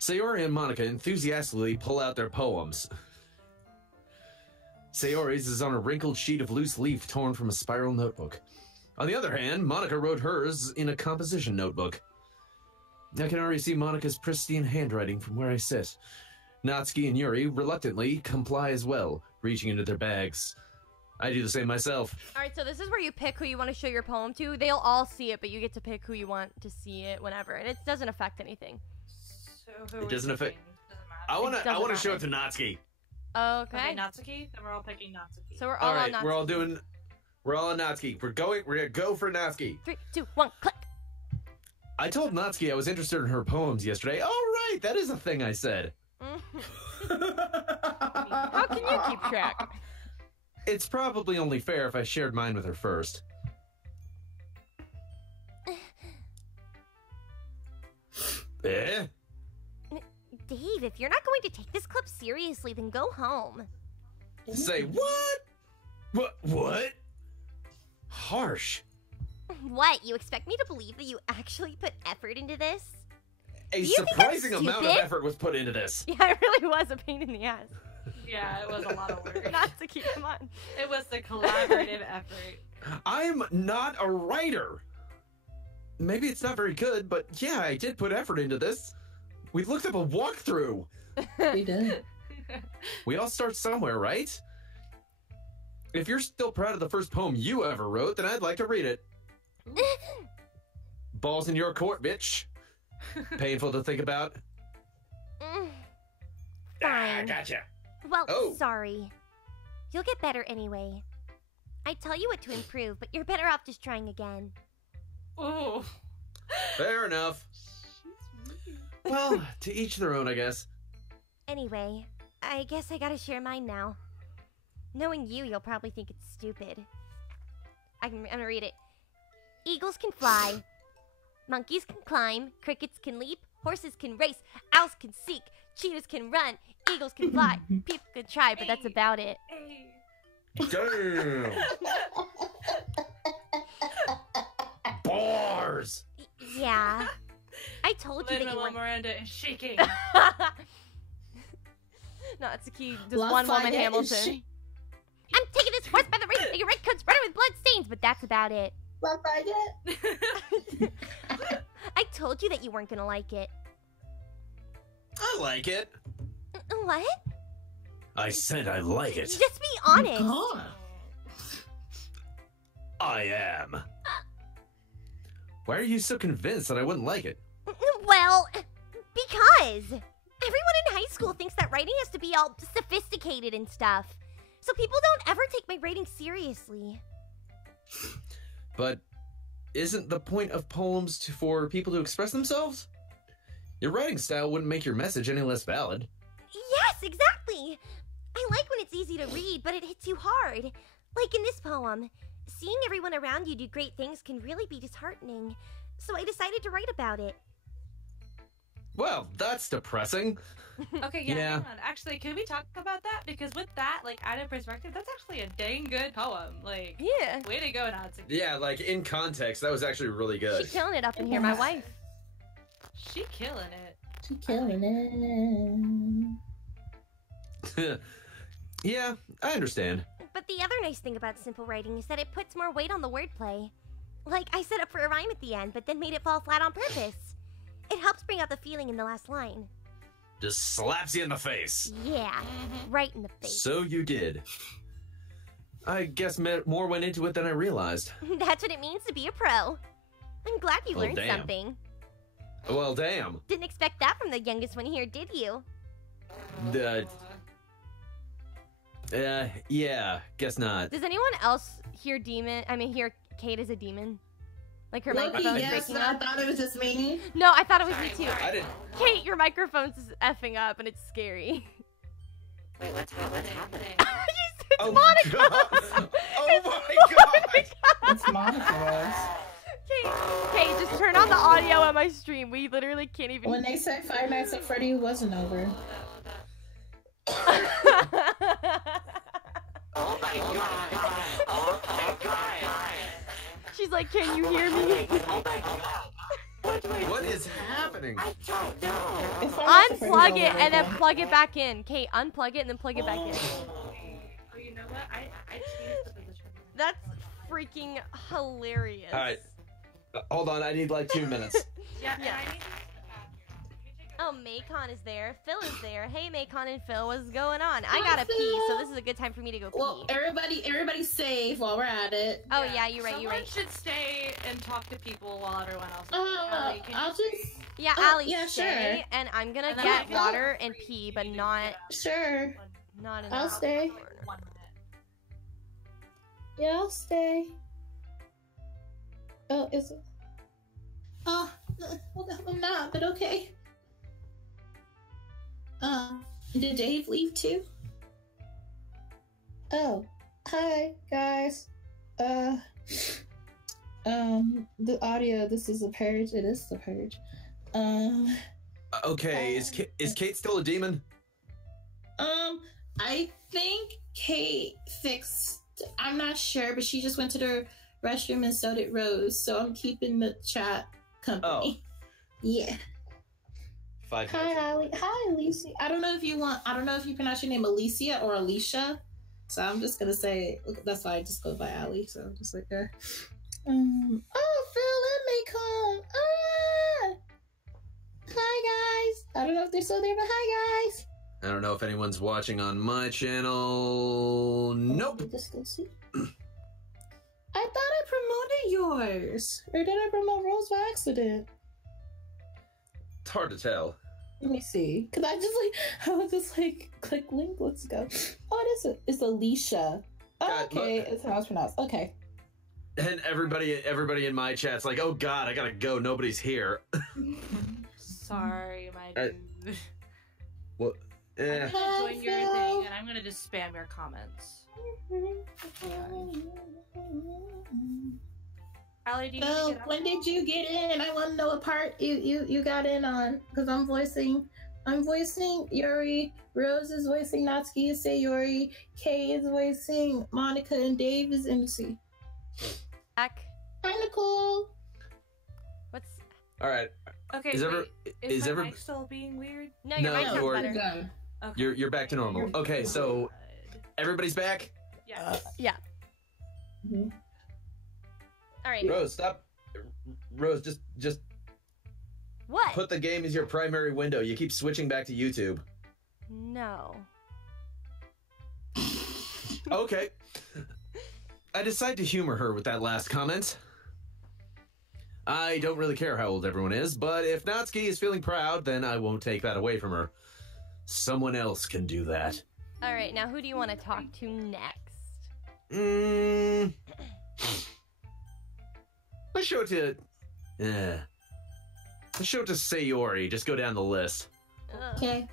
Sayori and Monica enthusiastically pull out their poems. Sayori's is on a wrinkled sheet of loose leaf torn from a spiral notebook. On the other hand, Monica wrote hers in a composition notebook. I can already see Monica's pristine handwriting from where I sit. Natsuki and Yuri reluctantly comply as well, reaching into their bags. I do the same myself. Alright, so this is where you pick who you want to show your poem to. They'll all see it, but you get to pick who you want to see it whenever. And it doesn't affect anything. So who It are doesn't we affect- picking? Doesn't matter. I want to show it to Natsuki. Okay. Okay, Natsuki? Then we're all picking Natsuki. So we're all All right, on we're all Natsuki. on Natsuki. We're gonna go for Natsuki. 3, 2, 1, click. I told Natsuki I was interested in her poems yesterday. Oh, right, that is a thing I said. How can you keep track? It's probably only fair if I shared mine with her first. Eh? Dave, if you're not going to take this club seriously, then go home. Say what? What? Harsh. What? You expect me to believe that you actually put effort into this? A You think I'm surprising amount of stupid? effort was put into this. Yeah, it really was a pain in the ass. Yeah, it was a lot of work. Natsuki, come on. It was the collaborative effort. I'm not a writer. Maybe it's not very good, but yeah, I did put effort into this. We looked up a walkthrough. We did. We all start somewhere, right? If you're still proud of the first poem you ever wrote, then I'd like to read it. Balls in your court, bitch. Painful to think about. Fine. Gotcha. Well, Oh. sorry. You'll get better anyway. I tell you what to improve, but you're better off just trying again. Ooh. Fair enough. Well, to each their own, I guess. Anyway, I guess I gotta share mine now. Knowing you, you'll probably think it's stupid. I'm gonna read it. Eagles can fly. Monkeys can climb. Crickets can leap. Horses can race. Owls can seek. Cheetahs can run. Eagles can fly. People can try, but that's about it. Hey. Damn. Bars. Yeah. I told you that you Lin-Manuel weren't... Miranda is shaking. No, it's a key. Just Lafayette one woman is Hamilton. I'm taking this horse by the reins. Your red coat's running with blood stains, but that's about it. I told you that you weren't gonna like it. I like it. What? I said I like it. Just be honest. God. I am. Why are you so convinced that I wouldn't like it? Well, because everyone in high school thinks that writing has to be all sophisticated and stuff. So people don't ever take my writing seriously. But isn't the point of poems for people to express themselves? Your writing style wouldn't make your message any less valid. Yes, exactly. I like when it's easy to read, but it hits you hard. Like in this poem. Seeing everyone around you do great things can really be disheartening. So I decided to write about it. Well, that's depressing. Okay, yeah, Yeah. hang on. Actually, can we talk about that? Because with that, like, added perspective, that's actually a dang good poem. Like, Yeah. way to go, Nazi. Yeah, like in context, that was actually really good. She's killing it up in here, my wife. She killing it. She killing it. Yeah, I understand. But the other nice thing about simple writing is that it puts more weight on the wordplay. Like, I set up for a rhyme at the end, but then made it fall flat on purpose. It helps bring out the feeling in the last line. Just slaps you in the face. Yeah, right in the face. So you did. I guess more went into it than I realized. That's what it means to be a pro. I'm glad you Well, learned damn. something. Well, damn. Didn't expect that from the youngest one here, did you? Yeah, guess not. Does anyone else hear hear Kate as a demon? Like her Loki, microphone's yes, breaking I up? thought it was just me. No, I thought it was me too. I didn't. Kate, your microphone's effing up and it's scary. Wait, what's happening? It's Oh, Monica! God. Oh my god! It's Monica. Kate, just turn on the audio on my stream. We literally can't even. When they said Five Nights at Freddy wasn't over. Oh my god! Oh my god! She's like, can you hear me? Oh my god! What is happening? I don't know. If Five Nights at Freddy's Unplug over, it and then okay. plug it back in. Kate, unplug it and then plug it back in. Oh, you know what? I changed the position. That's freaking hilarious. Alright. Hold on, I need like 2 minutes. Yeah, and Yeah. I need to. Oh, Maycon is there. Phil is there. Hey, Maycon and Phil, what's going on? I gotta pee, so this is a good time for me to go pee. Well, everybody save while we're at it. Oh, yeah, you're right, Someone you're right. should stay and talk to people while everyone else. Allie, can I'll you just Yeah, Oh, Allie, yeah, stay, sure. and I'm gonna And then get I can- water and pee, but not sure. in I'll the stay. corner. 1 minute. Yeah, I'll stay. Oh, is it? Oh, well, I'm not, but okay. Did Dave leave too? Oh, hi guys. The audio. This is the purge. It is the purge. Okay, is Kate still a demon? I think Kate fixed. I'm not sure, but she just went to the restroom and so did Rose. So I'm keeping the chat company. Yeah. 5 Hi, minutes. Ali. Hi, Alicia. I don't know if you pronounce your name Alicia or Alicia. So I'm just gonna say that's why I just go by Allie. So I'm just like, oh, Phil and Maycomb. Hi guys. I don't know if they're still there, but hi guys. I don't know if anyone's watching on my channel. Nope. Just go see. I thought I promoted yours, or did I promote Rose by accident? It's hard to tell. Let me see. Cause I was just like, click link. Let's go. Oh, it is. It's Alicia. Oh, God, okay, look. it's how it's pronounced. Okay. And everybody in my chat's like, oh God, I gotta go. Nobody's here. Sorry, my dude. Well, I'm gonna join your thing and I'm gonna just spam your comments. Allie, do you need to So get out when now? did you get in? I want to know what part you got in on, because I'm voicing Yuri, Rose is voicing Natsuki is Sayori, Kay is voicing Monica, and Dave is MC. Back. Hi Nicole. What's... all right. Okay, Is wait, is my every- mic still being weird? No, your No, mic sounds you're- better. Done. Okay. You're back to normal. Okay, so everybody's back. Yeah. Yeah. Mhm. All right. Rose, stop. Rose, just What? put the game as your primary window. You keep switching back to YouTube. No. Okay. I decide to humor her with that last comment. I don't really care how old everyone is, but if Natsuki is feeling proud, then I won't take that away from her. Someone else can do that. All right. Now, who do you want to talk to next? Let's show it to... let's show it to Sayori. Just go down the list. Ugh. Okay.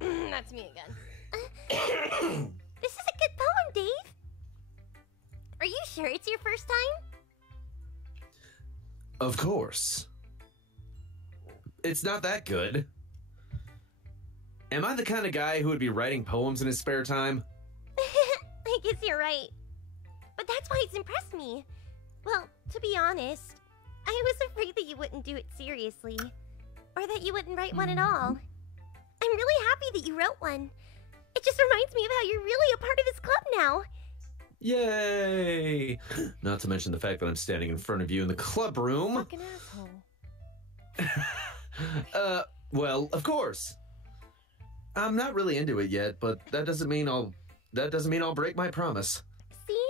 That's me again. This is a good poem, Dave. Are you sure it's your first time? Of course. It's not that good. Am I the kind of guy who would be writing poems in his spare time? I guess you're right. But that's why it's impressed me. Well, to be honest, I was afraid that you wouldn't do it seriously. Or that you wouldn't write one at all. I'm really happy that you wrote one. It just reminds me of how you're really a part of this club now. Yay! Not to mention the fact that I'm standing in front of you in the club room. Fucking asshole. Well, of course. I'm not really into it yet, but that doesn't mean I'll break my promise. See?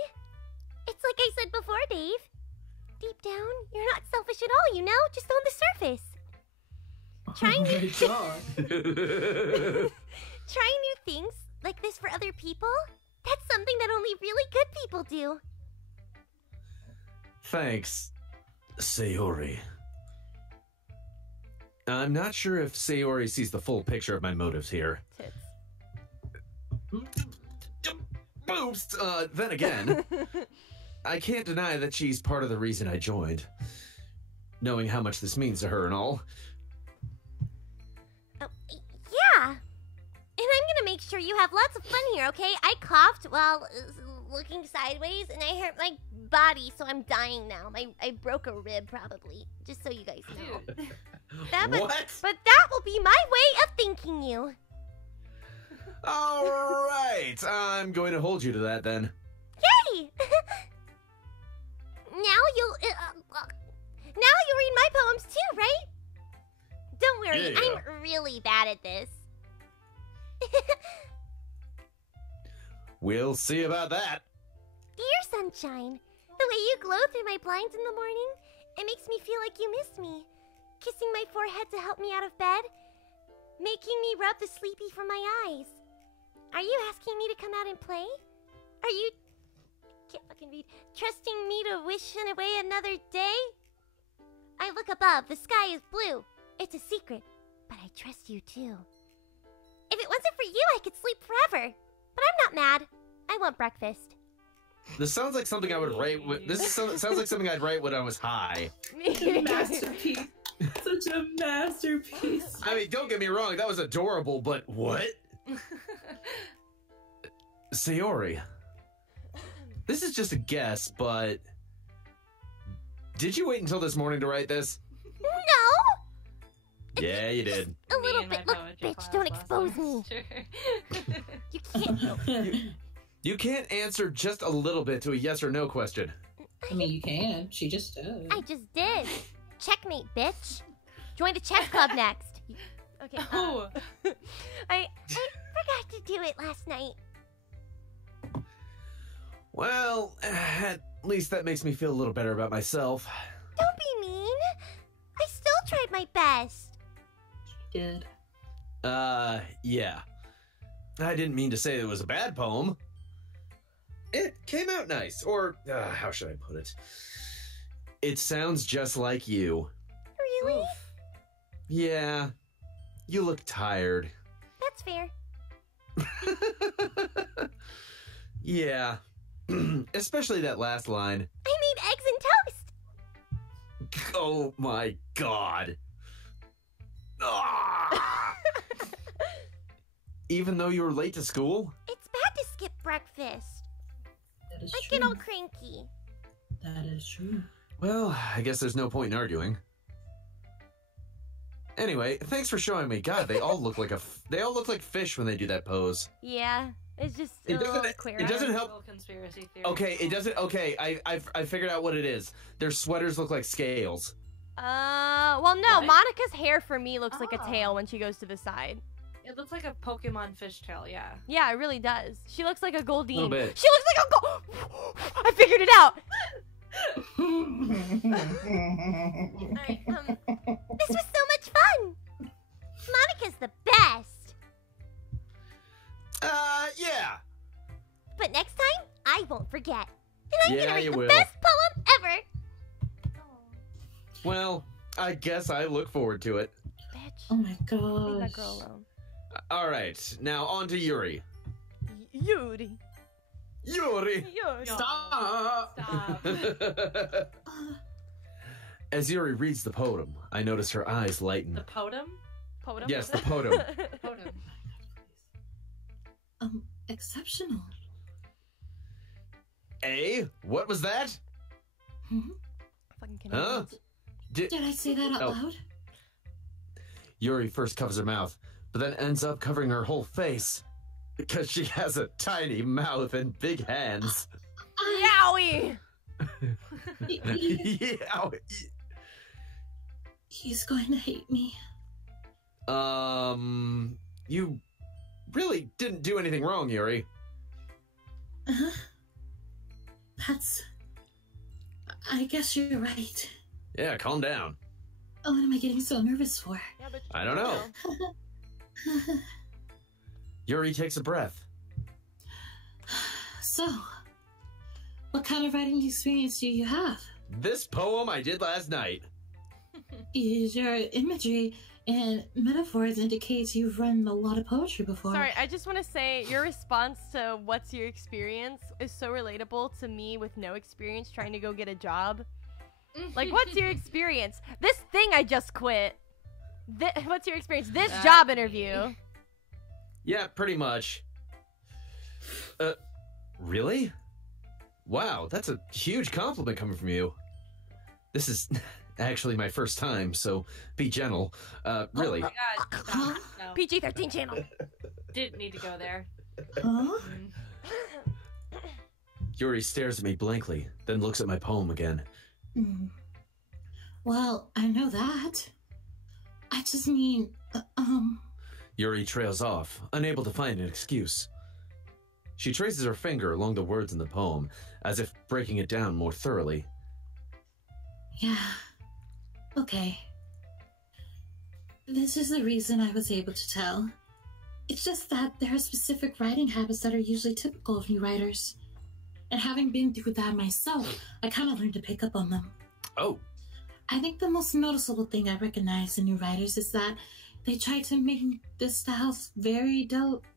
It's like I said before, Dave. Deep down, you're not selfish at all, you know? Just on the surface. Trying new trying new things like this for other people, that's something that only really good people do. Thanks, Sayori. I'm not sure if Sayori sees the full picture of my motives here. Tits. Boobs! Then again, I can't deny that she's part of the reason I joined. Knowing how much this means to her and all. Yeah. And I'm gonna make sure you have lots of fun here, okay? I coughed while looking sideways, and I hurt my body, so I'm dying now. I broke a rib, probably. Just so you guys know. Dude. What? But that will be my way of thanking you. Alright, I'm going to hold you to that then. Yay! Now you'll read my poems too, right? Don't worry, Yeah. I'm really bad at this. We'll see about that. Dear sunshine, the way you glow through my blinds in the morning, it makes me feel like you miss me. Kissing my forehead to help me out of bed, making me rub the sleepy from my eyes. Are you asking me to come out and play? Are you... can't fucking read. Trusting me to wish away another day? I look above, the sky is blue. It's a secret, but I trust you too. If it wasn't for you, I could sleep forever. But I'm not mad. I want breakfast. This sounds like something I would write. Sounds like something I'd write when I was high. Masterpiece. Such a masterpiece. I mean, don't get me wrong, that was adorable, but what? Sayori, this is just a guess, but did you wait until this morning to write this? No! Yeah, you did. A little Me in my bit. Look, poetry bitch, class don't last expose me. semester. You can't. You can't answer just a little bit to a yes or no question. I mean, you can. She just did. I just did. Checkmate, bitch. Join the chess club next. Okay. Oh. I forgot to do it last night. Well, at least that makes me feel a little better about myself. Don't be mean. I still tried my best. She did. Yeah. I didn't mean to say it was a bad poem. It came out nice, or how should I put it? It sounds just like you. Really? Yeah. You look tired. That's fair. Yeah. Especially that last line. I made eggs and toast. Oh my god. Ah! Even though you were late to school? It's bad to skip breakfast. That is I true. get all cranky. That is true. Well, I guess there's no point in arguing. Anyway, thanks for showing me. God, they all look like they all look like fish when they do that pose. Yeah, it's just It a little doesn't- queer. it doesn't help- Little conspiracy theory. Okay, it doesn't. Okay, I figured out what it is. Their sweaters look like scales. Well, no. What? Monica's hair for me looks like a Oh. tail when she goes to the side. It looks like a Pokemon fishtail, yeah. Yeah, it really does. She looks like a Goldeen. Little bit. She looks like a gold. I figured it out. Alright, this was so much fun. Monica's the best. Yeah. But next time, I won't forget. And I'm Yeah, gonna you write the will. best poem ever. Well, I guess I look forward to it. Bitch. Oh my Leave gosh. that girl alone. All right, now on to Yuri. Yuri. Yuri. Yuri. Stop. Stop. As Yuri reads the poem, I notice her eyes lighten. The Podum? Podum? Yes, the poem. Podum. Exceptional. What was that? Hmm? Fucking Huh? Canadians. Did I say that out Oh. loud? Yuri first covers her mouth, but then ends up covering her whole face. Because she has a tiny mouth and big hands. Yowie! Yeah. He's going to hate me. You really didn't do anything wrong, Yuri. Uh-huh. I guess you're right. Yeah, calm down. Oh, what am I getting so nervous for? Yeah, but I don't know. Yuri takes a breath. So, what kind of writing experience do you have? This poem I did last night. Your imagery and metaphors indicates you've written a lot of poetry before. Sorry, I just want to say your response to what's your experience is so relatable to me with no experience trying to go get a job. Like, what's your experience? This thing I just quit. What's your experience? This job interview. Yeah, pretty much. Really? Wow, that's a huge compliment coming from you. This is actually my first time, so be gentle. Really. Oh my god, stop. No. PG-13 channel. Didn't need to go there. Huh? Yuri stares at me blankly, then looks at my poem again. Well, I know that. I just mean, Yuri trails off, unable to find an excuse. She traces her finger along the words in the poem, as if breaking it down more thoroughly. yeah. Okay. This is the reason I was able to tell. It's just that there are specific writing habits that are usually typical of new writers. And having been through that myself, I kind of learned to pick up on them. Oh, I think the most noticeable thing I recognize in new writers is that they try to make the styles very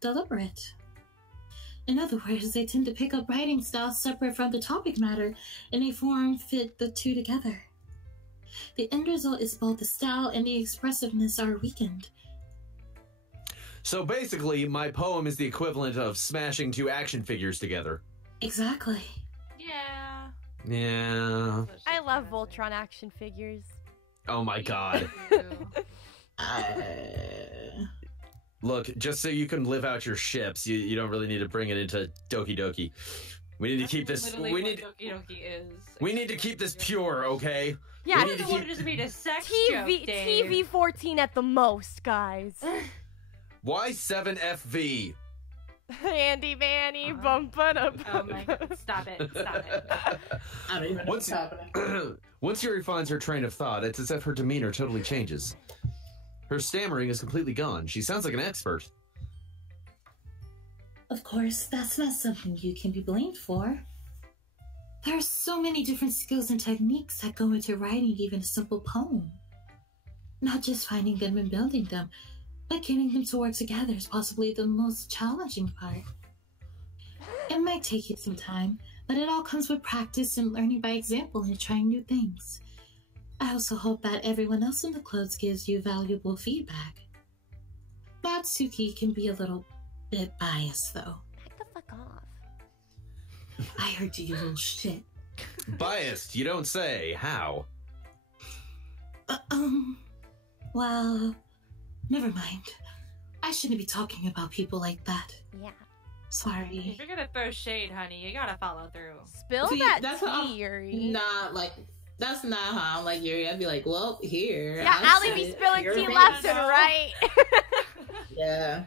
deliberate. In other words, they tend to pick up writing styles separate from the topic matter, and they form fit the two together. The end result is both the style and the expressiveness are weakened. so basically, my poem is the equivalent of smashing two action figures together. Exactly. Yeah. Yeah. I love Voltron action figures. Oh my god. Look, just so you can live out your ships, you don't really need to bring it into Doki Doki. We need to keep this. Literally We what need. Doki Doki is. We need to keep this pure, okay? Yeah, I We need don't to want keep. it to be a sex joke, TV Dave. TV 14 at the most, guys. Why 7FV? Handy Manny, bump it up. Oh my god, stop it, stop it. I don't even know what's happening. Once Yuri finds her train of thought, it's as if her demeanor totally changes. Her stammering is completely gone. She sounds like an expert. Of course, that's not something you can be blamed for. There are so many different skills and techniques that go into writing even a simple poem. Not just finding them and building them, but getting them to work together is possibly the most challenging part. It might take you some time, but it all comes with practice and learning by example and trying new things. I also hope that everyone else in the clubs gives you valuable feedback. Natsuki can be a little bit biased, though. Back the fuck off. I heard you, you little shit. Biased, you don't say. How? Well, never mind. I shouldn't be talking about people like that. Yeah. Sorry. If you're gonna throw shade, honey, you gotta follow through. Spill See, that that's how tea, I'm Yuri. Not like that's not how I'm like Yuri. I'd be like, well, here. Yeah, I'll Allie be sit. spilling You're tea right. left and right. Yeah.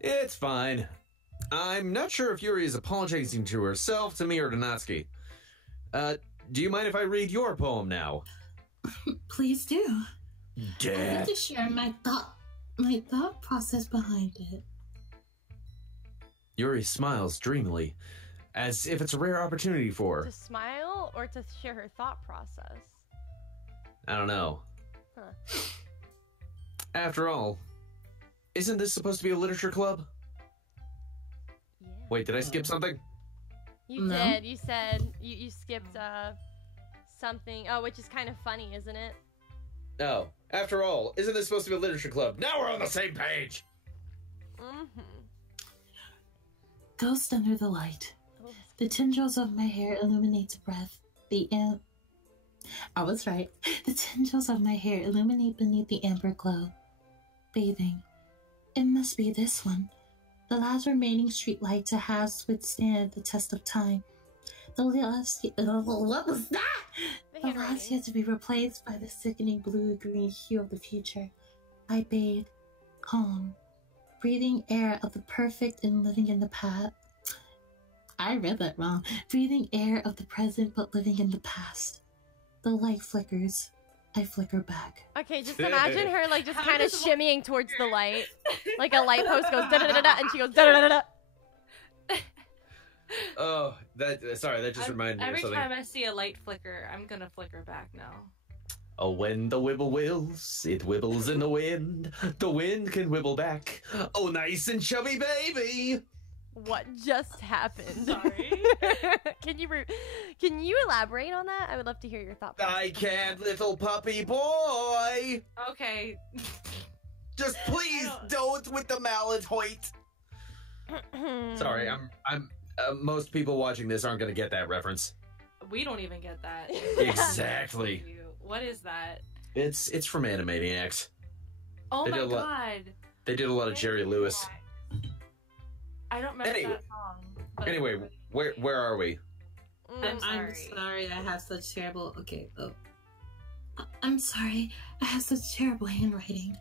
It's fine. I'm not sure if Yuri is apologizing to herself, to me, or to Natsuki. Do you mind if I read your poem now? Please do. I'd Dad. like to share my thought process behind it. Yuri smiles dreamily, as if it's a rare opportunity for To her. smile or to share her thought process? I don't know. Huh. After all, isn't this supposed to be a literature club? Yeah. Wait, did I skip something? You No. did. You said you skipped something. Oh, which is kind of funny, isn't it? No. After all, isn't this supposed to be a literature club? Now we're on the same page! Mm-hmm. Ghost under the light. The tendrils of my hair illuminate the breath. I was right. The tendrils of my hair illuminate beneath the amber glow. Bathing. It must be this one. The last remaining streetlight to have withstand the test of time. The last... what was that? The last yet to be replaced by the sickening blue-green hue of the future. I bathe, calm, breathing air of the perfect and living in the past. I read that wrong. Breathing air of the present but living in the past. The light flickers. I flicker back. Okay, just imagine her like just How kind of does shimmying towards the light, like a light post goes da da da da, and she goes da da da da. Oh, sorry, that just reminded me of Every something. time I see a light flicker, I'm gonna flicker back now. Oh, when the wibble wills, it wibbles in the wind. The wind can wibble back. Oh, nice and chubby baby. What just happened? Sorry. Can you elaborate on that? I would love to hear your thought. I can't, little puppy boy. Okay. Just please don't with the mallet hoit. Sorry, I'm. Most people watching this aren't gonna get that reference. We don't even get that. Exactly. What is that? It's from Animaniacs. Oh They my did a lot- god. They did a lot of Jerry Lewis. I don't remember Anyway. that song. but- Anyway, where are we? I'm I'm sorry. sorry. I have such terrible. Okay. Oh. I'm sorry. I have such terrible handwriting.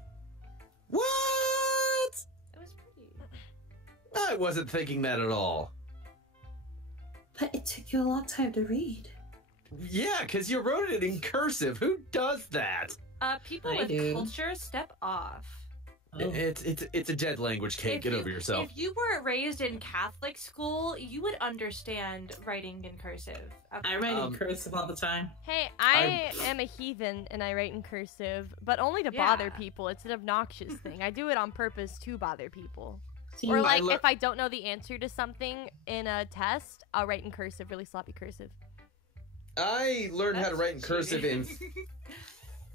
What? It was pretty. I wasn't thinking that at all. But it took you a long time to read. Yeah, because you wrote it in cursive. Who does that? People I with do. culture, step off. Oh. It's a dead language, Kate. Get over yourself. If you were raised in Catholic school, you would understand writing in cursive. I write in cursive all the time. Hey, I am a heathen and I write in cursive, but only to bother Yeah. people. It's an obnoxious thing. I do it on purpose to bother people. See, Or like lear- if I don't know the answer to something in a test, I'll write in cursive, really sloppy cursive. I learned how to write in cursive in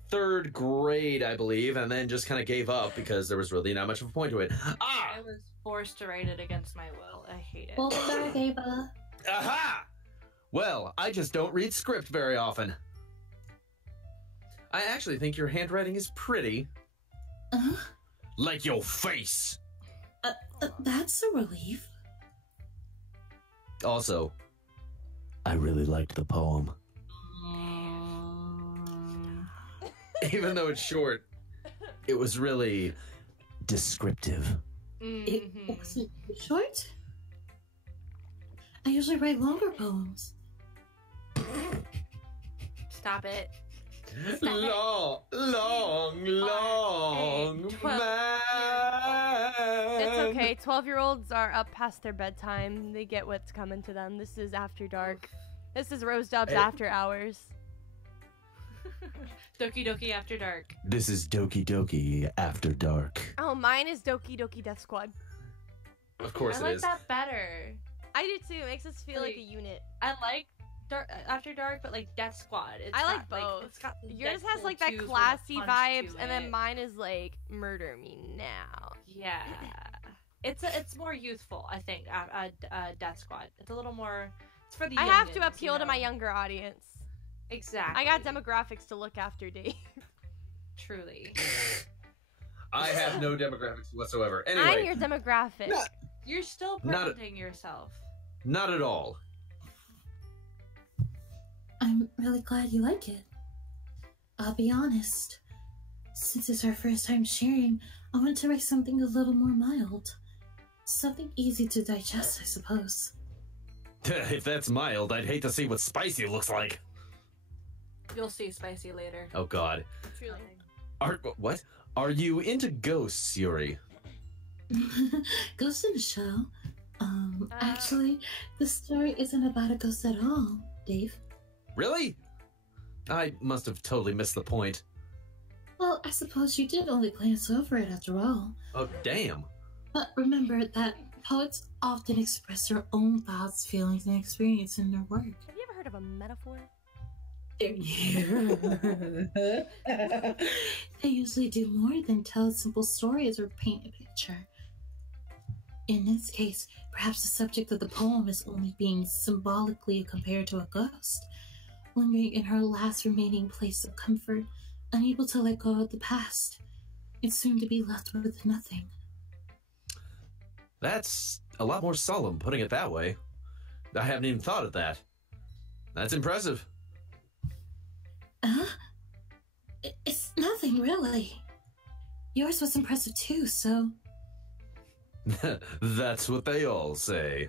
third grade, I believe, and then just kind of gave up because there was really not much of a point to it. Ah! I was forced to write it against my will. I hate it. Well, sorry, Ava. Aha! Well, I just don't read script very often. I actually think your handwriting is pretty. Like your face! That's a relief. Also, I really liked the poem. Even though it's short, it was really descriptive. It wasn't short. I usually write longer poems. Stop it. Long man. It's okay. 12-year-olds are up past their bedtime. They get what's coming to them. This is after dark. This is Rose Dub's after hours. Doki Doki After Dark. This is Doki Doki After Dark. Oh, mine is Doki Doki Death Squad. Of course I it like is. that better. I do too. It makes us feel like a unit. I like After Dark, but like Death Squad. I like both. It's got Yours has Deadpool like that 2 sort of classy punch vibes, to and then it. mine is like murder me now. Yeah, it's more youthful. I think. Death Squad. It's a little more. It's for the. I have to youngins, appeal you to my know? younger audience. Exactly. I got demographics to look after, Dave. Truly. I have no demographics whatsoever. Anyway, I'm your demographic. Not- You're still Not a- presenting yourself. not at all. I'm really glad you like it. I'll be honest. Since it's our first time sharing, I wanted to write something a little more mild. Something easy to digest, I suppose. If that's mild, I'd hate to see what spicy looks like. You'll see Spicy later. Oh God. Truly. What? Are you into ghosts, Yuri? Ghost in the Shell? Actually, the story isn't about a ghost at all, Dave. Really? I must have totally missed the point. Well, I suppose you did only glance over it after all. Oh, damn. But remember that poets often express their own thoughts, feelings, and experience in their work. Have you ever heard of a metaphor? They usually do more than tell simple stories or paint a picture. In this case, perhaps the subject of the poem is only being symbolically compared to a ghost, lingering in her last remaining place of comfort, unable to let go of the past, and soon to be left with nothing. That's a lot more solemn, putting it that way. I haven't even thought of that. That's impressive. It's nothing, really. Yours was impressive too, so... That's what they all say.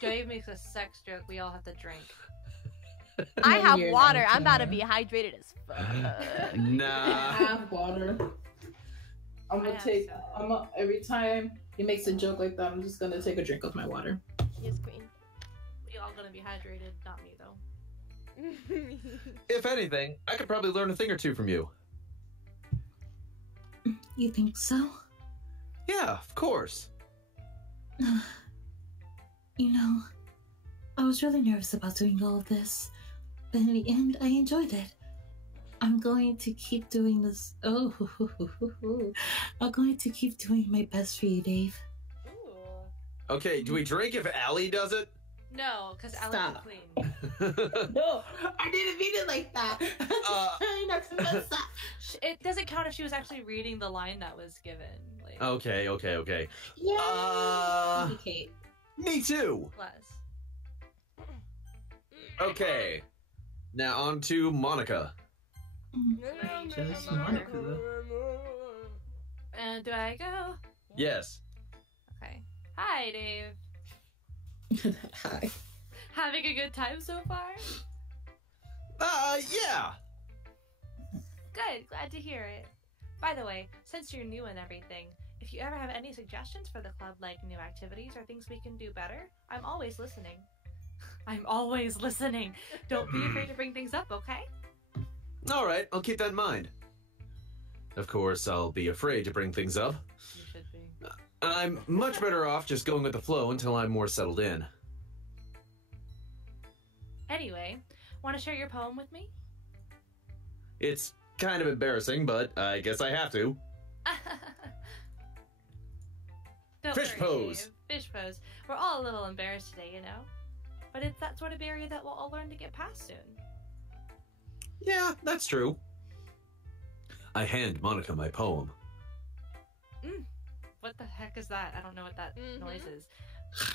Dave makes a sex joke. We all have to drink. I have You're water. not I'm about to gonna. be hydrated as fuck. Nah. Have water. I'm I gonna have take. some. Every time he makes a joke like that, I'm just gonna take a drink of my water. Yes, queen. We all gonna be hydrated. Not me though. If anything, I could probably learn a thing or two from you. You think so? Yeah, of course. You know, I was really nervous about doing all of this, but in the end, I enjoyed it. I'm going to keep doing this. Oh, I'm going to keep doing my best for you, Dave. Ooh. Okay, do we drink if Allie does it? No, because Alex Stop. is clean. No, I didn't mean it like that. I'm just trying not to mess up. It doesn't count if she was actually reading the line that was given. Like, Okay. Yeah. Kate. Me too. less. Okay. Now on to Monica. Just Monica. And do I go? Yes. Okay. Hi, Dave. Hi. Having a good time so far? Yeah. Good. Glad to hear it. By the way, since you're new and everything, if you ever have any suggestions for the club, like new activities or things we can do better, I'm always listening. I'm always listening. Don't be afraid to bring things up, okay? All right, I'll keep that in mind. Of course, I'll be afraid to bring things up. You should be. I'm much better off just going with the flow until I'm more settled in. Anyway, want to share your poem with me? It's kind of embarrassing, but I guess I have to. Don't Fish worry, pose. Dave. Fish pose. We're all a little embarrassed today, you know? But it's that sort of barrier that we'll all learn to get past soon. Yeah, that's true. I hand Monica my poem. What the heck is that? I don't know what that Mhm. noise is.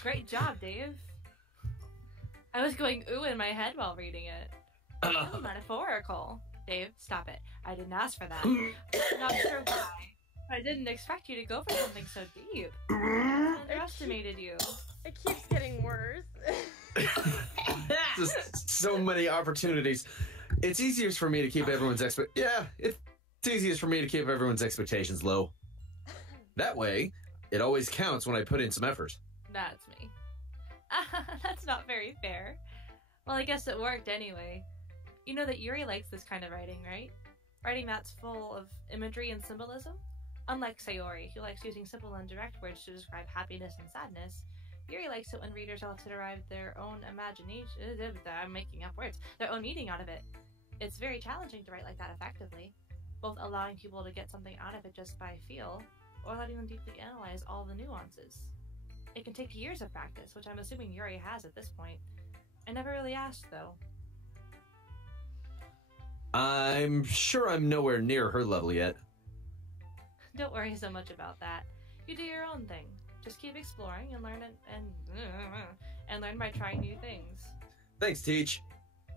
Great job, Dave. I was going ooh in my head while reading it. Ooh, metaphorical. Dave, stop it. I didn't ask for that. I'm not sure why. I didn't expect you to go for something so deep. I underestimated you. It keeps getting worse. Just so many opportunities. It's easiest for me to keep everyone's it's easiest for me to keep everyone's expectations low. That way, it always counts when I put in some effort. That's me. That's not very fair. Well, I guess it worked anyway. You know that Yuri likes this kind of writing, right? Writing that's full of imagery and symbolism? Unlike Sayori, who likes using simple and direct words to describe happiness and sadness, Yuri likes it when readers are to derive their own imagination. I'm making up words. Their own meaning out of it. It's very challenging to write like that effectively, both allowing people to get something out of it just by feel, or letting them deeply analyze all the nuances. It can take years of practice, which I'm assuming Yuri has at this point. I never really asked, though. I'm sure I'm nowhere near her level yet. Don't worry so much about that. You do your own thing. Just keep exploring and learn and learn by trying new things. Thanks, Teach.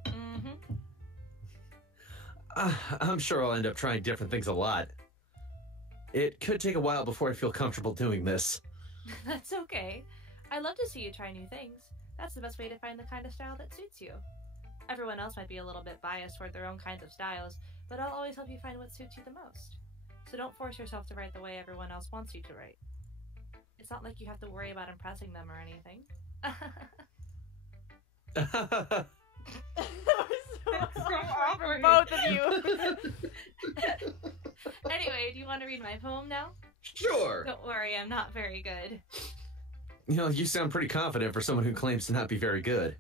Mm-hmm. I'm sure I'll end up trying different things a lot. It could take a while before I feel comfortable doing this. That's okay. I love to see you try new things. That's the best way to find the kind of style that suits you. Everyone else might be a little bit biased toward their own kinds of styles, but I'll always help you find what suits you the most. So don't force yourself to write the way everyone else wants you to write. It's not like you have to worry about impressing them or anything. For both of you. Anyway, do you want to read my poem now? Sure. Don't worry, I'm not very good. You know, you sound pretty confident for someone who claims to not be very good.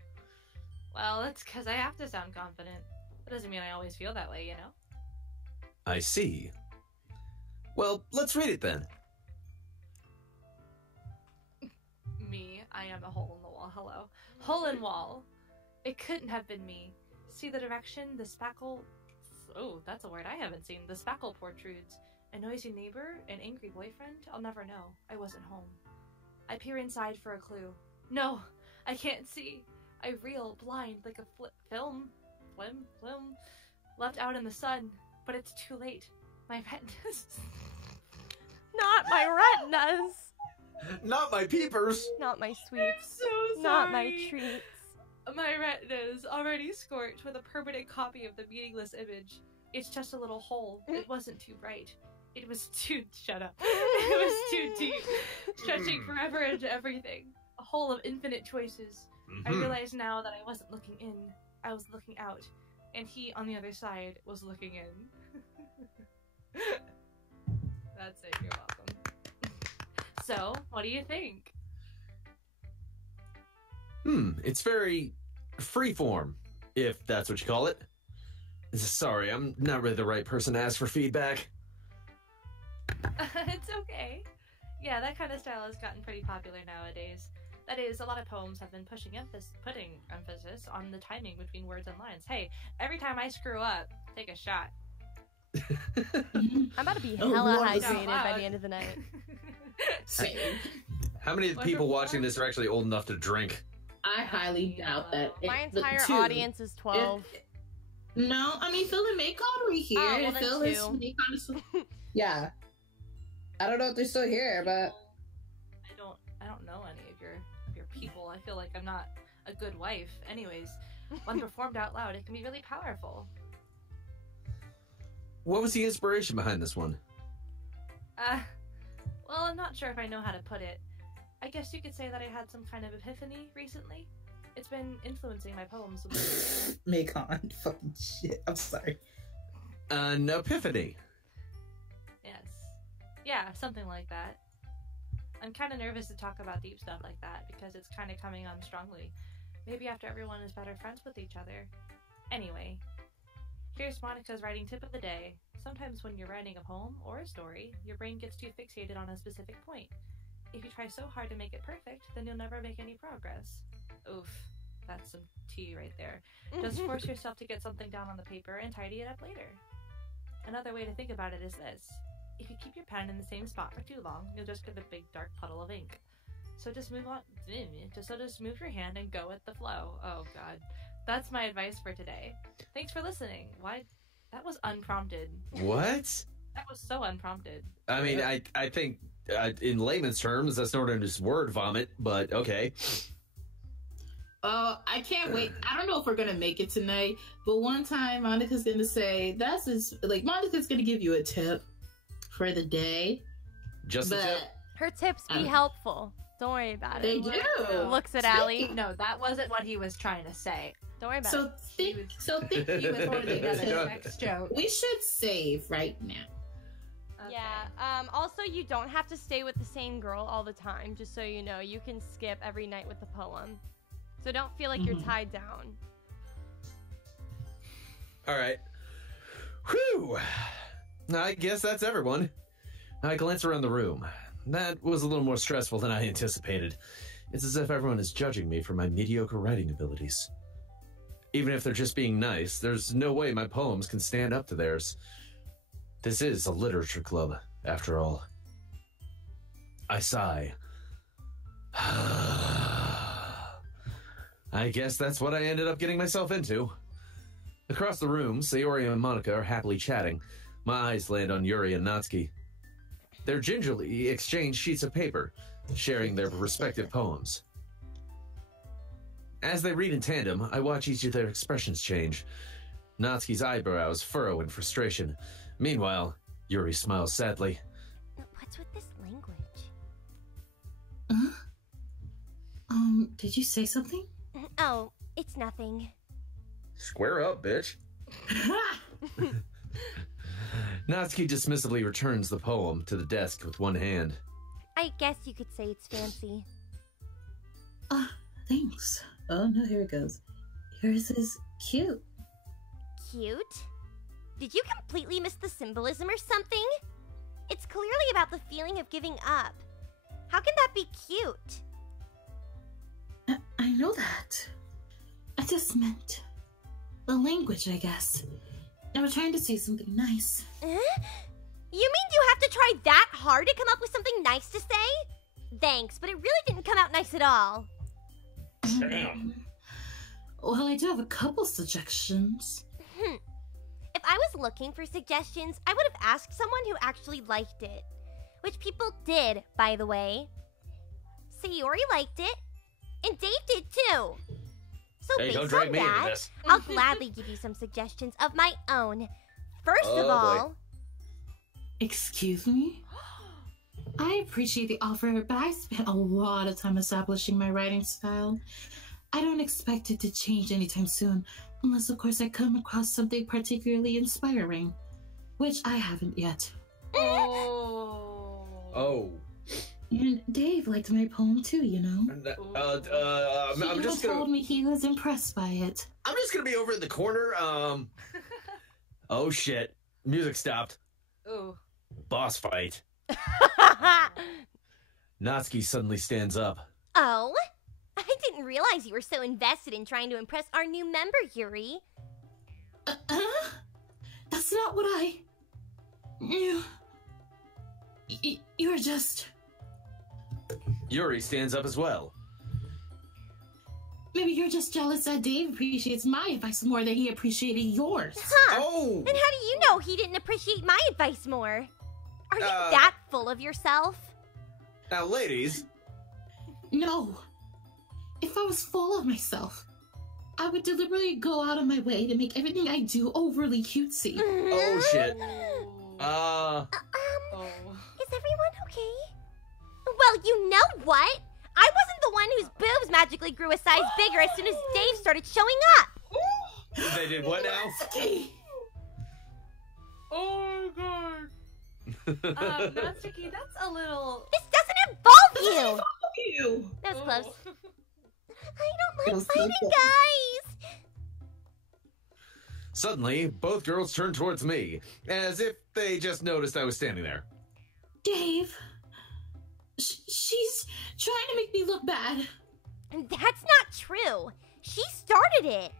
Well, it's because I have to sound confident. That doesn't mean I always feel that way, you know? I see. Well, let's read it then. Me, I am a hole in the wall. Hello. Hole in wall. It couldn't have been me. See the direction the spackle... Oh, that's a word I haven't seen. The spackle protrudes. A noisy neighbor? An angry boyfriend? I'll never know. I wasn't home. I peer inside for a clue. No, I can't see. I reel, blind, like a film, left out in the sun. But it's too late. My retinas... Not my retinas. Not my peepers. Not my sweets. So sorry. Not my treats. My retinas already scorched with a permanent copy of the meaningless image. It's just a little hole. It wasn't too bright. It was too... Shut up. It was too deep. Stretching forever into everything. A hole of infinite choices. I realize now that I wasn't looking in. I was looking out. And he, on the other side, was looking in. That's it. You're welcome. So, what do you think? It's very freeform, if that's what you call it. Sorry, I'm not really the right person to ask for feedback. It's okay. Yeah, that kind of style has gotten pretty popular nowadays. That is, a lot of poems have been putting emphasis on the timing between words and lines. Hey, every time I screw up, take a shot. I'm about to be hella Lord, hydrated by the end of the night. Same. How many people watching this are actually old enough to drink? I highly doubt that. My the entire two- audience is 12. No, I mean Phil and Macon were here. Oh, well, then Phil two. Macon is yeah. I don't know if they're still here, but I don't know any of your people. I feel like I'm not a good wife. Anyways, when performed out loud, it can be really powerful. What was the inspiration behind this one? Well, I'm not sure if I know how to put it. I guess you could say that I had some kind of epiphany recently. It's been influencing my poems. Macon, fucking shit. I'm sorry. An epiphany. Yes. Yeah, something like that. I'm kind of nervous to talk about deep stuff like that because it's kind of coming on strongly. Maybe after everyone is better friends with each other. Anyway, here's Monica's writing tip of the day. Sometimes when you're writing a poem or a story, your brain gets too fixated on a specific point. If you try so hard to make it perfect, then you'll never make any progress. Oof, that's some tea right there. Just force yourself to get something down on the paper and tidy it up later. Another way to think about it is this. If you keep your pen in the same spot for too long, you'll just get a big dark puddle of ink. So just move your hand and go with the flow. Oh god. That's my advice for today. Thanks for listening. Why? That was unprompted. What? That was so unprompted. I mean, I think in layman's terms, that's not just word vomit, but okay. I can't wait. I don't know if we're gonna make it tonight, but one time Monica's gonna say Monica's gonna give you a tip for the day. Just a tip? Her tips be helpful. Don't worry about They it. do. Looks at Allie. No, that wasn't what he was trying to say. Don't worry about So it. think He was holding another next joke. we should save right now. Okay. Yeah. Also, you don't have to stay with the same girl all the time. Just so you know, you can skip every night with the poem. So don't feel like you're tied down. All right. Whew. I guess that's everyone. I glance around the room. That was a little more stressful than I anticipated. It's as if everyone is judging me for my mediocre writing abilities. Even if they're just being nice, there's no way my poems can stand up to theirs. This is a literature club, after all. I sigh. I guess that's what I ended up getting myself into. Across the room, Sayori and Monica are happily chatting. My eyes land on Yuri and Natsuki. They're gingerly exchange sheets of paper, sharing their respective poems. As they read in tandem, I watch each of their expressions change. Natsuki's eyebrows furrow in frustration. Meanwhile, Yuri smiles sadly. What's with this language? Did you say something? Oh, it's nothing. Square up, bitch. Natsuki dismissively returns the poem to the desk with one hand. I guess you could say it's fancy. Thanks. Oh no, here it goes. Yours is cute. Cute? Did you completely miss the symbolism or something? It's clearly about the feeling of giving up. How can that be cute? I know that. I just meant the language, I guess. I was trying to say something nice. You mean you have to try that hard to come up with something nice to say? Thanks, but it really didn't come out nice at all. Damn. Well, I do have a couple suggestions. If I was looking for suggestions, I would have asked someone who actually liked it. Which people did, by the way. Sayori liked it, and Dave did too. So Hey, based don't drag on me into that, this. I'll gladly give you some suggestions of my own. First Oh, of boy. all, Excuse me? I appreciate the offer, but I spent a lot of time establishing my writing style. I don't expect it to change anytime soon, unless of course I come across something particularly inspiring, which I haven't yet. Oh. And Dave liked my poem too, you know. I'm He just told gonna. me he was impressed by it. I'm just gonna be over in the corner. Oh shit! Music stopped. Ooh. Boss fight. Natsuki suddenly stands up. oh, I didn't realize you were so invested in trying to impress our new member, Yuri. That's not what I... You're just... Yuri stands up as well. Maybe you're just jealous that Dave appreciates my advice more than he appreciated yours. Huh. Oh! And how do you know he didn't appreciate my advice more? Are you Uh, that full of yourself? Now, ladies. No. If I was full of myself, I would deliberately go out of my way to make everything I do overly cutesy. Oh shit. Oh. Is everyone okay? Well, you know what? I wasn't the one whose boobs magically grew a size bigger as soon as Dave started showing up. They did what now? Oh my god. Natsuki, that's a little. This doesn't involve you. You. That was close. Oh. I don't like Those fighting, people. guys. Suddenly, both girls turned towards me, as if they just noticed I was standing there. Dave, she's trying to make me look bad. That's not true. She started it.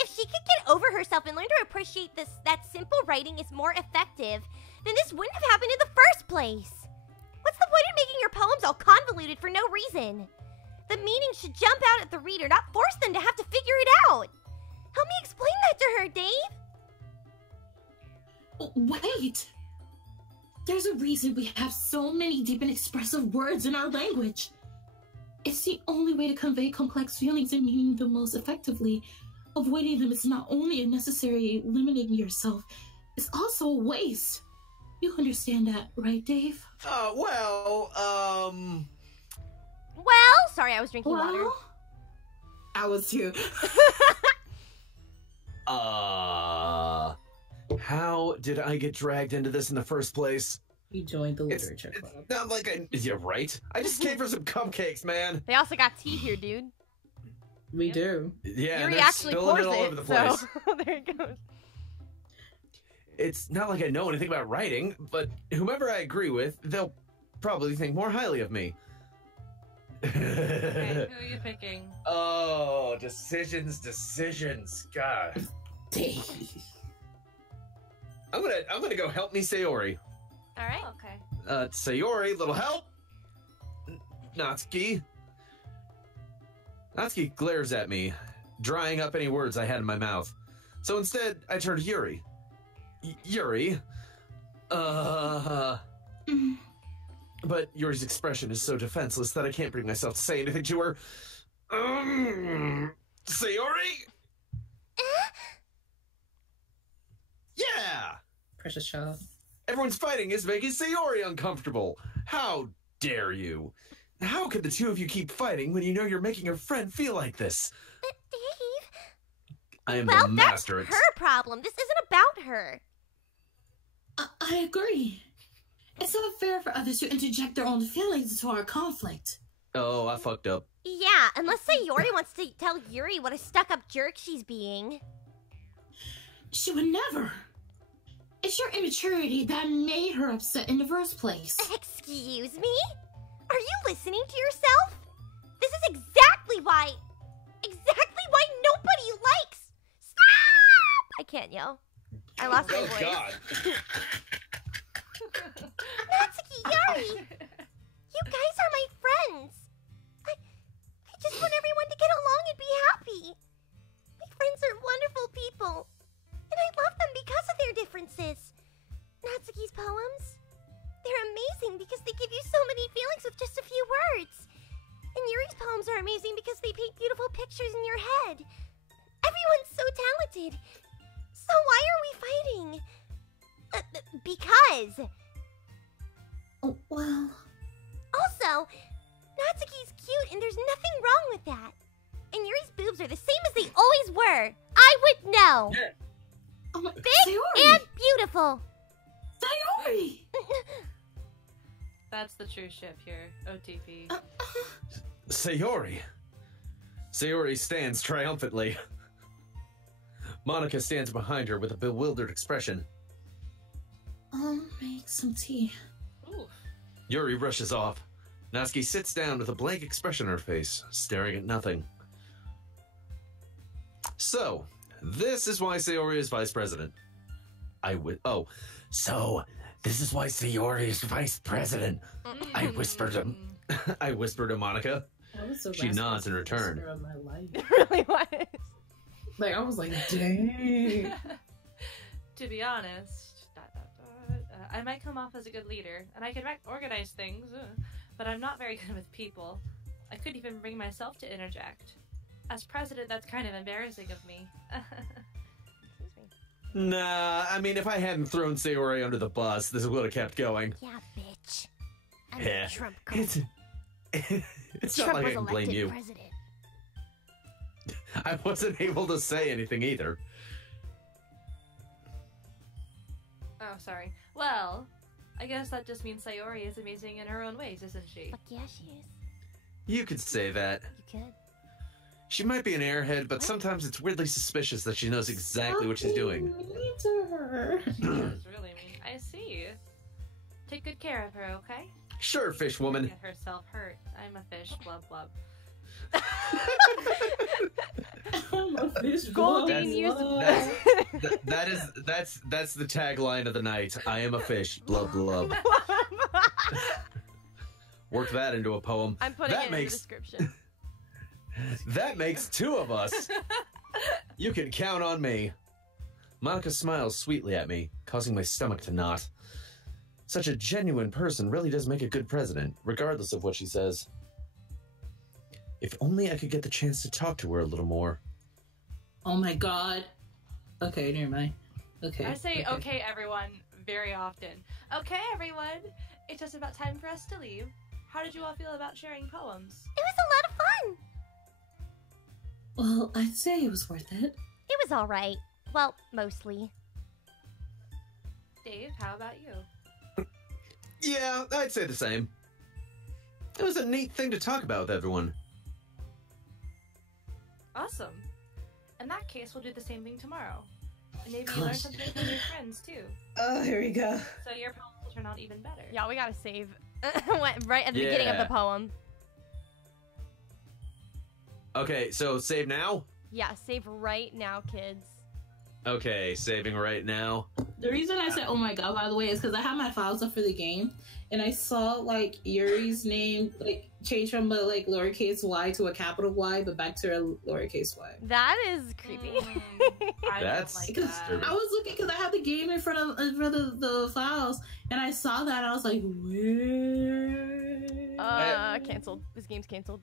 If she she could get over herself and learn to appreciate that simple writing is more effective, then this wouldn't have happened in the first place. What's the point of making your poems all convoluted for no reason? The meaning should jump out at the reader, not force them to have to figure it out. Help me explain that to her, Dave. Wait! There's a reason we have so many deep and expressive words in our language. It's the only way to convey complex feelings and meaning the most effectively. Avoiding them is not only unnecessary, limiting yourself, it's also a waste. You understand that, right, Dave? Well, Sorry, I was drinking water. I was too. how did I get dragged into this in the first place? You joined the literature club. It's not like you're right. I just came for some cupcakes, man. They also got tea here, dude. We do. Yeah, Yuri they're actually spilling pours it all it, over the place. so there it goes. It's not like I know anything about writing, but whomever I agree with, they'll probably think more highly of me. Okay, who are you picking? Oh, decisions. God. Dave. I'm gonna go help me Sayori. All right. Okay. Sayori, little help. Natsuki. Natsuki glares at me, drying up any words I had in my mouth. So instead, I turn to Yuri. Yuri. But Yuri's expression is so defenseless that I can't bring myself to say anything to her. Sayori? Yeah! Precious child. Everyone's fighting is making Sayori uncomfortable. How dare you? How could the two of you keep fighting when you know you're making your friend feel like this? Dave. I am Well, the that's master at... her problem. This isn't about her. I agree. It's not fair for others to interject their own feelings into our conflict. Oh, I fucked up. Yeah, unless Sayori wants to tell Yuri what a stuck-up jerk she's being. She would never. It's your immaturity that made her upset in the first place. Excuse me? Are you listening to yourself? This is exactly why nobody likes. Stop! I can't yell. I lost my voice. God. Natsuki, Yuri! You guys are my friends. I just want everyone to get along and be happy. My friends are wonderful people. And I love them because of their differences. Natsuki's poems, they're amazing because they give you so many feelings with just a few words. And Yuri's poems are amazing because they paint beautiful pictures in your head. Everyone's so talented. So why are we fighting? Because. Oh, well... Also, Natsuki's cute and there's nothing wrong with that. And Yuri's boobs are the same as they always were. I would know. Yeah. Big Sayori! and beautiful. Sayori! That's the true ship here. OTP. Sayori. Sayori stands triumphantly. Monica stands behind her with a bewildered expression. I'll make some tea. Ooh. Yuri rushes off. Natsuki sits down with a blank expression on her face, staring at nothing. So, this is why Sayori is vice president. So this is why Sayori is vice president. I whispered to Monica. That was the She best nods in return. sister of my life. It really was. Like, I was like, dang. To be honest, I might come off as a good leader, and I can organize things, but I'm not very good with people. I couldn't even bring myself to interject. As president, that's kind of embarrassing of me. Nah, I mean, if I hadn't thrown Sayori under the bus, this would have kept going. Yeah, bitch. I'm Yeah. a Trump girl. It's not Trump like I was can blame elected you. president. I wasn't able to say anything either. Oh, sorry. Well, I guess that just means Sayori is amazing in her own ways, isn't she? Fuck yeah, she is. You could say that. You could. She might be an airhead, but sometimes it's weirdly suspicious that she knows exactly what she's doing. Mean to her. That's really mean. I see. Take good care of her, okay? Sure, fish woman. Get herself hurt. I'm a fish. Blub blub. I'm a fish Goldine used. That's the tagline of the night. I am a fish. Blub blub. Work that into a poem. I'm putting it in the description. That makes 2 of us. You can count on me. Monica smiles sweetly at me, causing my stomach to knot. Such a genuine person really does make a good president, regardless of what she says. If only I could get the chance to talk to her a little more. Oh my god. Okay, never mind. Okay. I say okay everyone very often. Okay everyone, it's just about time for us to leave. How did you all feel about sharing poems? It was a lot of fun. Well, I'd say it was worth it. It was all right. Well, mostly. Dave, how about you? Yeah, I'd say the same. It was a neat thing to talk about with everyone. Awesome. In that case, we'll do the same thing tomorrow. And maybe you learn something from your friends, too. Oh, here we go. So your poems will turn out even better. Yeah, we gotta save. Right at the beginning of the poem. Okay, so save now? Yeah, save right now, kids. Okay, saving right now. The reason I said, oh my god, by the way, is because I have my files up for the game, and I saw, like, Yuri's name, like, change from, like, lowercase y to a capital Y, but back to a lowercase y. That is creepy. That's like disturbing. I was looking, because I had the game in front of the files, and I saw that, and I was like, where? Canceled. This game's canceled.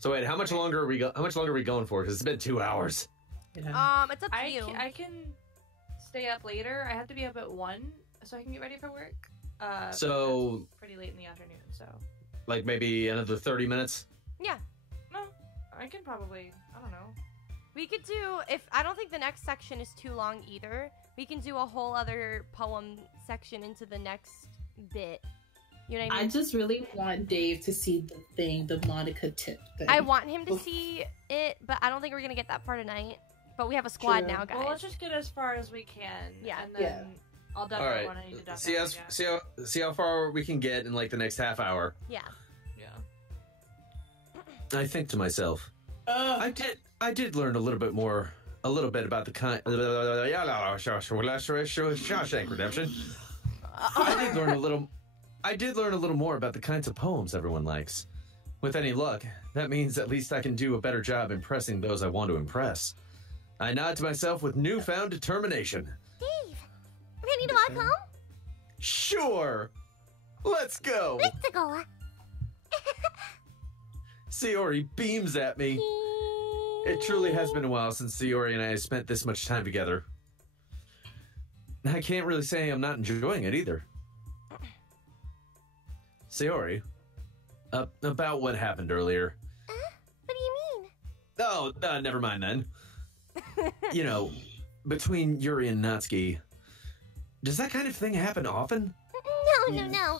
So wait, how much longer are we going for? Because it's been 2 hours. Yeah. It's up to you. I can stay up later. I have to be up at 1 so I can get ready for work. So it's pretty late in the afternoon, so like maybe another 30 minutes? Yeah. no, I can probably, I don't know. We could do, I don't think the next section is too long either, we can do a whole other poem section into the next bit. You know what I mean? I just really want Dave to see the thing, the Monica tip thing. I want him to see it, but I don't think we're going to get that far tonight. But we have a squad True. now, guys. Well, let's just get as far as we can. Yeah. And then I'll dump All out right. when I need to dump See out again. how far we can get in like the next half hour. Yeah. Yeah. I think to myself, I did learn a little bit about the kind. Shawshank Redemption. I did learn a little more about the kinds of poems everyone likes. With any luck, that means at least I can do a better job impressing those I want to impress. I nod to myself with newfound determination. Dave, ready to walk home? Sure! Let's go! Let's go. Sayori beams at me. It truly has been a while since Sayori and I have spent this much time together. I can't really say I'm not enjoying it either. Sayori, about what happened earlier. What do you mean? Oh, never mind then. You know, between Yuri and Natsuki, does that kind of thing happen often? No.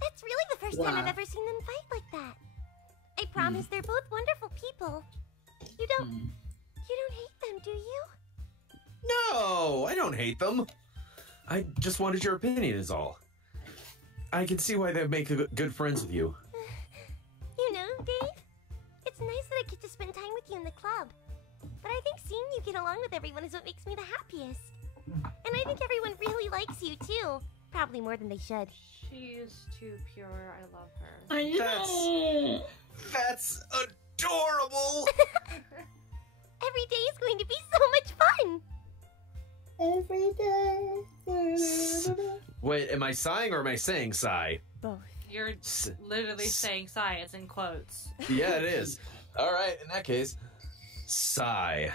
That's really the first time I've ever seen them fight like that. I promise they're both wonderful people. You don't hate them, do you? No, I don't hate them. I just wanted your opinion is all. I can see why they make good friends with you. You know, Dave, it's nice that I get to spend time with you in the club. But I think seeing you get along with everyone is what makes me the happiest. And I think everyone really likes you, too. Probably more than they should. She is too pure. I love her. I know. That's adorable! Every day is going to be so much fun! Every day. Wait, am I sighing or am I saying sigh? Both. You're literally saying sigh. It's in quotes. Yeah, it is. All right, in that case, sigh.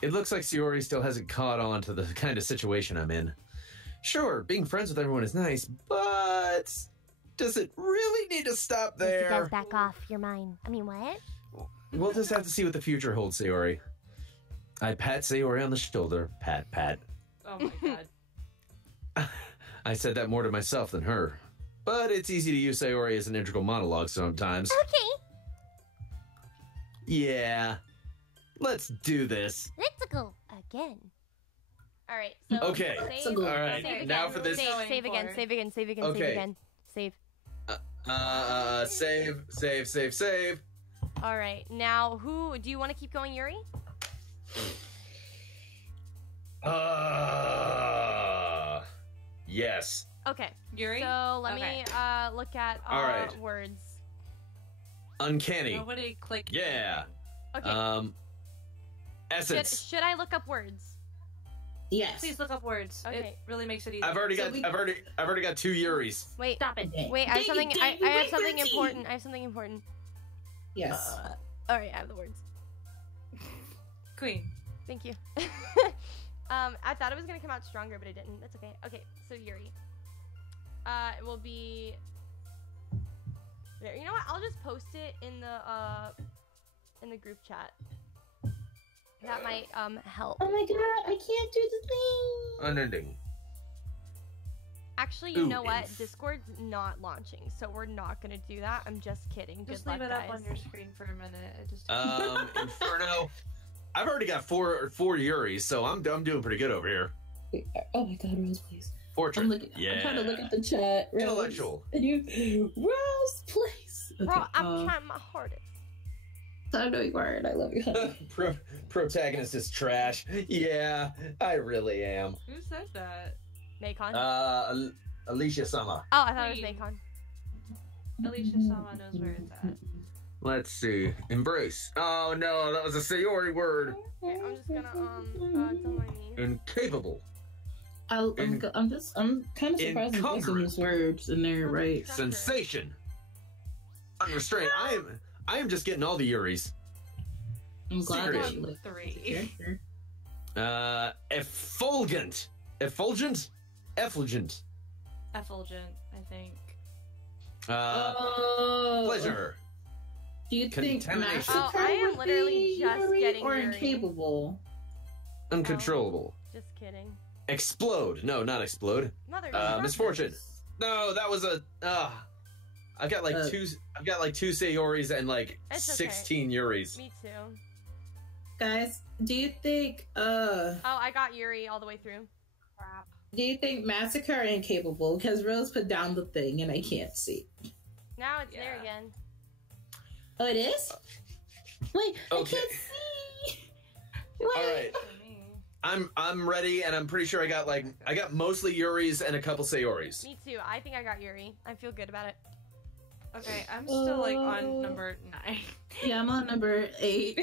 It looks like Sayori still hasn't caught on to the kind of situation I'm in. Sure, being friends with everyone is nice, but does it really need to stop Yes, it does there? back off. You're mine. I mean, what? We'll just have to see what the future holds, Sayori. I pat Sayori on the shoulder. Pat, pat. Oh my god. I said that more to myself than her. But it's easy to use Sayori as an integral monologue sometimes. Okay, Yeah. Let's do this. let's go again. Alright, so Okay. save, All right, save now again, for this- Save again, Going save again, save again, Okay. save again. Save. Save. All right. Now, who do you want to keep going, Yuri? Yes. Okay. Yuri? So let Okay. me look at All right. words. Uncanny. Nobody click. Yeah. Okay. Essence. Should I look up words? Yes. Please look up words. Okay. It really makes it easy. I've already got 2 Yuris. Wait. Stop it. Wait. I have something. I have wait, something 13. important. I have something important. Yes. All right. I have the words. Queen. Thank you. I thought it was gonna come out stronger, but it didn't. That's okay. Okay. So Yuri. It will be. There. You know what? I'll just post it in the group chat. That might help. Oh my god, I can't do the thing. Unending. Actually, you Ooh, know what? inf- Discord's not launching, so we're not gonna do that. I'm just kidding. Just Good leave luck, it up guys. on your screen for a minute. It just. Inferno. I've already got four Yuris, so I'm doing pretty good over here. Wait, oh my god, Rose, please. Portrait. I'm trying to look at the chat. Rose. Intellectual. And you, Rose, please. Okay, Bro, I'm trying my hardest. I know you are, and I love you. Protagonist is trash. Yeah, I really am. Who said that? Nacon. Alicia Sama. Oh, I thought it was Queen. Nacon. Alicia Sama knows where it's at. Let's see. Embrace. Oh no, that was a Sayori word. Okay, I'm just gonna tell my niece. Incapable. I'm kind of surprised I'm guessing Incongruous. these words in there, right? Sensation. Unrestrained. I am just getting all the Yuris. I'm glad Secret. that you like the 3. character. Effulgent. Effulgent? Effulgent. Effulgent, I think. Pleasure. Do you think Contamination. massacre Oh, I am would literally be just Yuri getting or Yuri. incapable? Uncontrollable. Just kidding. Explode. No, not explode. Mother. Misfortune. No, that was a. I've got like two. I've got like 2 Sayoris and like It's okay. 16 Yuris. Me too. Guys, do you think Oh, I got Yuri all the way through. Crap. do you think massacre or incapable? Because Rose put down the thing and I can't see. Now it's there Yeah. again. Oh, it is? Wait, Okay. I can't see. Wait. All right. For me. I'm ready, and I'm pretty sure I got mostly Yuris and a couple Sayoris. Me too. I think I got Yuri. I feel good about it. Okay, I'm still like on number 9. Yeah, I'm on number 8.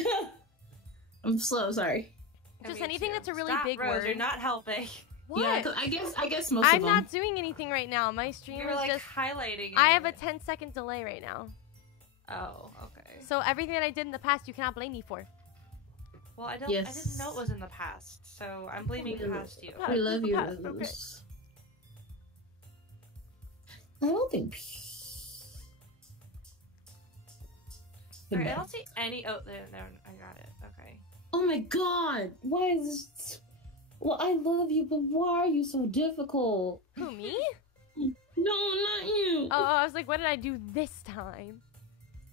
I'm slow, sorry. Just Me anything too. that's a really Stop, big Rose, word. You're not helping. What? Yeah, I guess most I'm of them. not doing anything right now. My stream You're is like just. highlighting. I have a it. 10-second delay right now. Oh, okay. So everything that I did in the past, you cannot blame me for. Well, I Yes. didn't know it was in the past, so I'm blaming We- past you. We love you, Okay. Rose. I don't think. Alright, I don't see any. Oh, there, I got it. Okay. Oh my god! Why is this? Well, I love you, but why are you so difficult? Who, me? No, not you. Oh, I was like, what did I do this time?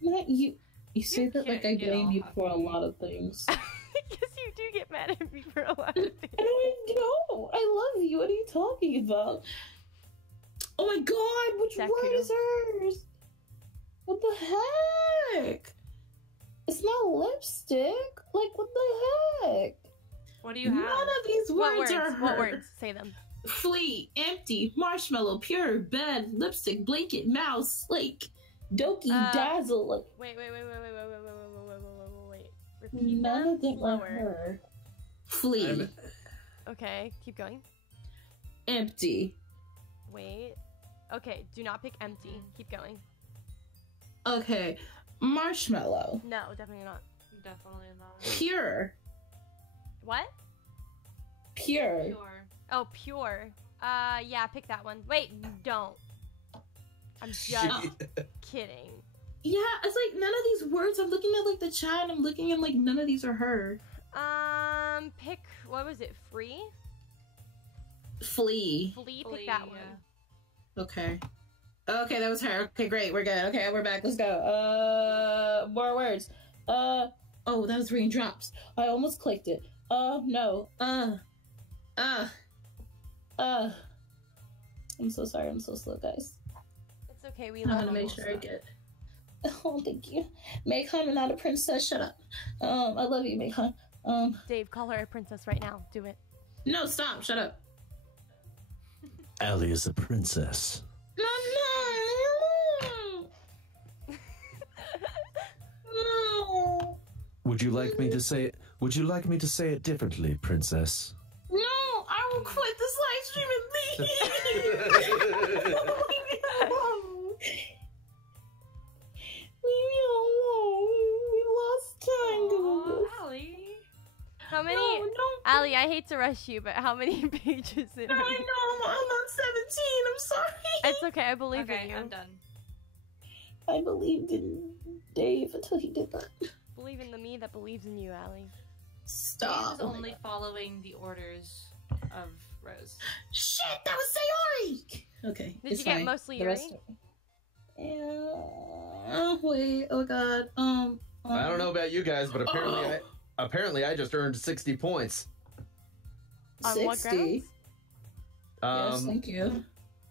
Not you. You say You that like I can't get blame all you for a happy. lot of things. Because you do get mad at me for a lot of I things. don't. I love you. What are you talking about? Oh my god! Which Deku. word is hers? What the heck? It's not lipstick. Like what the heck? What do you None have? of these What words words? are her. What words? Say them. Flea, empty, marshmallow, pure, bed, lipstick, blanket, mouse, lake, doki, dazzle. Like, Wait. Repeat none them of them slower. are her. Flea, Okay, keep going. empty. Wait. Okay, do not pick empty. Keep going. Okay, marshmallow, No, definitely not. Definitely not. pure, What? pure. Pure. Oh, pure. Yeah, pick that one. Wait, don't. I'm just kidding. Yeah, it's like none of these words. I'm looking at like the chat. And I'm looking and like none of these are her. Pick, what was it? Free? Flea. Flea, pick Flea, that one. yeah. Okay. Okay, that was her. Okay, great. We're good. Okay, we're back. Let's go. More words. Oh, that was raindrops. I almost clicked it. No. I'm so sorry. I'm so slow, guys. It's okay, we I'm love gonna make you. sure I get. Oh, thank you. Maycon, I'm not a princess. Shut up. I love you, Maycon. Dave, call her a princess right now. Do it. No, stop. Shut up. Allie is a princess. No. No. Would you like me to say it? Would you like me to say it differently, princess? No, I will quit this live stream and leave. Leave me alone. Leave me alone. We lost time. Aw, Allie. How many? No. Allie, I hate to rush you, but how many pages in I are know, you? I'm on 17. I'm sorry. It's okay. I believe Okay, in you. I'm done. I believed in Dave until he did that. Believe in the me that believes in you, Allie. Stop. Dave is only following the orders of Rose. Shit, that was Sayori! Okay. Did it's you get fine. mostly The rest Yuri? wait, oh god. I don't know about you guys, but apparently I just earned 60 points. On what 60. grounds? Yes, thank you.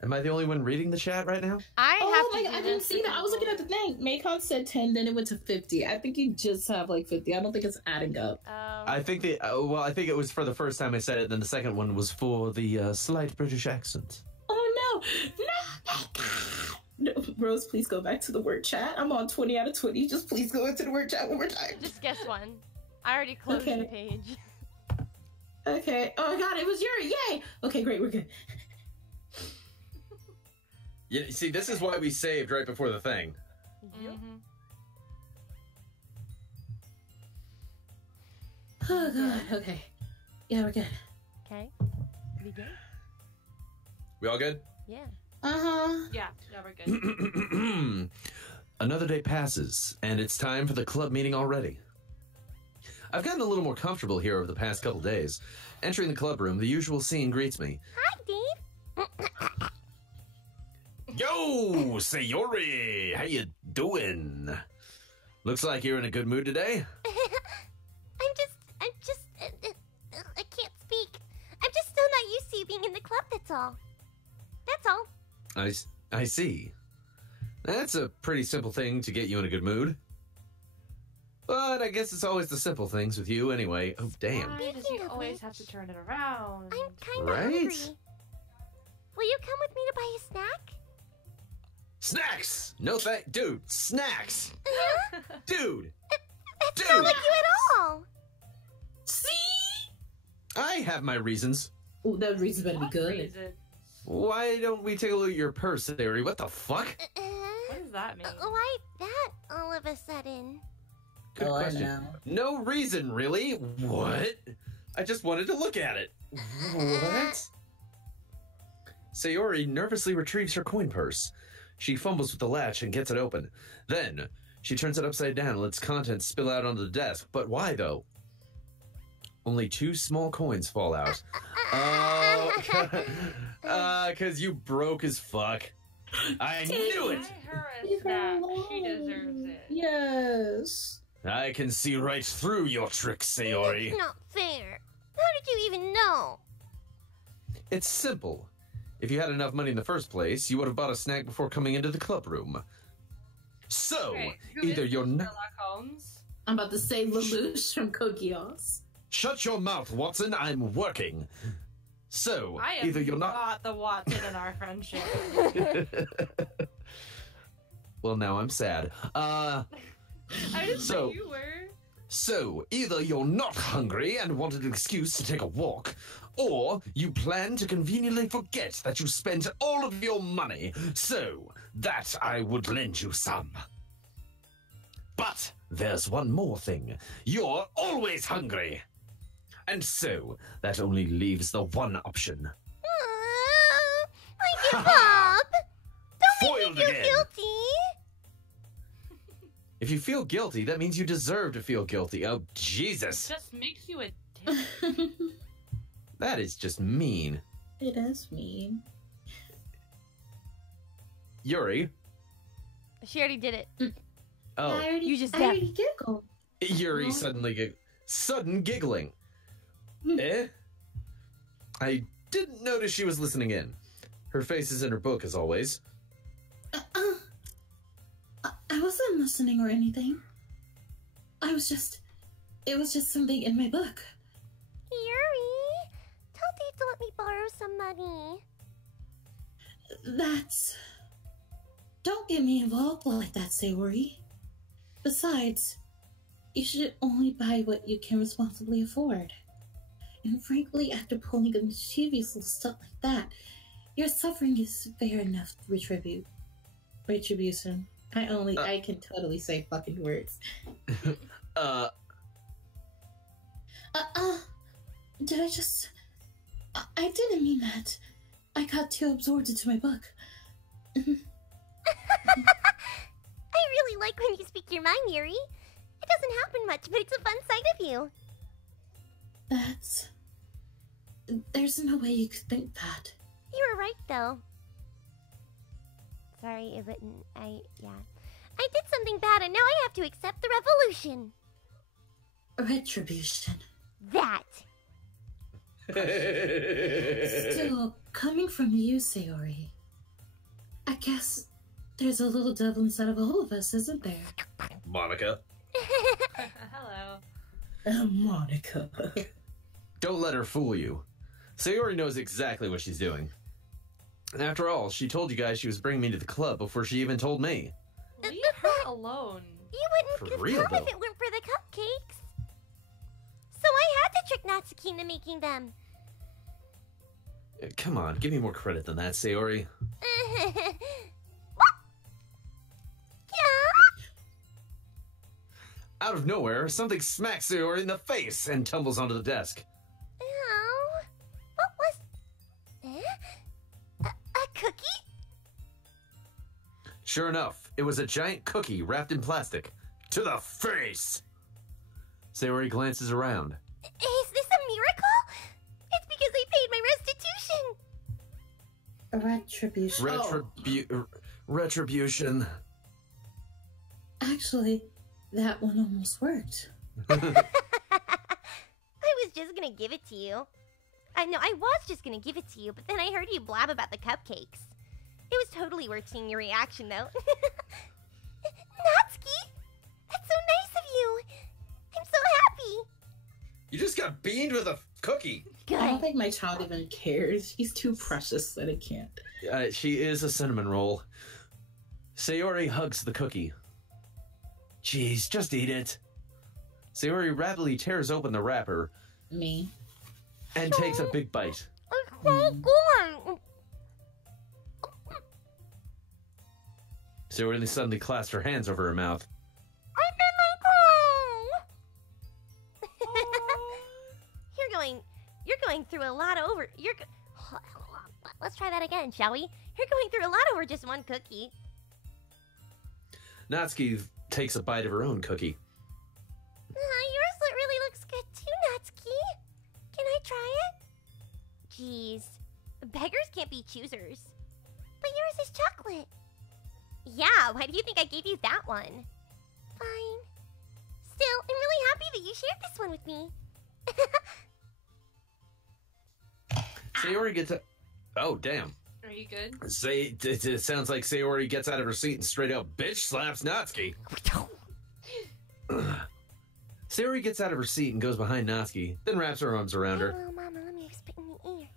Am I the only one reading the chat right now? I Oh have my to god, do I didn't this see for that. I was looking people. at the thing. Maycon said 10, then it went to 50. I think you just have like 50. I don't think it's adding up. I think I think it was for the first time I said it, and then the second one was for the slight British accent. Oh no! No, Rose, please go back to the word chat. I'm on 20 out of 20. Just please go into the word chat one more time. Just guess one. I already closed Okay. the page. Okay. Oh god, it was Yuri. Yay! Okay, great. We're good. Yeah, see, this is why we saved right before the thing. Mm-hmm. Oh god. Okay. Yeah, we're good. Okay. We good? We all good? Yeah. Yeah, we're good. Another day passes, and it's time for the club meeting already. I've gotten a little more comfortable here over the past couple days. Entering the club room, the usual scene greets me. Hi, Dave. Yo, Sayori, how you doing? Looks like you're in a good mood today. I'm just, I can't speak. I'm just still not used to you being in the club, that's all. That's all. I see. That's a pretty simple thing to get you in a good mood. But I guess it's always the simple things with you anyway. Oh, damn. Why does he always have to turn it around? I'm kind of Right? hungry. Will you come with me to buy a snack? Snacks! No dude, snacks! Dude! That's not like you at all. See? I have my reasons. Oh, that reason better be What good. reason? Why don't we take a look at your purse, Sayori? What the fuck? What does that mean? Why that all of a sudden? Good Oh, I question. know. No reason, really? What? I just wanted to look at it. What? Sayori nervously retrieves her coin purse. She fumbles with the latch and gets it open. Then, she turns it upside down and lets contents spill out onto the desk. But why, though? Only 2 small coins fall out. Oh, because you broke as fuck. I knew it! Buy her a Leave her snack. alone. She deserves it. Yes. I can see right through your trick, Sayori. It's not fair. How did you even know? It's simple. If you had enough money in the first place, you would have bought a snack before coming into the club room. So, Wait, who either is you're not... Sherlock Holmes? I'm about to say Lelouch from Code Geass. Shut your mouth, Watson. I'm working. So, I am either you're not... the Watson in our friendship. Well, now I'm sad. I didn't So- say you were. So, either you're not hungry and wanted an excuse to take a walk, or you plan to conveniently forget that you spent all of your money, so that I would lend you some. But there's one more thing. You're always hungry. And so, that only leaves the one option. I give up. Don't Foiled make me feel again. guilty. If you feel guilty, that means you deserve to feel guilty. Oh, Jesus. Just makes you a dick. That is just mean. It is mean. She Yuri. already did it. Oh, You just I deaf. already giggled. Yuri No. suddenly sudden giggling. Eh? I didn't notice she was listening in. Her face is in her book, as always. I wasn't listening or anything. It was just something in my book. Yuri, tell Dave to let me borrow some money. Don't get me involved like that, Sayori. Besides, you should only buy what you can responsibly afford. And frankly, after pulling a mischievous little stuff like that, your suffering is fair enough retribution. I can totally say fucking words. I didn't mean that. I got too absorbed into my book. I really like when you speak your mind, Yuri. It doesn't happen much, but it's a fun side of you. There's no way you could think that. You were right, though. Sorry, it wouldn't. I did something bad, and now I have to accept the revolution. Retribution. That. Still, coming from you, Sayori, I guess there's a little devil inside of all of us, isn't there? Monica. Hello. Monica. Don't let her fool you. Sayori knows exactly what she's doing. After all, she told you guys she was bringing me to the club before she even told me. Leave her alone. You wouldn't For have real, come if though. it weren't for the cupcakes. So I had to trick Natsuki into making them. Come on, give me more credit than that, Sayori. Yeah? Out of nowhere, something smacks Sayori in the face and tumbles onto the desk. Oh, what was... A cookie? Sure enough, it was a giant cookie wrapped in plastic. To the face! Sayori glances around. Is this a miracle? It's because I paid my restitution. Retribution. Retribution. Actually, that one almost worked. I was just gonna give it to you. I was just gonna give it to you, but then I heard you blab about the cupcakes. It was totally worth seeing your reaction, though. Natsuki! That's so nice of you! I'm so happy! You just got beamed with a cookie. I don't Good. think my child even cares. She's too precious that it can't. She is a cinnamon roll. Sayori hugs the cookie. Jeez, just eat it. Sayori rapidly tears open the wrapper Me. and takes a big bite. It's so good! Sayori suddenly clasps her hands over her mouth. I did my thing! You're going through a lot over... Let's try that again, shall we? You're going through a lot over just one cookie. Natsuki takes a bite of her own cookie. Yours really looks good too, Natsuki. Can I try it? Jeez. Beggars can't be choosers. But yours is chocolate. Yeah, why do you think I gave you that one? Fine. Still, I'm really happy that you shared this one with me. Sayori gets a... Oh, damn. Are you good? It sounds like Sayori gets out of her seat and straight up bitch slaps Natsuki. Sayori gets out of her seat and goes behind Natsuki, then wraps her arms around her. Oh, Mama, let me spit in the ear.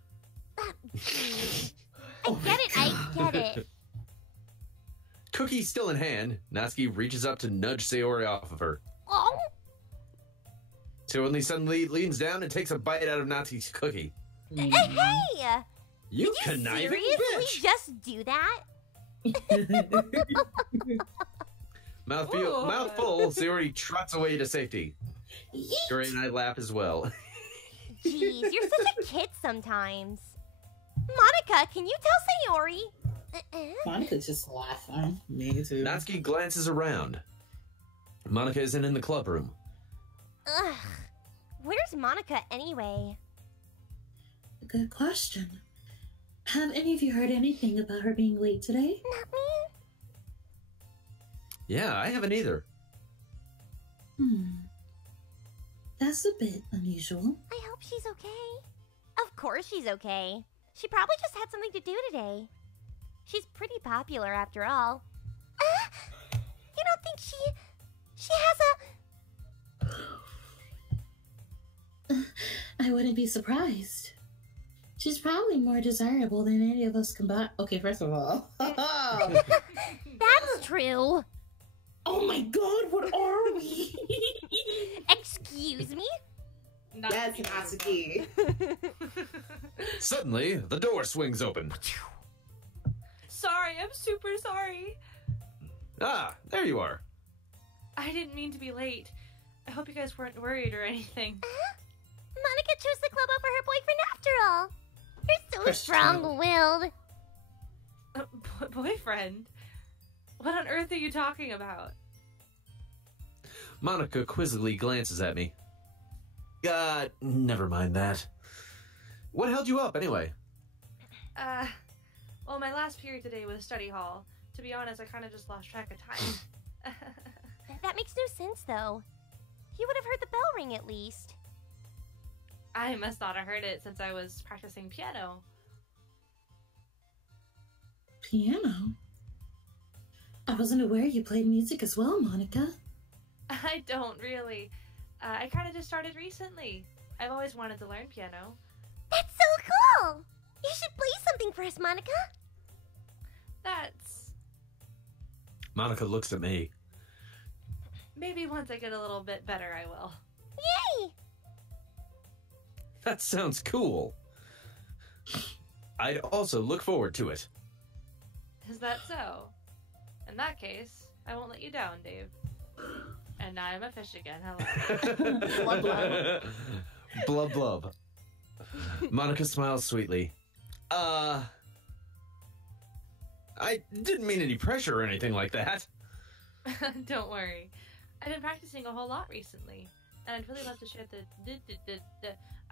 I get it, I get it. Cookie still in hand, Natsuki reaches up to nudge Sayori off of her. Oh, Sayori suddenly leans down and takes a bite out of Natsuki's cookie. hey! You Did you conniving seriously bitch! just do that? Mouthful, Sayori trots away to safety. Yuri and I laugh as well. Jeez, you're such a kid sometimes. Monica, can you tell Sayori? Monica's just laughing. Me too. Natsuki glances around. Monica isn't in the club room. Ugh. Where's Monica anyway? Good question. Have any of you heard anything about her being late today? Not me? Yeah, I haven't either. That's a bit unusual. I hope she's okay. Of course she's okay. She probably just had something to do today. She's pretty popular after all. You know think she has a... I wouldn't be surprised. She's probably more desirable than any of us combined. Okay, first of all. That's true. Oh my god, what are we? Excuse me? That's Natsuki. Suddenly, the door swings open. Sorry, I'm super sorry. Ah, there you are. I didn't mean to be late. I hope you guys weren't worried or anything. Monica chose the club over her boyfriend after all. You're so That's strong-willed. Boyfriend? What on earth are you talking about? Monica quizzically glances at me. Never mind that. What held you up, anyway? Well, my last period today was study hall. To be honest, I kind of just lost track of time. That makes no sense, though. You would have heard the bell ring at least. I must not have heard it since I was practicing piano. Piano? I wasn't aware you played music as well, Monica. I don't really. I kind of just started recently. I've always wanted to learn piano. That's so cool! You should play something for us, Monica. That's... Monica looks at me. Maybe once I get a little bit better, I will. Yay! That sounds cool. I'd also look forward to it. Is that so? In that case, I won't let you down, Dave. And now I'm a fish again. Hello. Blub, blub. Blub blub. Monica smiles sweetly. I didn't mean any pressure or anything like that. Don't worry. I've been practicing a whole lot recently, and I'd really love to share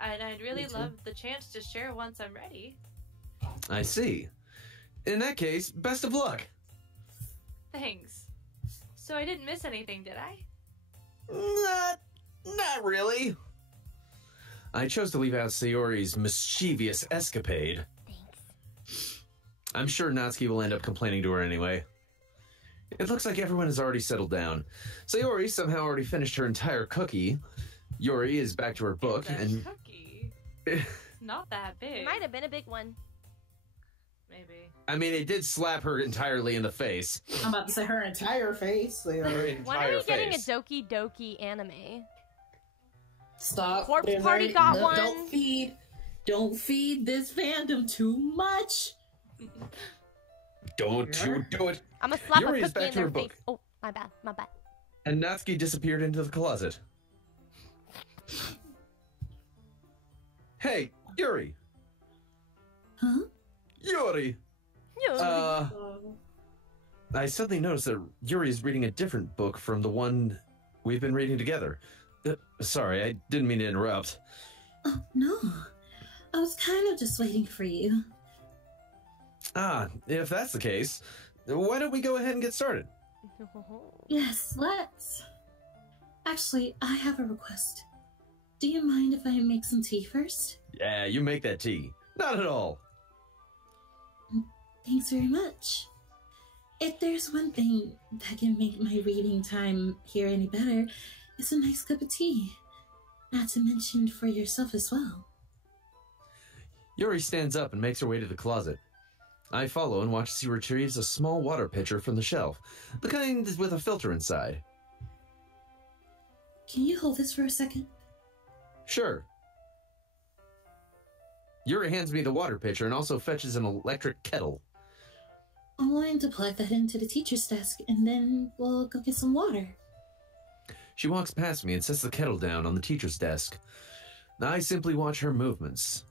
and I'd really love the chance to share once I'm ready. I see. In that case, best of luck. Thanks. So I didn't miss anything, did I? Not really. I chose to leave out Sayori's mischievous escapade. Thanks. I'm sure Natsuki will end up complaining to her anyway. It looks like everyone has already settled down. Sayori somehow already finished her entire cookie. Yuri is back to her book, It's a and cookie. Not that big. It might have been a big one. Maybe. I mean, it did slap her entirely in the face. I'm about to say her entire face. Her When are entire we getting a face. Doki Doki anime? Stop. Corpse There's Party already- got no, one. Don't feed this fandom too much. Don't you do it. I'm gonna slap Yuri a is cookie back in to their her face. book. Oh, my bad, my bad. And Natsuki disappeared into the closet. Hey, Yuri. Huh? Yuri. Yeah. I suddenly noticed that Yuri is reading a different book from the one we've been reading together. Sorry, I didn't mean to interrupt. Oh, no. I was kind of just waiting for you. Ah, if that's the case, why don't we go ahead and get started? Yes, let's. Actually, I have a request. Do you mind if I make some tea first? Yeah, you make that tea. Not at all. Thanks very much. If there's one thing that can make my reading time here any better, it's a nice cup of tea. Not to mention for yourself as well. Yuri stands up and makes her way to the closet. I follow and watch as he retrieves a small water pitcher from the shelf, the kind with a filter inside. Can you hold this for a second? Sure. Yuri hands me the water pitcher and also fetches an electric kettle. I'm going to plug that into the teacher's desk, and then we'll go get some water. She walks past me and sets the kettle down on the teacher's desk. I simply watch her movements.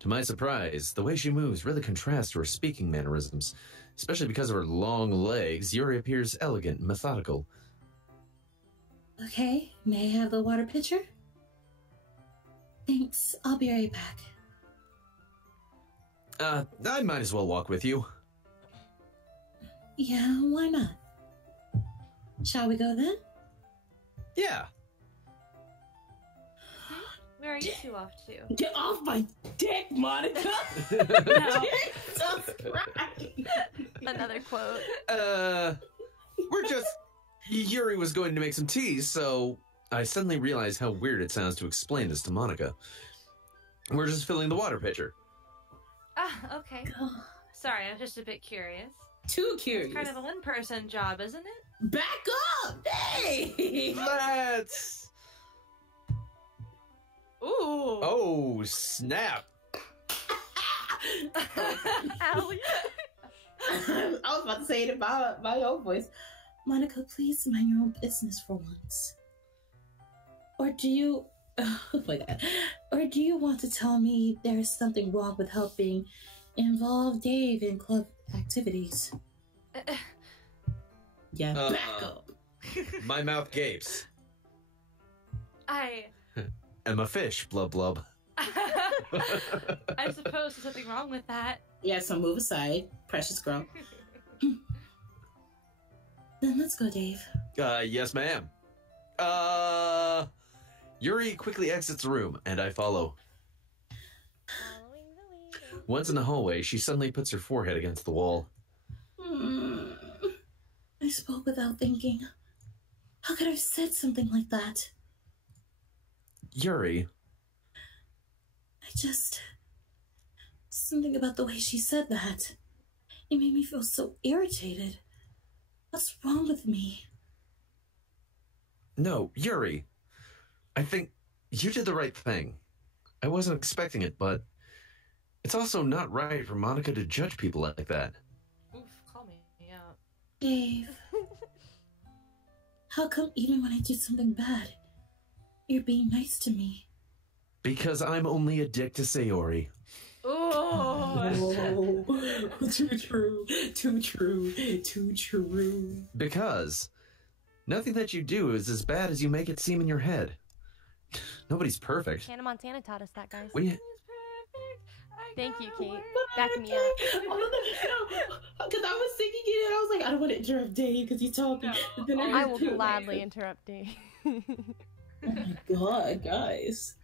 To my surprise, the way she moves really contrasts to her speaking mannerisms. Especially because of her long legs, Yuri appears elegant and methodical. Okay, may I have the water pitcher? Thanks, I'll be right back. I might as well walk with you. Yeah, why not? Shall we go then? Yeah. Where are you two off to? Get off my dick, Monica. No. Jesus Christ. Another quote. We're just Yuri was going to make some tea, so I suddenly realized how weird it sounds to explain this to Monica. We're just filling the water pitcher. Ah, okay. Sorry, I was just a bit curious. Too curious. It's kind of a one-person job, isn't it? Back up! Hey! Let's... Ooh. Oh, snap. Allie. I was about to say it in my own voice. Monica, please mind your own business for once. Or do you... Oh my god. Or do you want to tell me there's something wrong with helping involve Dave in club activities? Yeah, back up. My mouth gapes. I am a fish, blub blub. I suppose there's something wrong with that. Yeah, so move aside, precious girl. Then let's go, Dave. Yes, ma'am. Yuri quickly exits the room, and I follow. Following the lead. Once in the hallway, she suddenly puts her forehead against the wall. I spoke without thinking. How could I have said something like that? Yuri. Something about the way she said that. It made me feel so irritated. What's wrong with me? No, Yuri. I think you did the right thing. I wasn't expecting it, but it's also not right for Monica to judge people like that. Oof, call me out. Dave. How come even when I do something bad, you're being nice to me? Because I'm only a dick to Sayori. Oh, too true, too true, too true. Because nothing that you do is as bad as you make it seem in your head. Nobody's perfect. Hannah Montana taught us that, guys. We... Thank you, Kate. Back me up. Because I was singing it and I was like, I don't want to interrupt Dave because he's talking. No. But then I will gladly interrupt Dave. Oh my god, guys.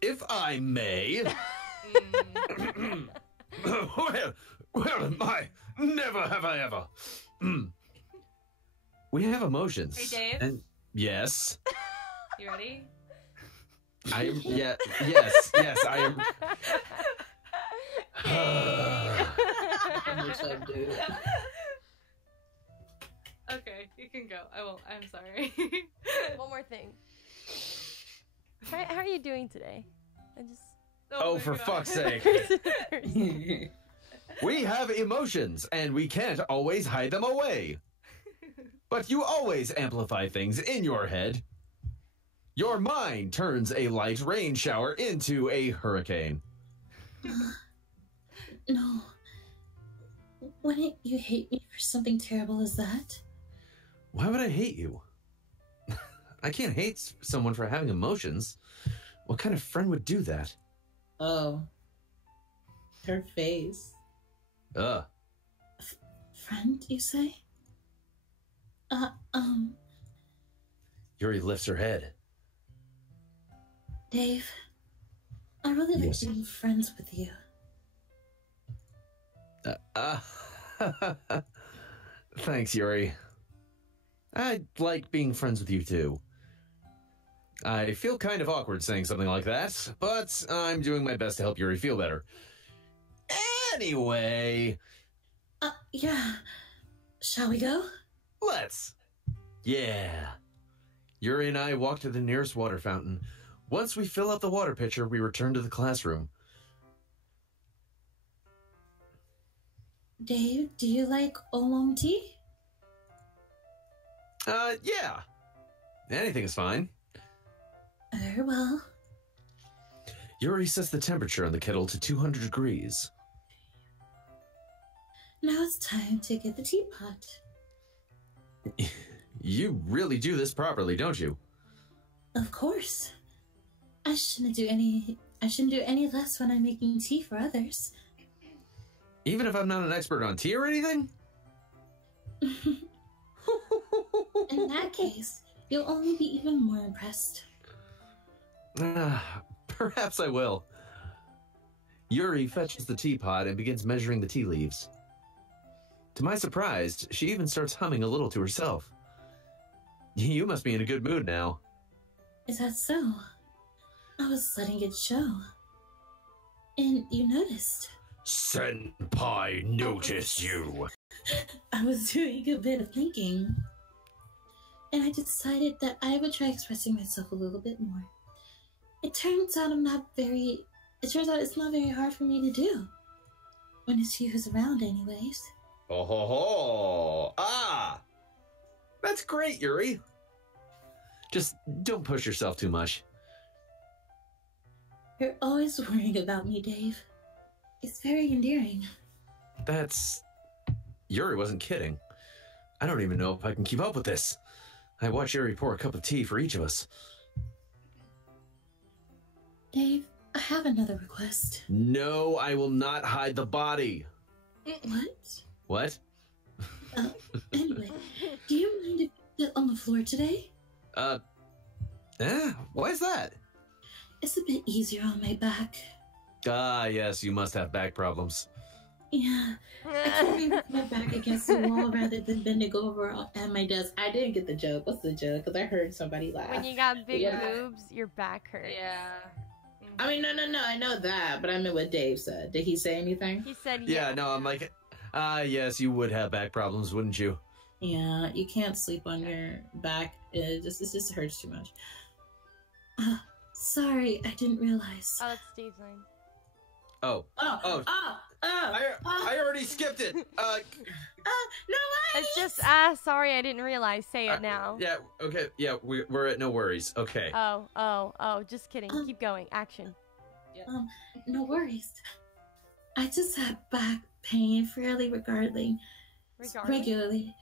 If I may... well, never have I ever. We have emotions. Hey, Dave? And yes. You ready? I am, yes, I am. I wish I do. Okay, you can go. I won't. I'm sorry. One more thing. How are you doing today? I just... Oh, my for God. fuck's sake. We have emotions, and we can't always hide them away. But you always amplify things in your head. Your mind turns a light rain shower into a hurricane. No. Wouldn't you hate me for something terrible as that? Why would I hate you? I can't hate someone for having emotions. What kind of friend would do that? Oh. Her face. Ugh. Friend, you say? Yuri lifts her head. Dave, I really like Yes. being friends with you. Thanks, Yuri. I like being friends with you, too. I feel kind of awkward saying something like that, but I'm doing my best to help Yuri feel better. Anyway, Yeah. Shall we go? let's. Yeah. Yuri and I walk to the nearest water fountain. Once we fill up the water pitcher, we return to the classroom. Dave, do you like oolong tea? Yeah. Anything is fine. Very well. Yuri sets the temperature on the kettle to 200 degrees. Now it's time to get the teapot. You really do this properly, don't you? Of course. I shouldn't do any less when I'm making tea for others. Even if I'm not an expert on tea or anything? In that case, you'll only be even more impressed. Perhaps I will. Yuri fetches the teapot and begins measuring the tea leaves. To my surprise, she even starts humming a little to herself. You must be in a good mood now. Is that so? I was letting it show. And you noticed. Senpai noticed you. I was doing a bit of thinking. And I decided that I would try expressing myself a little bit more. It turns out it's not very hard for me to do. When it's you who's around anyways. Oh ho ho! Ah! That's great, Yuri. Just don't push yourself too much. You're always worrying about me, Dave. It's very endearing. Yuri wasn't kidding. I don't even know if I can keep up with this. I watch Yuri pour a cup of tea for each of us. Dave, I have another request. No, I will not hide the body. What? What? Anyway, do you mind if you sit on the floor today? Why is that? It's a bit easier on my back. Ah, yes, you must have back problems. Yeah, I can't even put my back against the wall rather than bending over at my desk. I didn't get the joke. What's the joke? Because I heard somebody laugh. When you got big Yeah. boobs, your back hurts. Yeah. I mean, no, I know that, but I meant what Dave said. Did he say anything? He said Yeah, no, I'm like, yes, you would have back problems, wouldn't you? Yeah, you can't sleep on your back. It just hurts too much. Sorry, I didn't realize. Oh, that's Steve's line. Oh. I already skipped it. No way. It's just, sorry, I didn't realize. Say it now. Yeah, okay, yeah, we're at no worries. Okay. Oh, just kidding. Keep going. Action. No worries. I just have back pain fairly regularly. Regularly?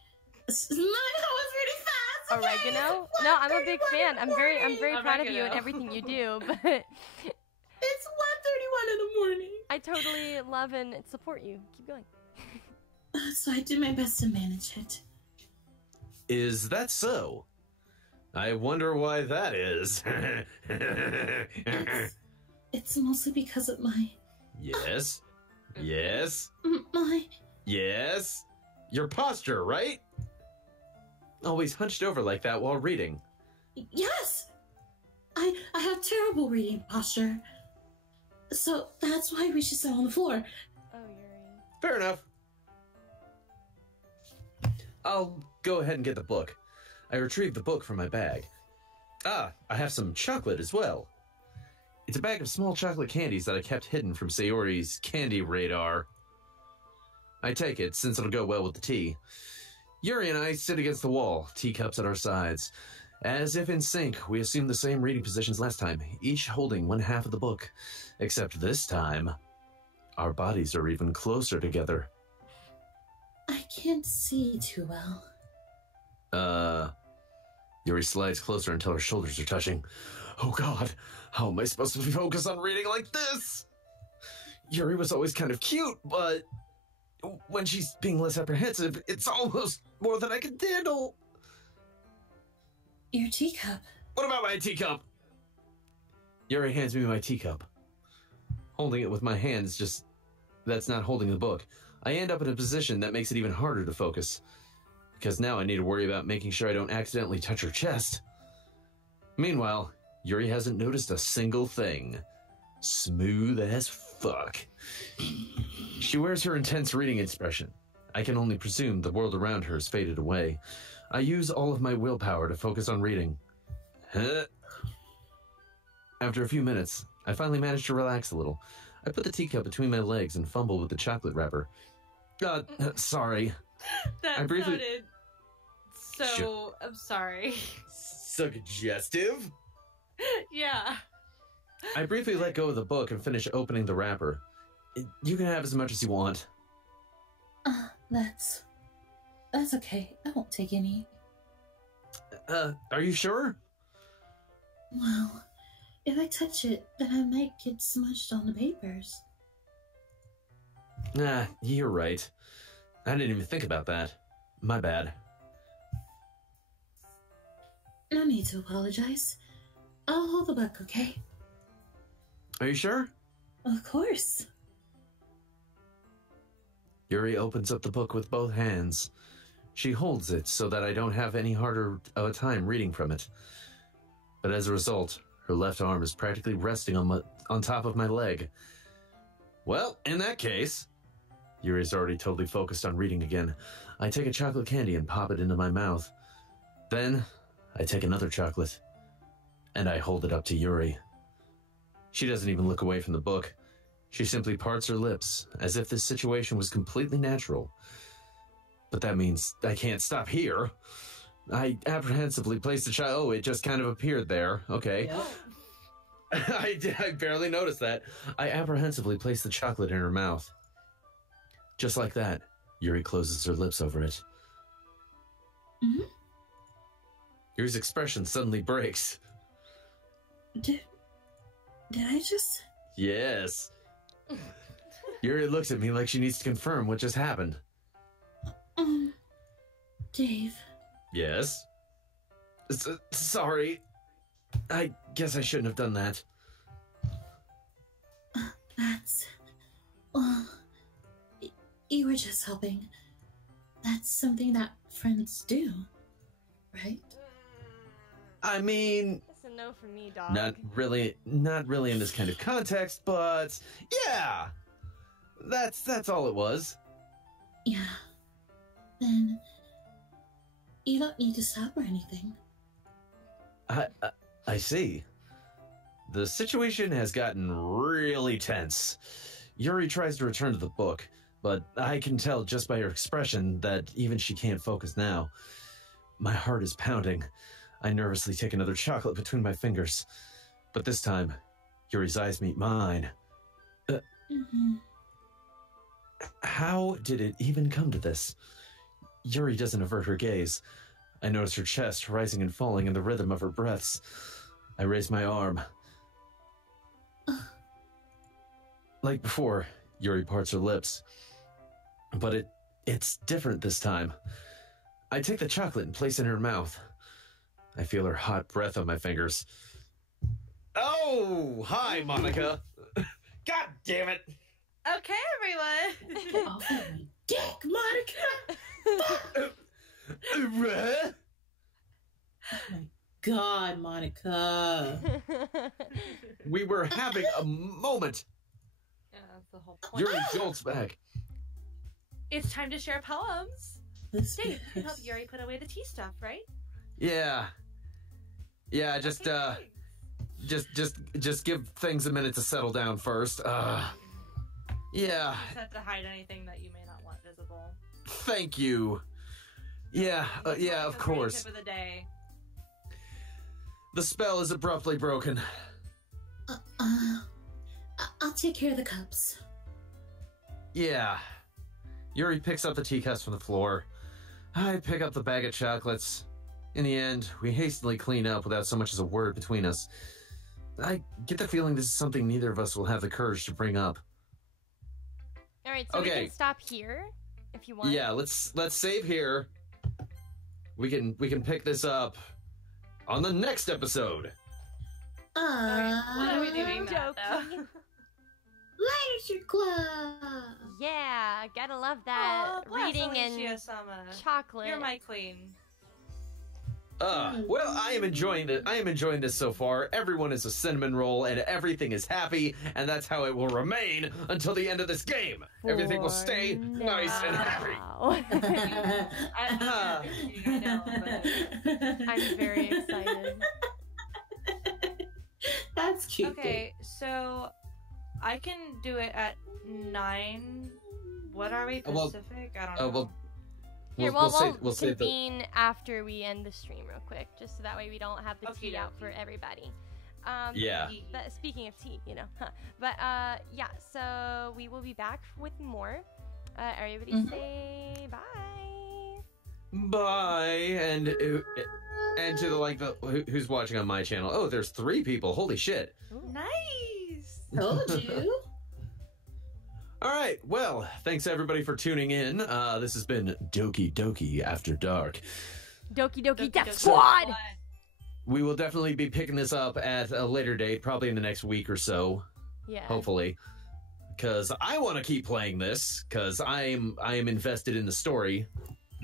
No, that was really fast. Okay? Oregano? No, I'm a big fan. I'm very proud of you and Oregano. everything you do, but It's 1:31 in the morning. I totally love and support you. Keep going. So I do my best to manage it. Is that so? I wonder why that is. It's mostly because of my Yes. Yes. my Yes. Your posture, right? Always hunched over like that while reading. yes. I have terrible reading posture. So that's why we should sit on the floor. Oh, Yuri. Fair enough. I'll go ahead and get the book. I retrieved the book from my bag. I have some chocolate as well. It's a bag of small chocolate candies that I kept hidden from Sayori's candy radar. I take it, since it'll go well with the tea. Yuri and I sit against the wall, teacups at our sides. As if in sync, we assume the same reading positions last time, each holding one half of the book. Except this time, our bodies are even closer together. I can't see too well. Yuri slides closer until her shoulders are touching. Oh god, how am I supposed to focus on reading like this? Yuri was always kind of cute, but when she's being less apprehensive, it's almost more than I can handle. Your teacup. What about my teacup? Yuri hands me my teacup. Holding it with my hands, that's not holding the book. I end up in a position that makes it even harder to focus. Because now I need to worry about making sure I don't accidentally touch her chest. Meanwhile, Yuri hasn't noticed a single thing. Smooth as fuck. She wears her intense reading expression. I can only presume the world around her has faded away. I use all of my willpower to focus on reading. After a few minutes, I finally manage to relax a little. I put the teacup between my legs and fumble with the chocolate wrapper. Sorry. That I briefly- sounded so... I'm sorry. Suggestive? Yeah. I briefly let go of the book and finish opening the wrapper. You can have as much as you want. That's okay. I won't take any. Are you sure? Well, if I touch it, then I might get smudged on the papers. Nah, you're right. I didn't even think about that. My bad. No need to apologize. I'll hold the book, okay? Are you sure? Of course. Yuri opens up the book with both hands. She holds it so that I don't have any harder of a time reading from it. But as a result, her left arm is practically resting on top of my leg. Well, in that case, Yuri's already totally focused on reading again. I take a chocolate candy and pop it into my mouth. Then, I take another chocolate, and I hold it up to Yuri. She doesn't even look away from the book. She simply parts her lips, as if this situation was completely natural. But that means I can't stop here. I apprehensively place the child. Oh, it just kind of appeared there. Okay. Yep. I barely noticed that. I apprehensively place the chocolate in her mouth. Just like that, Yuri closes her lips over it. Mhm. Yuri's expression suddenly breaks. Did I just... Yes. Yuri looks at me like she needs to confirm what just happened. Dave. Yes? Sorry. I guess I shouldn't have done that. That's... Well... You were just helping. That's something that friends do, right? I mean, That's a no for me, dog. not really in this kind of context, but yeah, that's all it was. Yeah. Then... You don't need to stop or anything. I see. The situation has gotten really tense. Yuri tries to return to the book, but I can tell just by her expression that even she can't focus now. My heart is pounding. I nervously take another chocolate between my fingers. But this time, Yuri's eyes meet mine. How did it even come to this? Yuri doesn't avert her gaze. I notice her chest rising and falling in the rhythm of her breaths. I raise my arm. Like before, Yuri parts her lips. But it's different this time. I take the chocolate and place it in her mouth. I feel her hot breath on my fingers. Oh, hi, Monica. God damn it. Okay, everyone. Get off of my dick, Monica! Oh my god, Monica. We were having a moment. Yeah, that's the whole point. Yuri jolts back. It's time to share poems. This Dave, you can help Yuri put away the tea stuff, right? Yeah, just give things a minute to settle down first. Yeah. You just have to hide anything that you may not want visible. Thank you. Yeah, yeah, of course. Tip of the day. The spell is abruptly broken. I'll take care of the cups. Yeah. Yuri picks up the tea cups from the floor. I pick up the bag of chocolates. In the end, we hastily clean up without so much as a word between us. I get the feeling this is something neither of us will have the courage to bring up. All right, so we Okay. can stop here if you want. Yeah, let's save here. We can pick this up on the next episode. What are we doing that, though? Literature Club! Yeah, gotta love that. Oh, Reading bless and Alicia-sama. chocolate. You're my queen. Well, I am enjoying it. I am enjoying this so far. Everyone is a cinnamon roll, and everything is happy, and that's how it will remain until the end of this game. Everything will stay nice and happy. I know, but... I'm very excited. That's cute. Okay, so I can do it at 9. What are we, Well, Pacific? I don't know. Here, we'll we'll save the. convene after we end the stream real quick, just so that way we don't have the tea out for everybody. Yeah. But speaking of tea, you know. But yeah, so we will be back with more. Everybody say bye. Bye, and to the who's watching on my channel. Oh, there's 3 people. Holy shit! Nice! Told you. All right. Well, thanks everybody for tuning in. This has been Doki Doki After Dark. Doki Doki Death Doki. Squad! We will definitely be picking this up at a later date, probably in the next week or so. Yeah. Hopefully. because I want to keep playing this because I am invested in the story.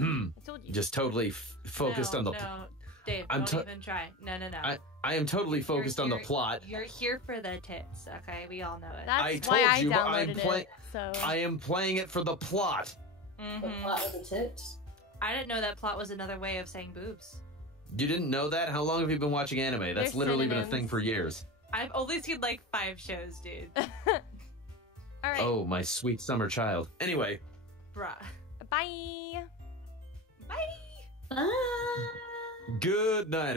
I told you. Just totally focused on the. No, Dave, I'm don't even try. No. I am totally focused on the plot. You're here for the tits, okay? We all know it. That's I why told I you, but downloaded it. So I am playing it for the plot. The plot of the tits. I didn't know that plot was another way of saying boobs. You didn't know that? How long have you been watching anime? That's They're literally been a synonyms. thing for years. I've only seen like 5 shows, dude. all right. Oh, my sweet summer child. Anyway, Bruh. Bye. Bye. Bye. good night,